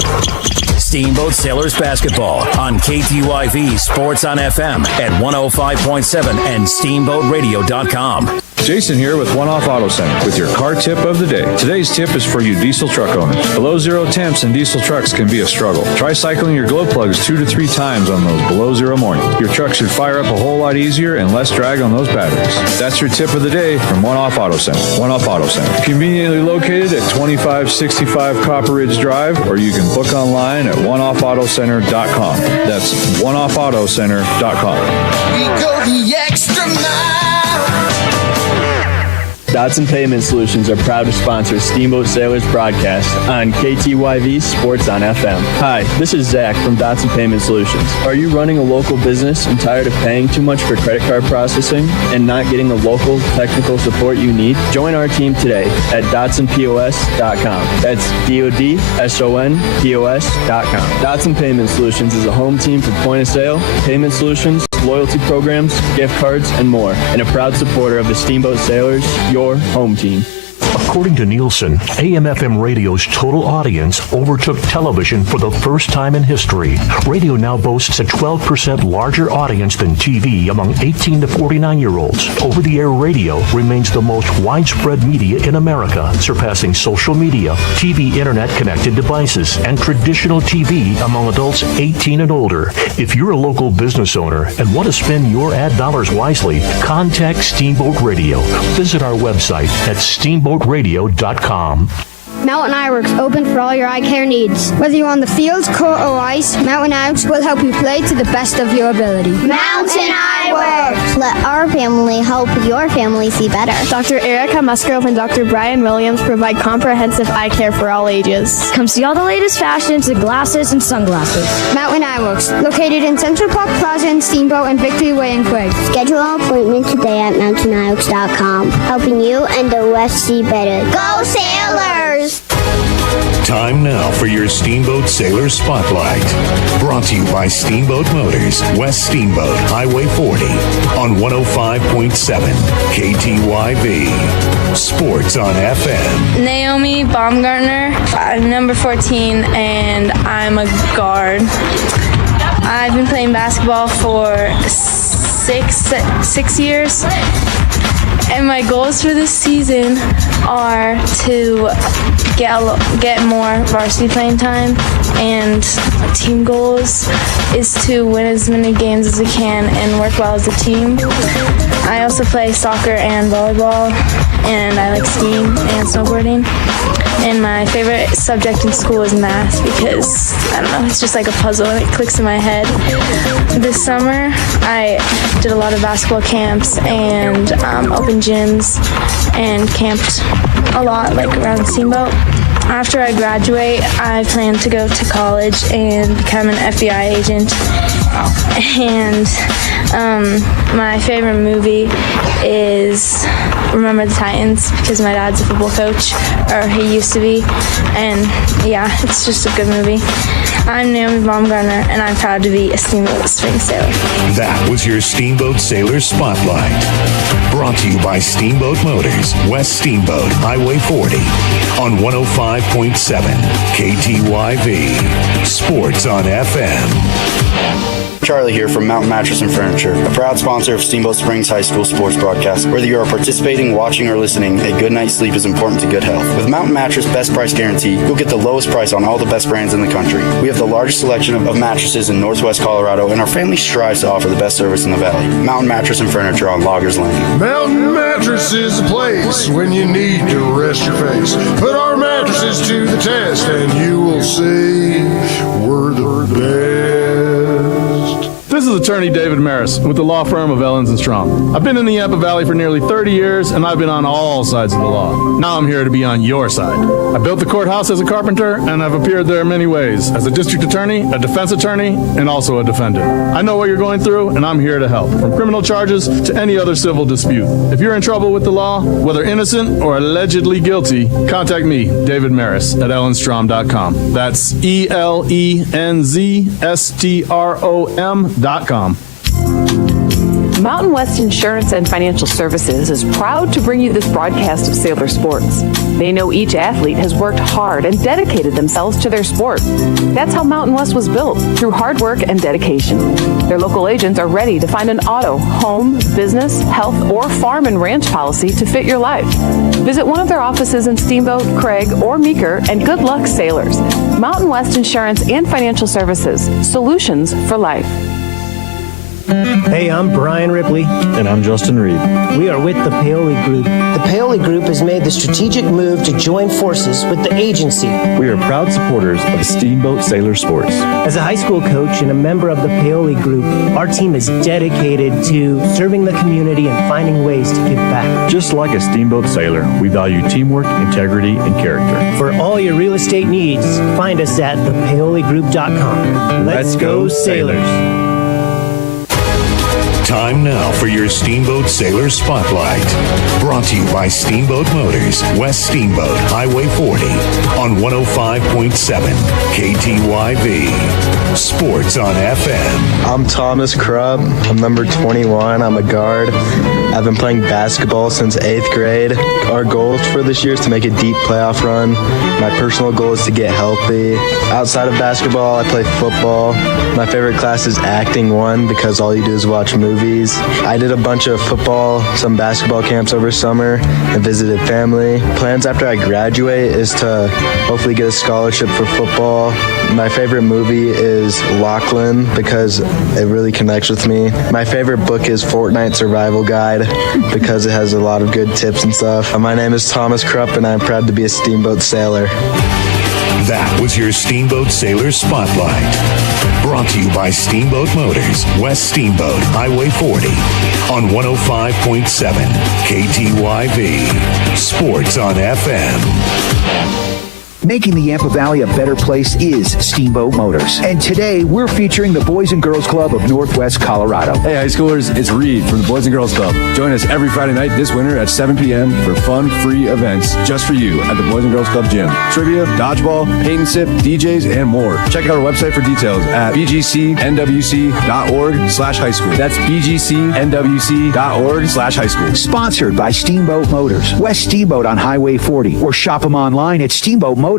Steamboat Sailors basketball on KTYV Sports on FM at 105.7 and steamboatradio.com. Jason here with One Off Auto Center with your car tip of the day. Today's tip is for you diesel truck owners. Below zero temps in diesel trucks can be a struggle. Try cycling your glow plugs 2 to 3 times on those below zero mornings. Your truck should fire up a whole lot easier and less drag on those batteries. That's your tip of the day from One Off Auto Center. One Off Auto Center. Conveniently located at 2565 Copper Ridge Drive, or you can book online at oneoffautocenter.com. That's oneoffautocenter.com. We go the extra mile. Dotson Payment Solutions are proud to sponsor Steamboat Sailors broadcast on KTYV Sports on FM. Hi, this is Zach from Dotson Payment Solutions. Are you running a local business and tired of paying too much for credit card processing and not getting the local technical support you need? Join our team today at DotsonPOS.com. That's DODSONPOS.com. Dotson Payment Solutions is a home team for point of sale, payment solutions, loyalty programs, gift cards, and more, and a proud supporter of the Steamboat Sailors, your home team. According to Nielsen, AM/FM radio's total audience overtook television for the first time in history. Radio now boasts a 12% larger audience than TV among 18 to 49-year-olds. Over-the-air radio remains the most widespread media in America, surpassing social media, TV internet-connected devices, and traditional TV among adults 18 and older. If you're a local business owner and want to spend your ad dollars wisely, contact Steamboat Radio. Visit our website at steamboatradio.com. Mountain Eyeworks, open for all your eye care needs. Whether you're on the field, court, or ice, Mountain Eyeworks will help you play to the best of your ability. Mountain Eyeworks! Let our family help your family see better. Dr. Erica Musgrove and Dr. Brian Williams provide comprehensive eye care for all ages. Come see all the latest fashions in glasses and sunglasses. Mountain Eyeworks, located in Central Park Plaza in Steamboat and Victory Way in Quaig. Schedule an appointment today at MountainEyeworks.com, helping you and the West see better. Go Sailors! Time now for your Steamboat Sailor Spotlight. Brought to you by Steamboat Motors, West Steamboat, Highway 40, on 105.7 KTYV. Sports on FM. Naomi Baumgartner, number 14, and I'm a guard. I've been playing basketball for six years. And my goals for this season are to get more varsity playing time, and team goals is to win as many games as we can and work well as a team. I also play soccer and volleyball, and I like skiing and snowboarding. And my favorite subject in school is math because, I don't know, it's just like a puzzle and it clicks in my head. This summer, I did a lot of basketball camps and open gyms and camped a lot, like around Steamboat. After I graduate, I plan to go to college and become an FBI agent. And my favorite movie is Remember the Titans because my dad's a football coach, or he used to be, and yeah, it's just a good movie. I'm Naomi Baumgartner, and I'm proud to be a Steamboat Spring Sailor. That was your Steamboat Sailor Spotlight. Brought to you by Steamboat Motors, West Steamboat, Highway 40, on 105.7 KTYV. Sports on FM. Charlie here from Mountain Mattress and Furniture, a proud sponsor of Steamboat Springs High School sports broadcast. Whether you are participating, watching, or listening, a good night's sleep is important to good health. With Mountain Mattress Best Price Guarantee, you'll get the lowest price on all the best brands in the country. We have the largest selection of mattresses in Northwest Colorado, and our family strives to offer the best service in the valley. Mountain Mattress and Furniture on Loggers Lane. Mountain Mattress is a place when you need to rest your face. Put our mattresses to the test, and you will see we're the best. This is attorney David Maris with the law firm of Ellens & Strong. I've been in the Yampa Valley for nearly 30 years, and I've been on all sides of the law. Now I'm here to be on your side. I built the courthouse as a carpenter, and I've appeared there many ways, as a district attorney, a defense attorney, and also a defendant. I know what you're going through, and I'm here to help, from criminal charges to any other civil dispute. If you're in trouble with the law, whether innocent or allegedly guilty, contact me, David Maris, at ellenstrom.com. That's ELENZSTROM.com. Mountain West Insurance and Financial Services is proud to bring you this broadcast of Sailor Sports. They know each athlete has worked hard and dedicated themselves to their sport. That's how Mountain West was built, through hard work and dedication. Their local agents are ready to find an auto, home, business, health, or farm and ranch policy to fit your life. Visit one of their offices in Steamboat, Craig, or Meeker, and good luck, sailors. Mountain West Insurance and Financial Services, solutions for life. Hey, I'm Brian Ripley. And I'm Justin Reed. We are with the Paoli Group. The Paoli Group has made the strategic move to join forces with the agency. We are proud supporters of Steamboat Sailor Sports. As a high school coach and a member of the Paoli Group, our team is dedicated to serving the community and finding ways to give back. Just like a Steamboat Sailor, we value teamwork, integrity, and character. For all your real estate needs, find us at thepaoligroup.com. Let's go, Sailors. Time now for your Steamboat Sailor Spotlight. Brought to you by Steamboat Motors, West Steamboat, Highway 40, on 105.7 KTYV. Sports on FM. I'm Thomas Krupp. I'm number 21. I'm a guard. I've been playing basketball since 8th grade. Our goals for this year is to make a deep playoff run. My personal goal is to get healthy. Outside of basketball, I play football. My favorite class is Acting 1 because all you do is watch movies. I did a bunch of football, some basketball camps over summer, and visited family. Plans after I graduate is to hopefully get a scholarship for football. My favorite movie is Lachlan because it really connects with me. My favorite book is Fortnite Survival Guide because it has a lot of good tips and stuff. My name is Thomas Krupp, and I'm proud to be a Steamboat Sailor. That was your Steamboat Sailor Spotlight. Brought to you by Steamboat Motors, West Steamboat, Highway 40, on 105.7 KTYV. Sports on FM. Making the Yampa Valley a better place is Steamboat Motors. And today, we're featuring the Boys and Girls Club of Northwest Colorado. Hey, high schoolers, it's Reed from the Boys and Girls Club. Join us every Friday night this winter at 7 p.m. for fun, free events just for you at the Boys and Girls Club Gym. Trivia, dodgeball, paint and sip, DJs, and more. Check out our website for details at bgcnwc.org/high school. That's bgcnwc.org/high school. Sponsored by Steamboat Motors, West Steamboat on Highway 40, or shop them online at steamboatmotors.com.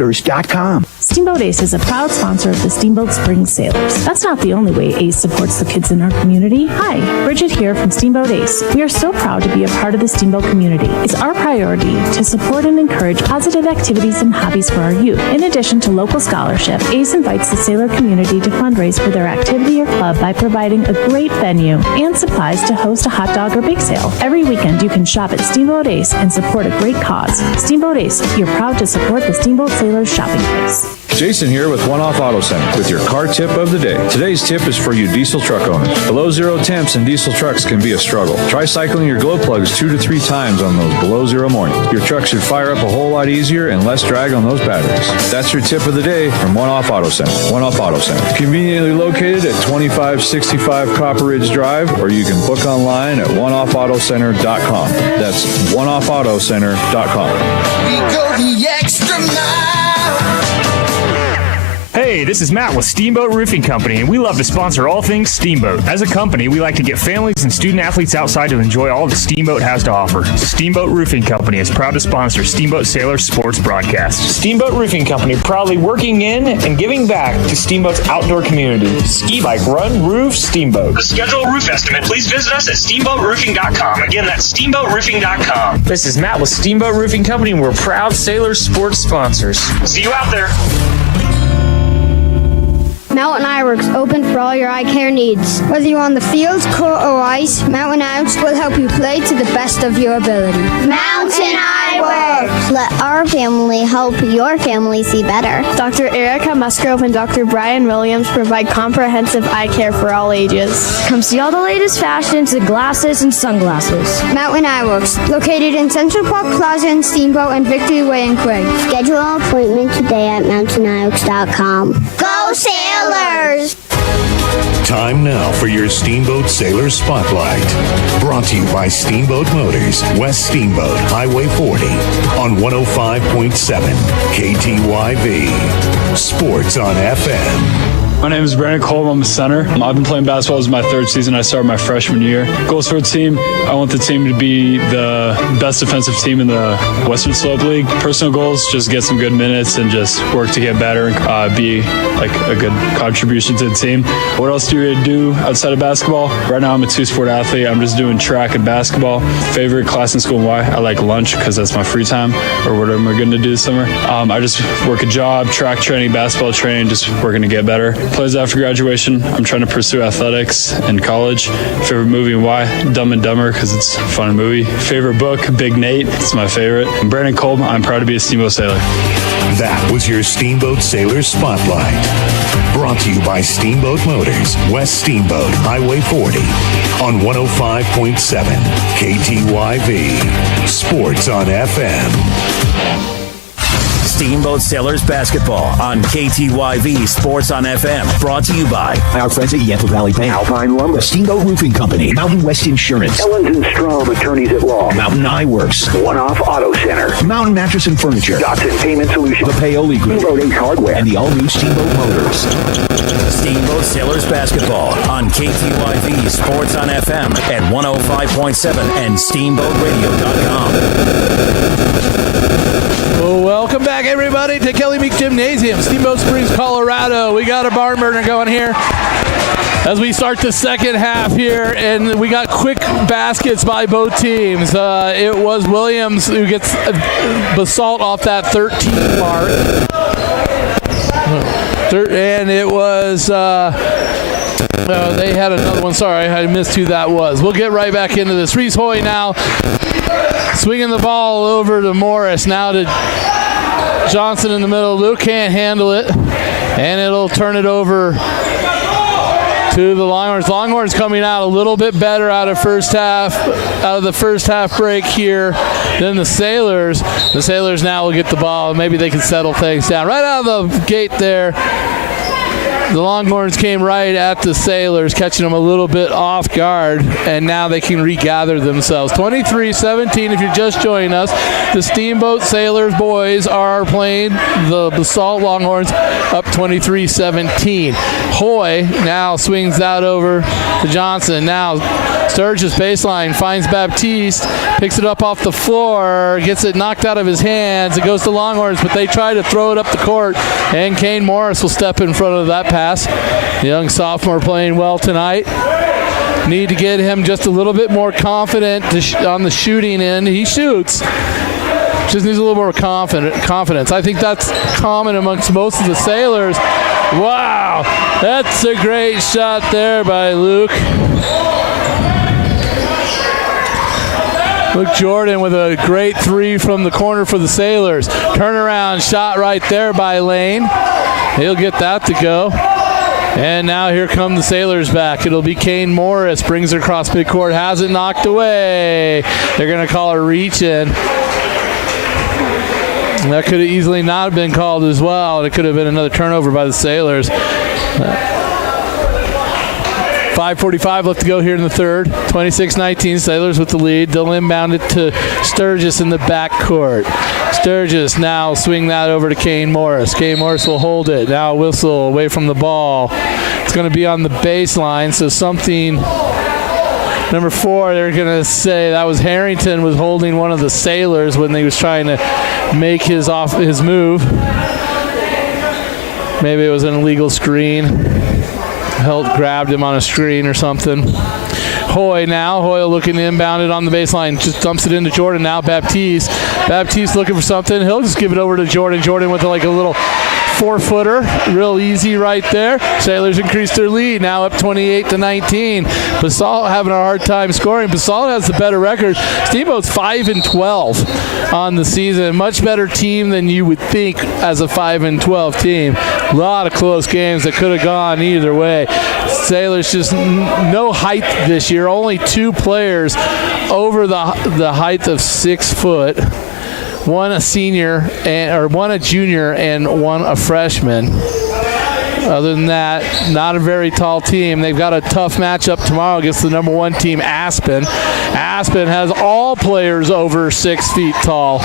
Steamboat Ace is a proud sponsor of the Steamboat Spring Sailors. That's not the only way Ace supports the kids in our community. Hi, Bridget here from Steamboat Ace. We are so proud to be a part of the Steamboat community. It's our priority to support and encourage positive activities and hobbies for our youth. In addition to local scholarship, Ace invites the sailor community to fundraise for their activity or club by providing a great venue and supplies to host a hot dog or bake sale. Every weekend you can shop at Steamboat Ace and support a great cause. Steamboat Ace, you're proud to support the Steamboat Sailors shopping place. Jason here with One Off Auto Center with your car tip of the day. Today's tip is for you diesel truck owners. Below zero temps in diesel trucks can be a struggle. Try cycling your glow plugs 2 to 3 times on those below zero mornings. Your truck should fire up a whole lot easier and less drag on those batteries. That's your tip of the day from One Off Auto Center. One Off Auto Center. Conveniently located at 2565 Copper Ridge Drive, or you can book online at oneoffautocenter.com. That's oneoffautocenter.com. We go the extra mile. Hey, this is Matt with Steamboat Roofing Company, and we love to sponsor all things Steamboat. As a company, we like to get families and student athletes outside to enjoy all that Steamboat has to offer. Steamboat Roofing Company is proud to sponsor Steamboat Sailor Sports Broadcast. Steamboat Roofing Company, proudly working in and giving back to Steamboat's outdoor community. Ski, bike, run, roof, Steamboat. To schedule a roof estimate, please visit us at steamboatroofing.com. Again, that's steamboatroofing.com. This is Matt with Steamboat Roofing Company, and we're proud Sailor Sports sponsors. See you out there. Mountain Eyeworks, open for all your eye care needs. Whether you're on the field, court, or ice, Mountain Eyeworks will help you play to the best of your ability. Mountain Eyeworks. Let our family help your family see better. Dr. Erica Musgrove and Dr. Brian Williams provide comprehensive eye care for all ages. Come see all the latest fashions in glasses and sunglasses. Mountain Eyeworks, located in Central Park Plaza in Steamboat and Victory Way in Quig. Schedule an appointment today at mountainEyeworks.com. Go Sailors! Time now for your Steamboat Sailor Spotlight. Brought to you by Steamboat Motors, West Steamboat, Highway 40, on 105.7 KTYV. Sports on FM. My name is Brandon Kolb. I'm a center. I've been playing basketball. This is my 3rd season. I started my freshman year. Goals for the team. I want the team to be the best defensive team in the Western Slope League. Personal goals, just get some good minutes and just work to get better and be like a good contribution to the team. What else do we do outside of basketball? Right now I'm a 2-sport athlete. I'm just doing track and basketball. Favorite class in school and why? I like lunch because that's my free time or whatever I'm going to do this summer. I just work a job, track training, basketball training, just working to get better. Plans after graduation, I'm trying to pursue athletics in college. Favorite movie and why? Dumb and Dumber because it's a fun movie. Favorite book, Big Nate. It's my favorite. I'm Brandon Kolb. I'm proud to be a Steamboat Sailor. That was your Steamboat Sailor Spotlight. Brought to you by Steamboat Motors, West Steamboat, Highway 40, on 105.7 KTYV. Sports on FM. Steamboat Sailors basketball on KTYV Sports on FM. Brought to you by our friends at Yentl Valley Bank, Alpine Lumber, Steamboat Roofing Company, Mountain West Insurance, Ellens and Strom Attorneys at Law, Mountain Eye Works, One Off Auto Center, Mountain Mattress and Furniture, Dotson Payment Solutions, the Paoli Group, Steamboat Ace Hardware, and the all-new Steamboat Motors. Steamboat Sailors basketball on KTYV Sports on FM at 105.7 and SteamboatRadio.com. Well, welcome back, everybody, to Kelly Meek Gymnasium, Steamboat Springs, Colorado. We got a barn burner going here as we start the second half here, and we got quick baskets by both teams. It was Williams who gets BASALT off that 13 mark. And it was, they had another one. Sorry, I missed who that was. We'll get right back into this. Reese Hoy now swinging the ball over to Morris. Now to Johnson in the middle. Luke can't handle it, and it'll turn it over to the Longhorns. Longhorns coming out a little bit better out of the first half break here than the Sailors. The Sailors now will get the ball. Maybe they can settle things down. Right out of the gate there, the Longhorns came right at the Sailors, catching them a little bit off guard, and now they can regather themselves. 23-17, if you're just joining us, the Steamboat Sailors boys are playing the BASALT Longhorns up 23-17. Hoy now swings that over to Johnson. Now Sturgis baseline, finds Baptiste, picks it up off the floor, gets it knocked out of his hands. It goes to Longhorns, but they try to throw it up the court, and Kane Morris will step in front of that pass. The young sophomore playing well tonight. Need to get him just a little bit more confident on the shooting end. He shoots. Just needs a little more confidence. I think that's common amongst most of the Sailors. Wow, that's a great shot there by Luke. Luke Jordan with a great three from the corner for the Sailors. Turnaround shot right there by Lane. He'll get that to go. And now here come the Sailors back. It'll be Kane Morris. Brings it across midcourt. Has it knocked away. They're going to call a reach in. That could have easily not have been called as well. It could have been another turnover by the Sailors. 5:45 left to go here in the third. 26-19, Sailors with the lead. They'll inbound it to Sturgis in the backcourt. Sturgis now swing that over to Kane Morris. Kane Morris will hold it. Now whistle away from the ball. It's going to be on the baseline, so something... Number 4, they're going to say that was Harrington was holding one of the Sailors when they was trying to make his move. Maybe it was an illegal screen. Grabbed him on a screen or something. Hoy now. Hoy looking to inbound it on the baseline. Just dumps it into Jordan now. Baptiste looking for something. He'll just give it over to Jordan. Jordan with like a little 4-footer. Real easy right there. Sailors increase their lead. Now up 28-19. BASALT having a hard time scoring. BASALT has the better record. Steamboat's 5-12 on the season. Much better team than you would think as a 5-12 team. A lot of close games that could have gone either way. Sailors just no height this year. Only 2 players over the height of 6 foot. One a junior and one a freshman. Other than that, not a very tall team. They've got a tough matchup tomorrow against the number 1 team, Aspen. Aspen has all players over 6 feet tall.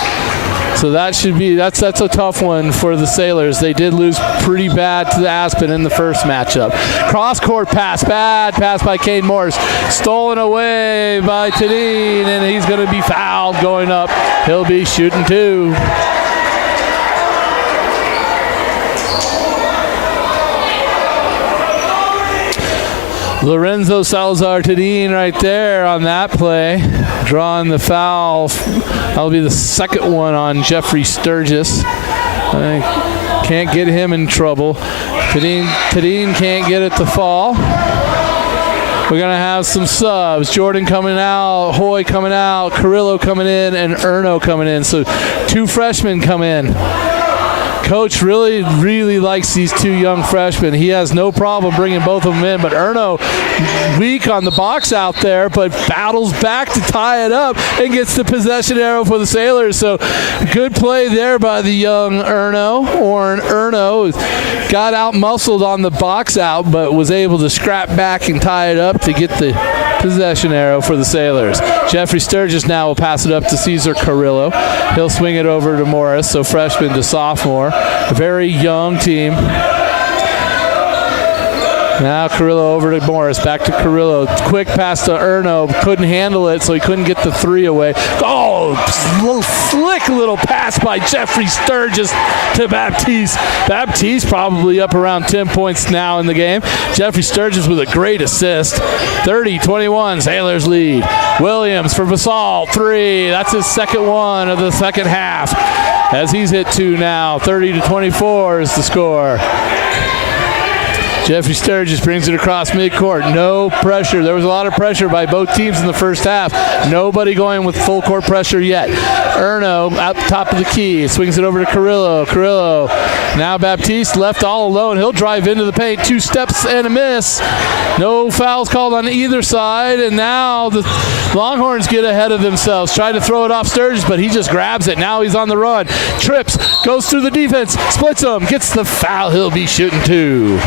So that's a tough one for the Sailors. They did lose pretty bad to the Aspen in the first matchup. Cross-court pass, bad pass by Kane Morris. Stolen away by Tadine, and he's going to be fouled going up. He'll be shooting 2. Lorenzo Salazar Tadine right there on that play, drawing the foul. That'll be the second one on Jeffrey Sturgis. Can't get him in trouble. Tadine can't get it to fall. We're going to have some subs. Jordan coming out, Hoy coming out, Carrillo coming in, and Erno coming in. So 2 freshmen come in. Coach really, really likes these two young freshmen. He has no problem bringing both of them in, but Erno weak on the box out there, but battles back to tie it up and gets the possession arrow for the Sailors. So good play there by the young Erno. Erno got out-muscled on the box out, but was able to scrap back and tie it up to get the possession arrow for the Sailors. Jeffrey Sturgis now will pass it up to Cesar Carrillo. He'll swing it over to Morris, so freshman to sophomore. A very young team. Now Carrillo over to Morris. Back to Carrillo. Quick pass to Erno. Couldn't handle it, so he couldn't get the three away. Oh, slick little pass by Jeffrey Sturgis to Baptiste. Baptiste probably up around 10 points now in the game. Jeffrey Sturgis with a great assist. 30-21, Sailors lead. Williams for BASALT, three. That's his second one of the second half. As he's hit two now. 30-24 is the score. Jeffrey Sturgis brings it across midcourt. No pressure. There was a lot of pressure by both teams in the first half. Nobody going with full court pressure yet. Erno out the top of the key. Swings it over to Carrillo. Carrillo. Now Baptiste left all alone. He'll drive into the paint. 2 steps and a miss. No fouls called on either side. And now the Longhorns get ahead of themselves. Try to throw it off Sturgis, but he just grabs it. Now he's on the run. Trips. Goes through the defense. Splits them. Gets the foul. He'll be shooting 2.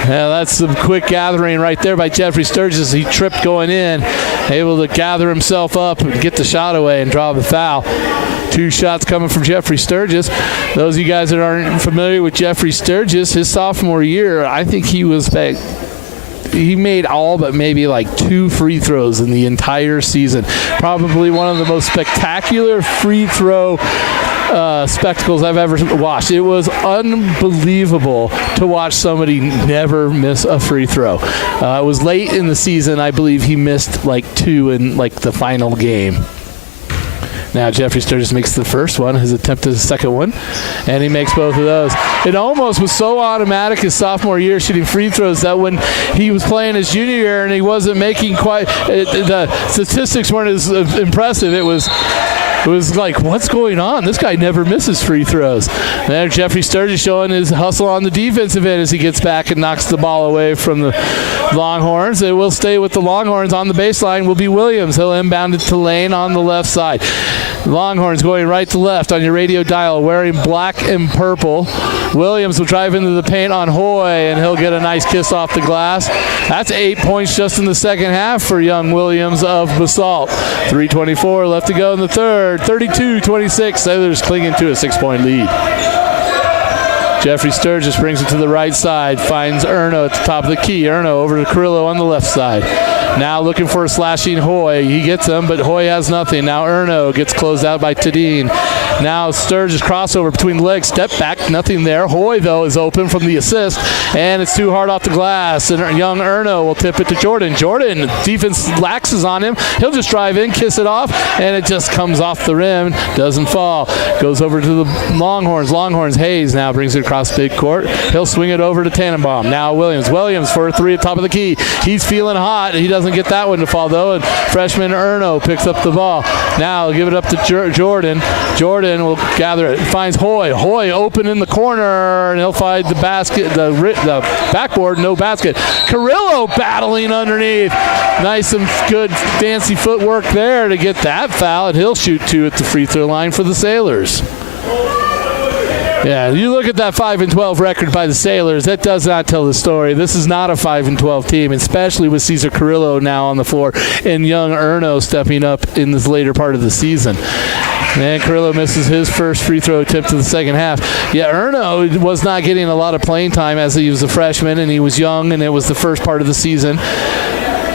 Yeah, that's some quick gathering right there by Jeffrey Sturgis. He tripped going in, able to gather himself up and get the shot away and draw the foul. 2 shots coming from Jeffrey Sturgis. Those of you guys that aren't familiar with Jeffrey Sturgis, his sophomore year, I think he was back. He made all but maybe like 2 free throws in the entire season. Probably one of the most spectacular free throw spectacles I've ever watched. It was unbelievable to watch somebody never miss a free throw. It was late in the season. I believe he missed like 2 in like the final game. Now Jeffrey Sturgis makes the first one. His attempt is the second one, and he makes both of those. It almost was so automatic his sophomore year shooting free throws that when he was playing his junior year and he wasn't making quite, the statistics weren't as impressive. It was like, what's going on? This guy never misses free throws. There, Jeffrey Sturgis showing his hustle on the defensive end as he gets back and knocks the ball away from the Longhorns. It will stay with the Longhorns on the baseline. Will be Williams. He'll inbound it to Lane on the left side. Longhorns going right to left on your radio dial, wearing black and purple. Williams will drive into the paint on Hoy, and he'll get a nice kiss off the glass. That's 8 points just in the second half for young Williams of BASALT. 3:24 left to go in the third. 32-26. Sailors clinging to a 6-point lead. Jeffrey Sturgis brings it to the right side, finds Erno at the top of the key. Erno over to Carrillo on the left side. Now looking for a slashing Hoy. He gets him, but Hoy has nothing. Now Erno gets closed out by Tadine. Now Sturgis crossover between the legs. Step back, nothing there. Hoy, though, is open from the assist, and it's too hard off the glass. And young Erno will tip it to Jordan. Jordan, defense laxes on him. He'll just drive in, kiss it off, and it just comes off the rim. Doesn't fall. Goes over to the Longhorns. Longhorns, Hayes now brings it across midcourt. He'll swing it over to Tannenbaum. Now Williams. Williams for a 3 at top of the key. He's feeling hot. He doesn't get that one to fall, though, and freshman Erno picks up the ball. Now he'll give it up to Jordan. Jordan will gather it. Finds Hoy. Hoy open in the corner, and he'll find the basket, the backboard, no basket. Carrillo battling underneath. Nice and good fancy footwork there to get that foul, and he'll shoot 2 at the free throw line for the Sailors. Yeah, you look at that 5-12 record by the Sailors, that does not tell the story. This is not a 5-12 team, especially with Cesar Carrillo now on the floor and young Erno stepping up in this later part of the season. And Carrillo misses his first free throw attempt in the second half. Yeah, Erno was not getting a lot of playing time as he was a freshman, and he was young, and it was the first part of the season.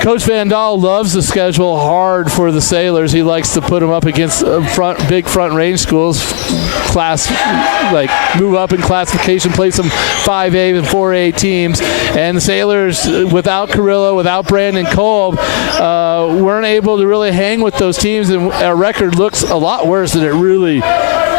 Coach Van Dahl loves the schedule hard for the Sailors. He likes to put them up against big front range schools, move up in classification, play some 5A and 4A teams. And the Sailors, without Carrillo, without Brandon Kolb, weren't able to really hang with those teams, and our record looks a lot worse than it really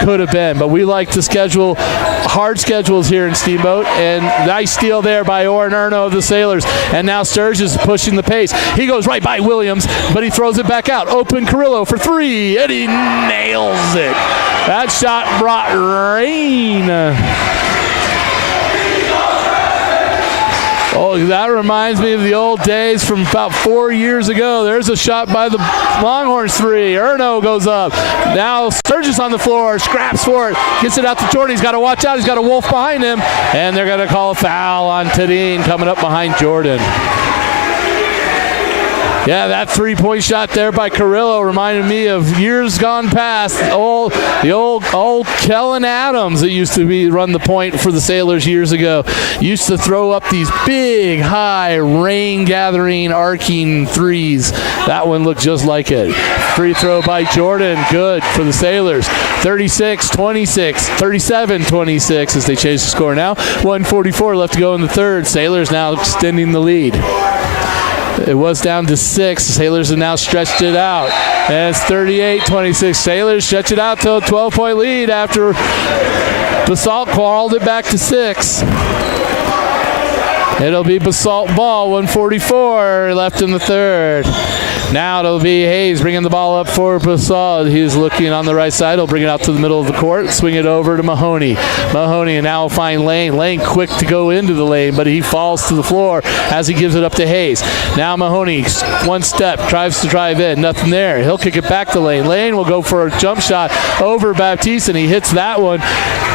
could have been. But we like the schedule, hard schedules here in Steamboat, and nice steal there by Oren Erno of the Sailors. And now Sturgis is pushing the pace. He goes right by Williams, but he throws it back out. Open Carrillo for 3, and he nails it. That shot brought rain. Oh, that reminds me of the old days from about 4 years ago. There's a shot by the Longhorns 3. Erno goes up. Now Sturgis on the floor, scraps for it, gets it out to Jordan. He's got to watch out. He's got a Wolf behind him, and they're going to call a foul on Tadine coming up behind Jordan. Yeah, that three-point shot there by Carrillo reminded me of years gone past. The old Kellen Adams that used to run the point for the Sailors years ago. Used to throw up these big, high, rain-gathering, arcing threes. That one looked just like it. Free throw by Jordan, good for the Sailors. 36-26, 37-26 as they change the score now. 1:44 left to go in the third. Sailors now extending the lead. It was down to 6. The Sailors have now stretched it out. And it's 38-26. Sailors stretch it out to a 12-point lead after BASALT clawed it back to 6. It'll be BASALT ball, 1:44 left in the third. Now it'll be Hayes bringing the ball up for BASALT. He's looking on the right side. He'll bring it out to the middle of the court, swing it over to Mahoney. Mahoney, and now will find Lane. Lane quick to go into the lane, but he falls to the floor as he gives it up to Hayes. Now Mahoney, one step, tries to drive in. Nothing there. He'll kick it back to Lane. Lane will go for a jump shot over Baptiste, and he hits that one.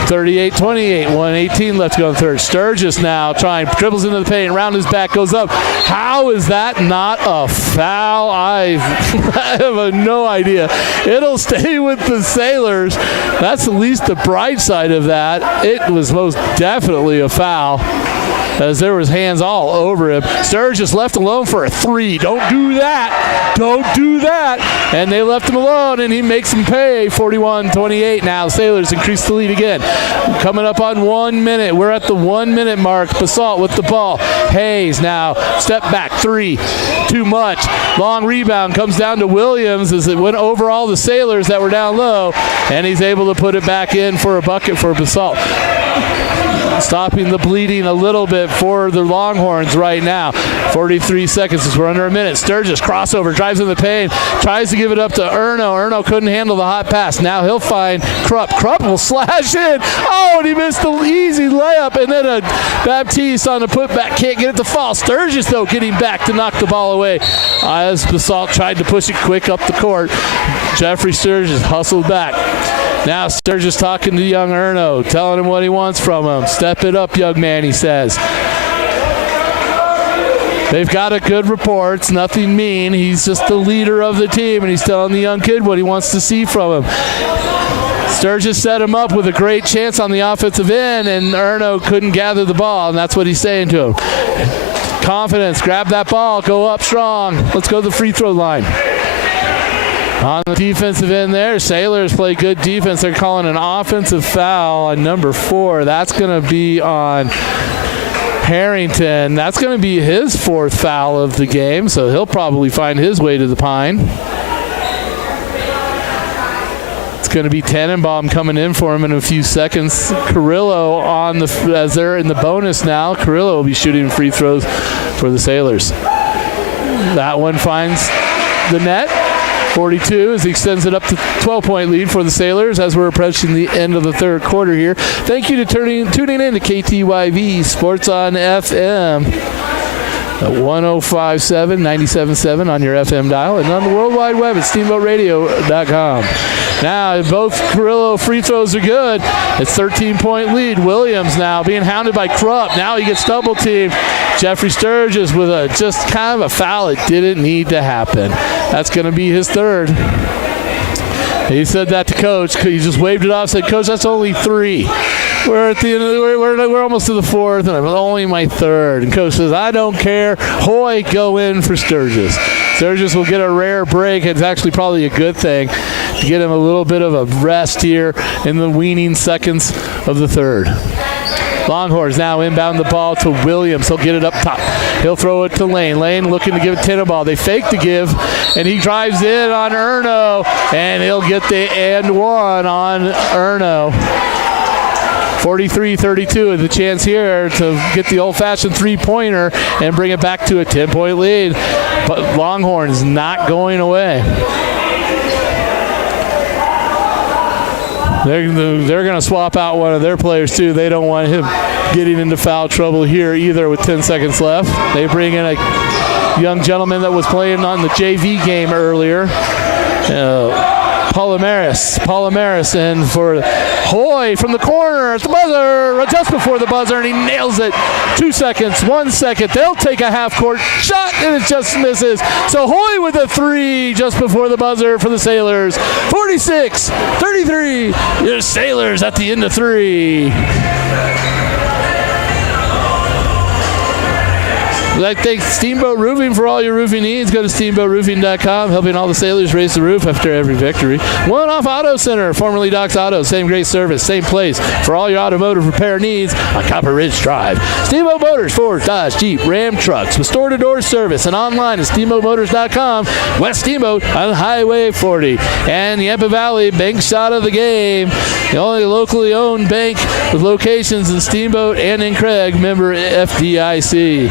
38-28, 1:18 left to go in the third. Sturgis now trying, dribbles into the paint, around his back, goes up. How is that not a foul? I have no idea. It'll stay with the Sailors. That's at least the bright side of that. It was most definitely a foul, as there was hands all over him. Sturgis left alone for a three. Don't do that. Don't do that. And they left him alone, and he makes them pay. 41-28 now. Sailors increase the lead again. Coming up on 1 minute. We're at the 1 minute mark. BASALT with the ball. Hayes now. Step back. Three. Too much. Long rebound comes down to Williams as it went over all the Sailors that were down low, and he's able to put it back in for a bucket for BASALT. Stopping the bleeding a little bit for the Longhorns right now. 43 seconds as we're under a minute. Sturgis crossover, drives in the paint, tries to give it up to Erno. Erno couldn't handle the hot pass. Now he'll find Krupp. Krupp will slash in. Oh, and he missed the easy layup, and then a Baptiste on the putback. Can't get it to fall. Sturgis, though, getting back to knock the ball away as BASALT tried to push it quick up the court. Jeffrey Sturgis hustled back. Now Sturgis talking to young Erno, telling him what he wants from him. Step it up, young man, he says. They've got a good rapport. It's nothing mean. He's just the leader of the team, and he's telling the young kid what he wants to see from him. Sturgis set him up with a great chance on the offensive end, and Erno couldn't gather the ball, and that's what he's saying to him. Confidence, grab that ball, go up strong. Let's go to the free throw line. On the defensive end there, Sailors play good defense. They're calling an offensive foul on number 4. That's going to be on Harrington. That's going to be his 4th foul of the game, so he'll probably find his way to the pine. It's going to be Tannenbaum coming in for him in a few seconds. Carrillo as they're in the bonus now. Carrillo will be shooting free throws for the Sailors. That one finds the net. 42 as he extends it up to 12-point lead for the Sailors as we're approaching the end of the third quarter here. Thank you to tuning in to KTYV Sports on FM. 105.7, 97.7 on your FM dial, and on the World Wide Web at steamboatradio.com. Now, both Carrillo free throws are good. It's 13-point lead. Williams now being hounded by Krupp. Now he gets double-teamed. Jeffrey Sturgis with just kind of a foul. It didn't need to happen. That's going to be his third. He said that to Coach. He just waved it off, said, Coach, that's only 3. We're at the end of we're almost to the 4th, and I'm only my 3rd. And Coach says, I don't care. Hoy, go in for Sturgis. Sturgis will get a rare break. It's actually probably a good thing to get him a little bit of a rest here in the waning seconds of the third. Longhorns now inbound the ball to Williams. He'll get it up top. He'll throw it to Lane. Lane looking to give it Tannenbaum. They fake the give, and he drives in on Erno, and he'll get the and one on Erno. 43-32 is the chance here to get the old-fashioned three-pointer and bring it back to a 10-point lead. But Longhorns not going away. They're going to swap out one of their players, too. They don't want him getting into foul trouble here either with 10 seconds left. They bring in a young gentleman that was playing on the JV game earlier. Palomares, and for Hoy from the corner at the buzzer, just before the buzzer, and he nails it. 2 seconds, 1 second. They'll take a half-court shot, and it just misses. So Hoy with a three just before the buzzer for the Sailors. 46-33. Your Sailors at the end of three. I thank Steamboat Roofing for all your roofing needs. Go to steamboatroofing.com, helping all the Sailors raise the roof after every victory. One Off Auto Center, formerly Doc's Auto. Same great service, same place for all your automotive repair needs on Copper Ridge Drive. Steamboat Motors, Ford, Dodge, Jeep, Ram trucks with store-to-door service and online at steamboatmotors.com. West Steamboat on Highway 40. And the Yampa Valley Bank Shot of the Game, the only locally owned bank with locations in Steamboat and in Craig, member FDIC.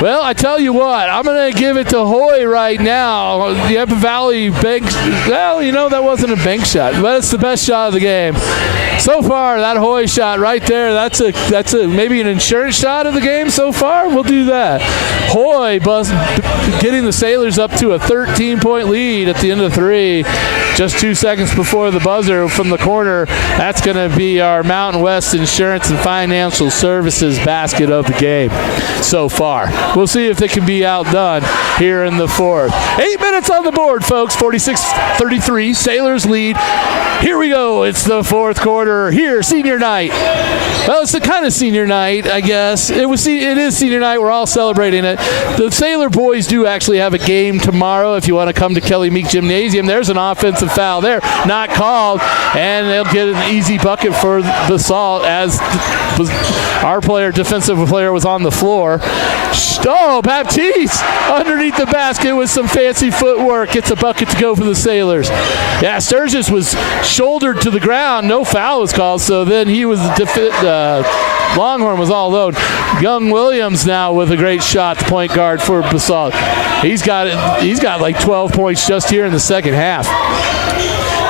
Well, I tell you what, I'm going to give it to Hoy right now. The Yampa Valley bank, well, that wasn't a bank shot, but it's the best shot of the game. So far, that Hoy shot right there, that's a maybe an insurance shot of the game so far. We'll do that. Hoy getting the Sailors up to a 13-point lead at the end of three. Just 2 seconds before the buzzer from the corner. That's going to be our Mountain West Insurance and Financial Services basket of the game so far. We'll see if they can be outdone here in the fourth. 8 minutes on the board, folks. 46-33. Sailors lead. Here we go. It's the fourth quarter. Here, senior night. Well, it's the kind of senior night, I guess. It is senior night. We're all celebrating it. The Sailor boys do actually have a game tomorrow. If you want to come to Kelly Meek Gymnasium, there's an offensive foul there, not called, and they'll get an easy bucket for BASALT as our defensive player was on the floor. Oh, Baptiste underneath the basket with some fancy footwork. Gets a bucket to go for the Sailors. Yeah, Sturgis was shouldered to the ground. No foul was called, so then he was Longhorn was all alone. Young Williams now with a great shot, the point guard for BASALT. He's got like 12 points just here in the second half.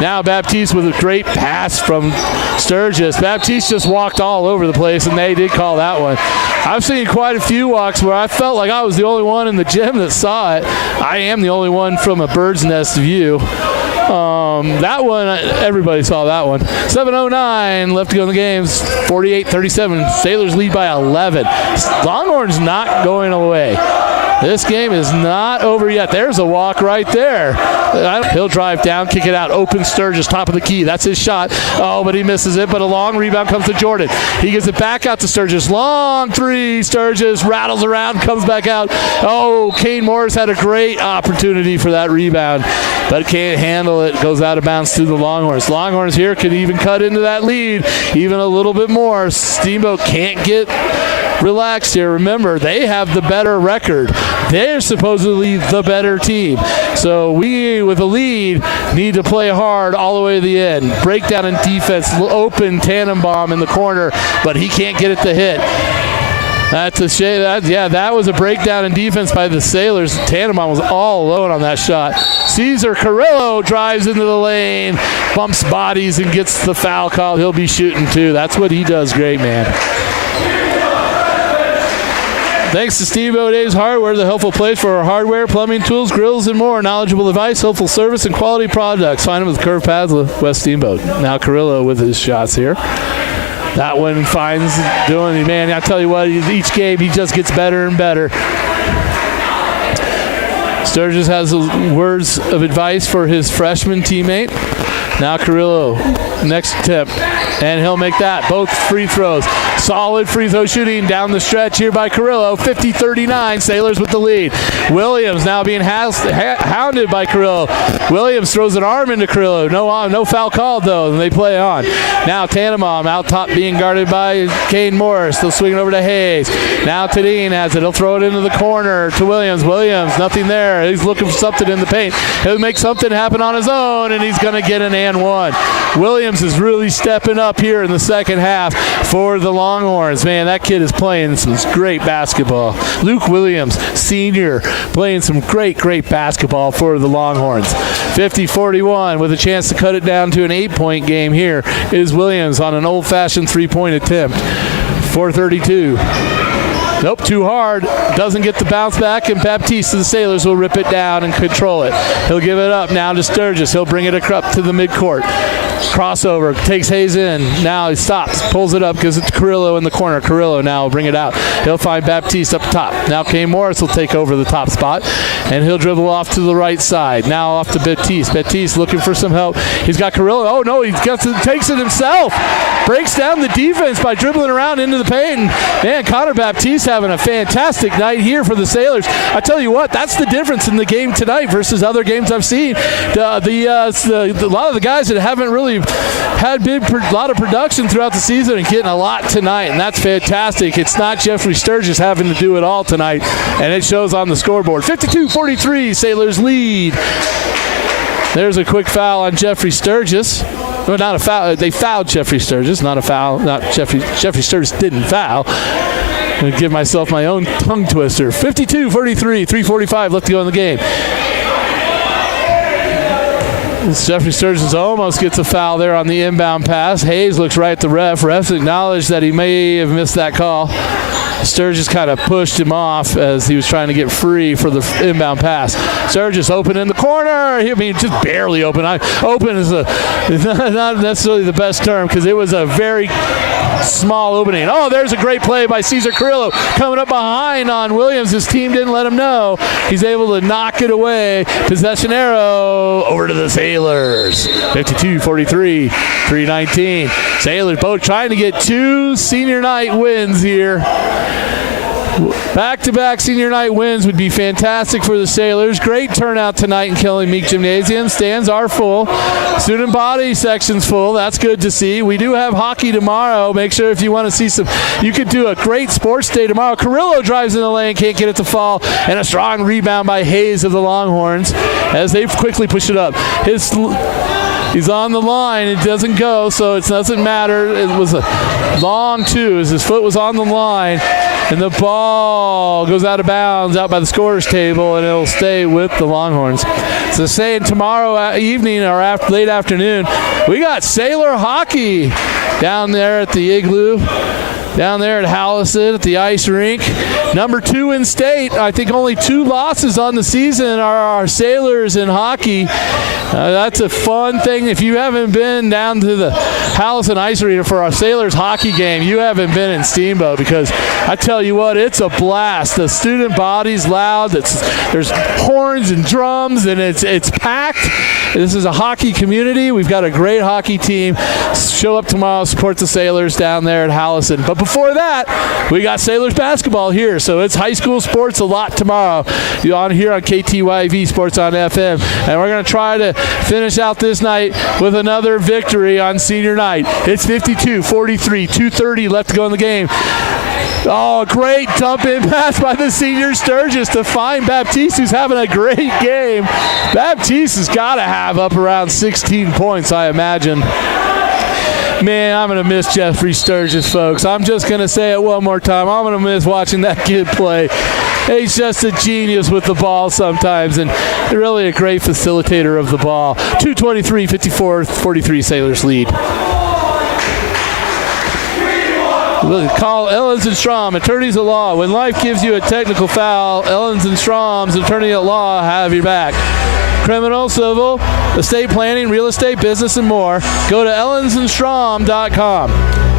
Now Baptiste with a great pass from Sturgis. Baptiste just walked all over the place, and they did call that one. I've seen quite a few walks where I felt like I was the only one in the gym that saw it. I am the only one from a bird's nest view. That one, everybody saw that one. 7:09 left to go in the game. 48-37. Sailors lead by 11. Longhorns not going away. This game is not over yet. There's a walk right there. He'll drive down, kick it out. Open Sturgis, top of the key. That's his shot. Oh, but he misses it. But a long rebound comes to Jordan. He gets it back out to Sturgis. Long three. Sturgis rattles around, comes back out. Oh, Kane Morris had a great opportunity for that rebound, but can't handle it. Goes out of bounds to the Longhorns. Longhorns here could even cut into that lead even a little bit more. Steamboat can't get relaxed here. Remember, they have the better record. They're supposedly the better team. So we, with a lead, need to play hard all the way to the end. Breakdown in defense, open Tannenbaum in the corner, but he can't get it to hit. That's a shame. That was a breakdown in defense by the Sailors. Tannenbaum was all alone on that shot. Cesar Carrillo drives into the lane, bumps bodies, and gets the foul called. He'll be shooting too. That's what he does great, man. Thanks to Steamboat A's Hardware, the helpful place for our hardware, plumbing, tools, grills, and more. Knowledgeable advice, helpful service, and quality products. Find them with Curve Padla, West Steamboat. Now Carrillo with his shots here. That one finds doing it, man. I tell you what, each game he just gets better and better. Sturgis has words of advice for his freshman teammate. Now Carrillo, next tip, and he'll make that. Both free throws. Solid free throw shooting down the stretch here by Carrillo. 50-39, Sailors with the lead. Williams now being hounded by Carrillo. Williams throws an arm into Carrillo. No foul called, though, and they play on. Now Tannenbaum out top being guarded by Kane Morris. They'll swing it over to Hayes. Now Tadine has it. He'll throw it into the corner to Williams. Williams, nothing there. He's looking for something in the paint. He'll make something happen on his own, and he's going to get an and one. Williams is really stepping up here in the second half for the Longhorns. Man, that kid is playing some great basketball. Luke Williams, senior, playing some great basketball for the Longhorns. 50-41 with a chance to cut it down to an 8-point game here is Williams on an old-fashioned three-point attempt. 4:32. Nope, too hard. Doesn't get the bounce back, and Baptiste of the Sailors will rip it down and control it. He'll give it up now to Sturgis. He'll bring it up to the midcourt. Crossover, takes Hayes in. Now he stops, pulls it up, gives it to Carrillo in the corner. Carrillo now will bring it out. He'll find Baptiste up top. Now Kane Morris will take over the top spot, and he'll dribble off to the right side. Now off to Baptiste. Baptiste looking for some help. He's got Carrillo. Oh, no, he takes it himself. Breaks down the defense by dribbling around into the paint. Man, Connor Baptiste having a fantastic night here for the Sailors. I tell you what, that's the difference in the game tonight versus other games I've seen. A lot of the guys that haven't really had a lot of production throughout the season and getting a lot tonight, and that's fantastic. It's not Jeffrey Sturgis having to do it all tonight, and it shows on the scoreboard. 52-43, Sailors lead. There's a quick foul on Jeffrey Sturgis. Well, not a foul. They fouled Jeffrey Sturgis, not a foul. Not Jeffrey Sturgis didn't foul. I'm going to give myself my own tongue twister. 52-43, 3:45 left to go in the game. Jeffrey Sturgis almost gets a foul there on the inbound pass. Hayes looks right at the ref. Refs acknowledged that he may have missed that call. Sturgis kind of pushed him off as he was trying to get free for the inbound pass. Sturgis open in the corner. I mean, just barely open. Open is not necessarily the best term because it was a very small opening. Oh, there's a great play by Cesar Carrillo coming up behind on Williams. His team didn't let him know. He's able to knock it away. Possession arrow over to the Sailors. 52-43, 3:19. Sailors both trying to get two senior night wins here. Back-to-back senior night wins would be fantastic for the Sailors. Great turnout tonight in Kelly Meek Gymnasium. Stands are full. Student body section's full. That's good to see. We do have hockey tomorrow. Make sure if you want to see some, you could do a great sports day tomorrow. Carrillo drives in the lane, can't get it to fall, and a strong rebound by Hayes of the Longhorns as they quickly push it up. He's on the line. It doesn't go, so it doesn't matter. It was a long two as his foot was on the line, and the ball goes out of bounds out by the scorer's table, and it'll stay with the Longhorns. So saying tomorrow evening or late afternoon, we got Sailor hockey down there at the Igloo. Down there at Hallison at the ice rink. Number 2 in state. I think only 2 losses on the season are our Sailors in hockey. That's a fun thing. If you haven't been down to the Hallison Ice Arena for our Sailors hockey game, you haven't been in Steamboat, because I tell you what, it's a blast. The student body's loud. There's horns and drums, and it's packed. This is a hockey community. We've got a great hockey team. Show up tomorrow, support the Sailors down there at Hallison. But before that, we got Sailors basketball here. So it's high school sports a lot tomorrow. You're on here on KTYV Sports on FM. And we're going to try to finish out this night with another victory on senior night. It's 52-43, 2:30 left to go in the game. Oh, great dump-in pass by the senior Sturgis to find Baptiste, who's having a great game. Baptiste has got to have up around 16 points, I imagine. Man, I'm going to miss Jeffrey Sturgis, folks. I'm just going to say it one more time. I'm going to miss watching that kid play. He's just a genius with the ball sometimes, and really a great facilitator of the ball. 2:23, 54-43, Sailors lead. Call Ellens and Strom, attorneys at law. When life gives you a technical foul, Ellens and Strom's attorney at law have your back. Criminal, civil, estate planning, real estate, business, and more. Go to ellensandstrom.com.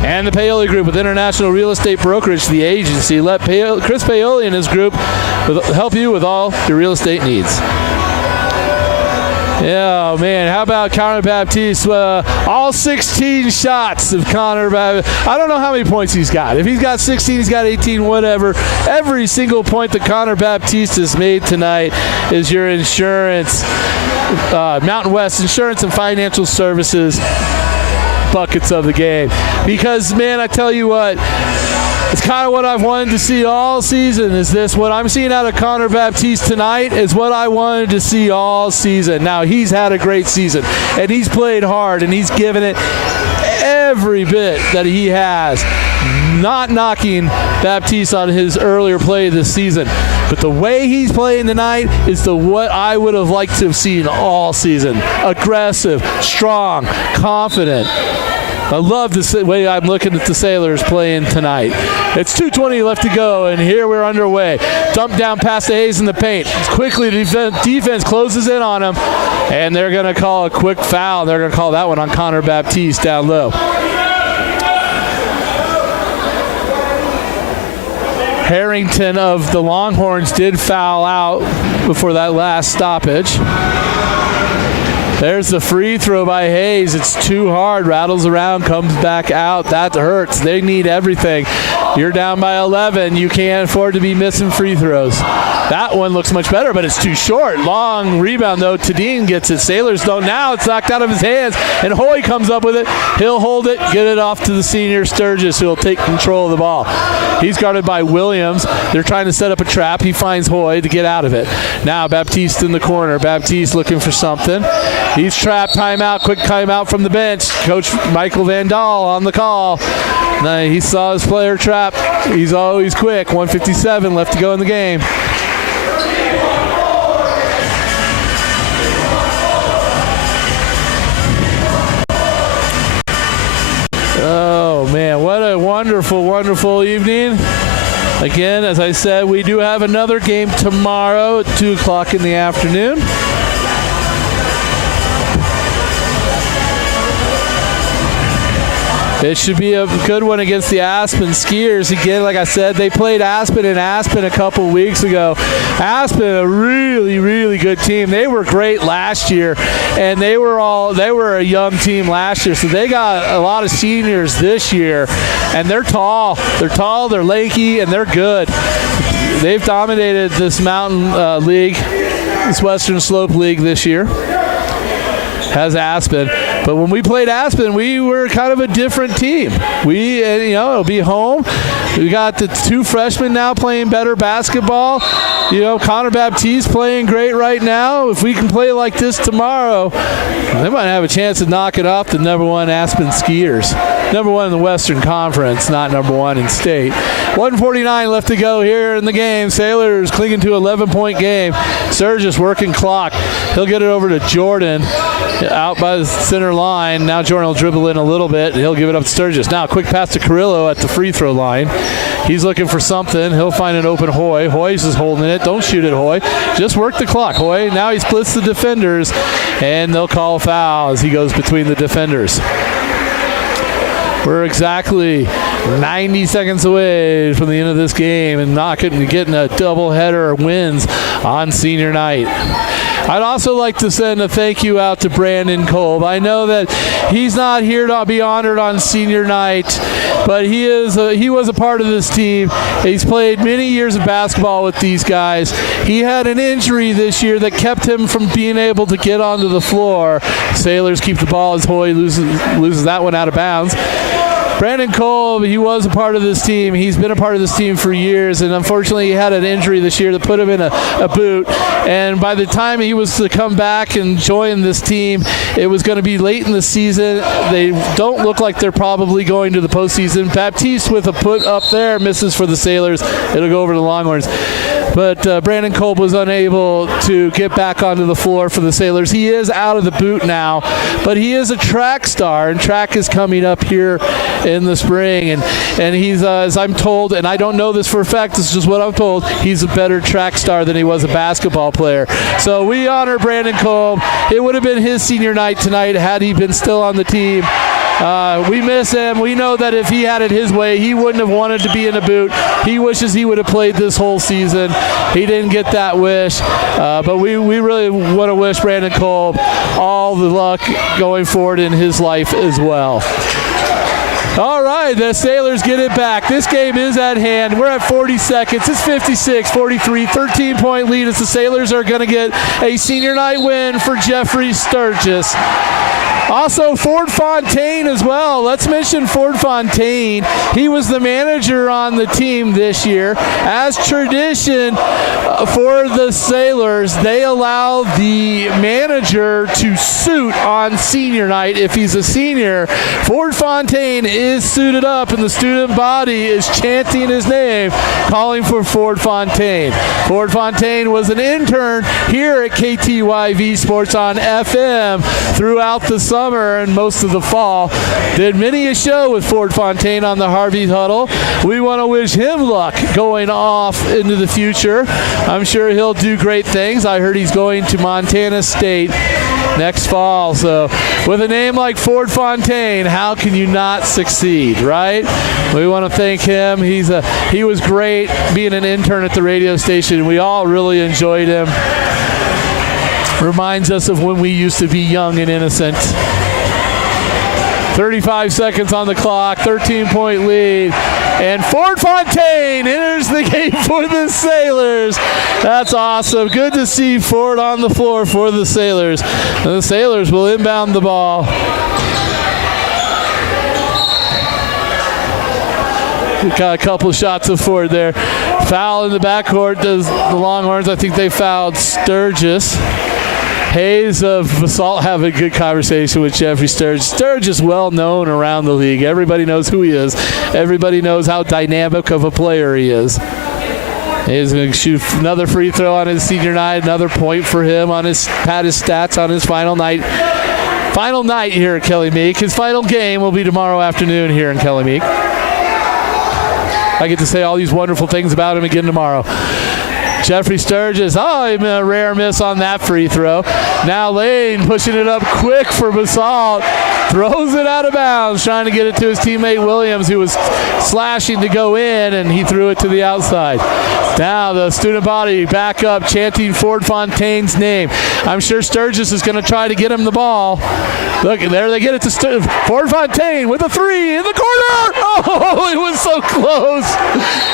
And the Paoli Group with International Real Estate Brokerage, the agency. Let Chris Paoli and his group help you with all your real estate needs. Yeah, man, how about Connor Baptiste? All 16 shots of Connor Baptiste. I don't know how many points he's got. If he's got 16, he's got 18, whatever. Every single point that Connor Baptiste has made tonight is your insurance, Mountain West Insurance and Financial Services buckets of the game. Because, man, I tell you what, it's kind of what I've wanted to see all season. Is this what I'm seeing out of Connor Baptiste tonight is what I wanted to see all season. Now, he's had a great season, and he's played hard, and he's given it every bit that he has. Not knocking Baptiste on his earlier play this season, but the way he's playing tonight is what I would have liked to have seen all season. Aggressive, strong, confident. I love the way I'm looking at the Sailors playing tonight. It's 2:20 left to go, and here we're underway. Dump down past the Hayes in the paint. Quickly, the defense closes in on him, and they're going to call a quick foul. They're going to call that one on Connor Baptiste down low. Harrington of the Longhorns did foul out before that last stoppage. There's the free throw by Hayes. It's too hard. Rattles around, comes back out. That hurts. They need everything. You're down by 11. You can't afford to be missing free throws. That one looks much better, but it's too short. Long rebound, though. Tadine gets it. Sailors don't. Now it's knocked out of his hands, and Hoy comes up with it. He'll hold it, get it off to the senior Sturgis, who'll take control of the ball. He's guarded by Williams. They're trying to set up a trap. He finds Hoy to get out of it. Now Baptiste in the corner. Baptiste looking for something. He's trapped. Timeout. Quick timeout from the bench. Coach Michael Van Dahl on the call. Now he saw his player trapped. He's always quick. 1:57 left to go in the game. Oh, man, what a wonderful, wonderful evening. Again, as I said, we do have another game tomorrow at 2 o'clock in the afternoon. It should be a good one against the Aspen Skiers. Again, like I said, they played Aspen in Aspen a couple weeks ago. Aspen, a really, really good team. They were great last year, and they were a young team last year, so they got a lot of seniors this year, and they're tall. They're tall, they're lanky, and they're good. They've dominated this Mountain League, this Western Slope League this year. Has Aspen. But when we played Aspen, we were kind of a different team. It'll be home. We got the 2 freshmen now playing better basketball. Connor Baptiste playing great right now. If we can play like this tomorrow, they might have a chance of knocking off the number 1 Aspen Skiers. Number 1 in the Western Conference, not number 1 in state. 1:49 left to go here in the game. Sailors clinging to an 11-point game. Sturgis working clock. He'll get it over to Jordan out by the center line. Now Jordan will dribble in a little bit. He'll give it up to Sturgis. Now a quick pass to Carrillo at the free throw line. He's looking for something. He'll find an open Hoy. Hoy's just holding it. Don't shoot it, Hoy. Just work the clock, Hoy. Now he splits the defenders, and they'll call a foul as he goes between the defenders. We're exactly 90 seconds away from the end of this game and getting a doubleheader wins on senior night. I'd also like to send a thank you out to Brandon Kolb. I know that he's not here to be honored on senior night, but he was a part of this team. He's played many years of basketball with these guys. He had an injury this year that kept him from being able to get onto the floor. Sailors keep the ball as Hoy loses that one out of bounds. Brandon Kolb, he was a part of this team. He's been a part of this team for years, and unfortunately he had an injury this year that put him in a boot. And by the time he was to come back and join this team, it was going to be late in the season. They don't look like they're probably going to the postseason. Baptiste with a put up there, misses for the Sailors. It'll go over to the Longhorns. But Brandon Kolb was unable to get back onto the floor for the Sailors. He is out of the boot now, but he is a track star, and track is coming up here in the spring. And he's, as I'm told, and I don't know this for a fact, this is just what I'm told, he's a better track star than he was a basketball player. So we honor Brandon Kolb. It would have been his senior night tonight had he been still on the team. We miss him. We know that if he had it his way, he wouldn't have wanted to be in a boot. He wishes he would have played this whole season. He didn't get that wish. But we really want to wish Brandon Kolb all the luck going forward in his life as well. All right, the Sailors get it back. This game is at hand. We're at 40 seconds. It's 56-43, 13-point lead as the Sailors are going to get a senior night win for Jeffrey Sturgis. Also, Ford Fontaine as well. Let's mention Ford Fontaine. He was the manager on the team this year. As tradition for the Sailors, they allow the manager to suit on senior night if he's a senior. Ford Fontaine is suited up, and the student body is chanting his name, calling for Ford Fontaine. Ford Fontaine was an intern here at KTYV Sports on FM throughout the summer and most of the fall. Did many a show with Ford Fontaine on the Harvey Huddle. We want to wish him luck going off into the future. I'm sure he'll do great things. I heard he's going to Montana State next fall. So with a name like Ford Fontaine, how can you not succeed, right? We want to thank him. He was great being an intern at the radio station. We all really enjoyed him. Reminds us of when we used to be young and innocent. 35 seconds on the clock, 13-point lead, and Ford Fontaine enters the game for the Sailors. That's awesome. Good to see Ford on the floor for the Sailors. And the Sailors will inbound the ball. We got a couple shots of Ford there. Foul in the backcourt does the Longhorns. I think they fouled Sturgis. Hayes of BASALT have a good conversation with Jeffrey Sturgis. Sturgis is well known around the league. Everybody knows who he is. Everybody knows how dynamic of a player he is. He's going to shoot another free throw on his senior night, another point for him on his stats on his final night. Final night here at Kelly Meek. His final game will be tomorrow afternoon here in Kelly Meek. I get to say all these wonderful things about him again tomorrow. Jeffrey Sturgis, a rare miss on that free throw. Now Lane pushing it up quick for BASALT. Throws it out of bounds, trying to get it to his teammate Williams, who was slashing to go in, and he threw it to the outside. Now the student body back up, chanting Ford Fontaine's name. I'm sure Sturgis is going to try to get him the ball. Look, there they get it to Ford Fontaine with a three in the corner. Oh, it was so close.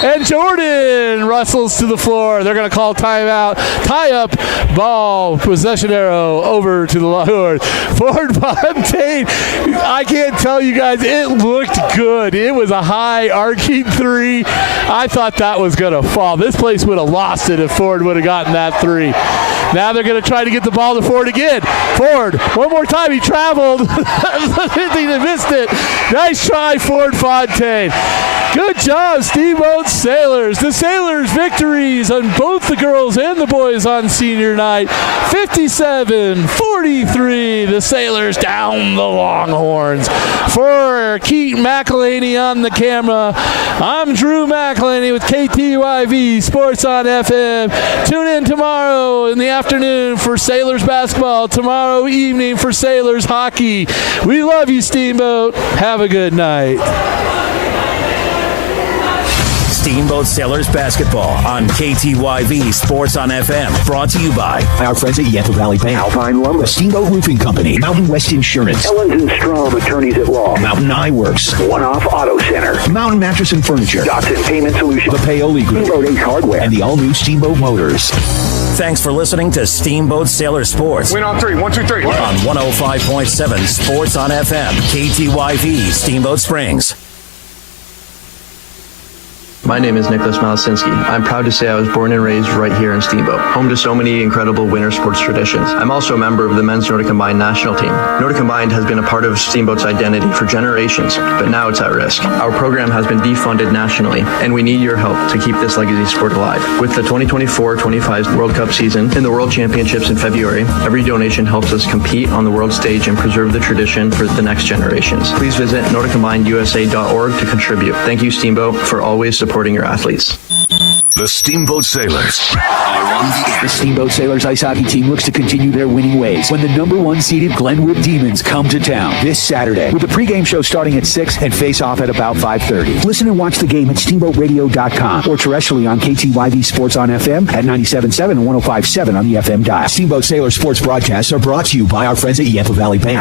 And Jordan wrestles to the floor. They're going to call timeout. Tie up, ball, possession arrow over to the Longhorns. Ford Fontaine, I can't tell you guys, it looked good. It was a high arcing three. I thought that was going to fall. This place would have lost it if Ford would have gotten that three. Now they're going to try to get the ball to Ford again. Ford, one more time, he traveled. He missed it. Nice try, Ford Fontaine. Good job, Steamboat Sailors. The Sailors' victories on both the girls and the boys on senior night. 57-43. The Sailors down the Longhorns. For Keaton McElhaney on the camera, I'm Drew McElhaney with KTYV Sports on FM. Tune in tomorrow in the afternoon for Sailors basketball. Tomorrow evening for Sailors hockey. We love you, Steamboat. Have a good night. Steamboat Sailors basketball on KTYV Sports on FM. Brought to you by our friends at Yampa Valley Bank, Alpine Lumber, Steamboat Roofing Company, Mountain West Insurance, Ellens & Strom Attorneys at Law, Mountain Eye Works, One-Off Auto Center, Mountain Mattress and Furniture, Dotson Payment Solutions, the Paoli Group, Steamboat Ace Hardware, and the all-new Steamboat Motors. Thanks for listening to Steamboat Sailor Sports. Win on three. 1, 2, 3. On 105.7 Sports on FM. KTYV Steamboat Springs. My name is Nicholas Malasinski. I'm proud to say I was born and raised right here in Steamboat, home to so many incredible winter sports traditions. I'm also a member of the men's Nordic Combined national team. Nordic Combined has been a part of Steamboat's identity for generations, but now it's at risk. Our program has been defunded nationally, and we need your help to keep this legacy sport alive. With the 2024-25 World Cup season and the World Championships in February, every donation helps us compete on the world stage and preserve the tradition for the next generations. Please visit NordicCombinedUSA.org to contribute. Thank you, Steamboat, for always supporting your athletes. The Steamboat Sailors are on the air. The Steamboat Sailors ice hockey team looks to continue their winning ways when the number 1 seeded Glenwood Demons come to town this Saturday with the pregame show starting at 6 and face off at about 5:30. Listen and watch the game at steamboatradio.com or terrestrially on KTYV Sports on FM at 97.7 and 105.7 on the FM dial. Steamboat Sailor sports broadcasts are brought to you by our friends at Yampa Valley Bank.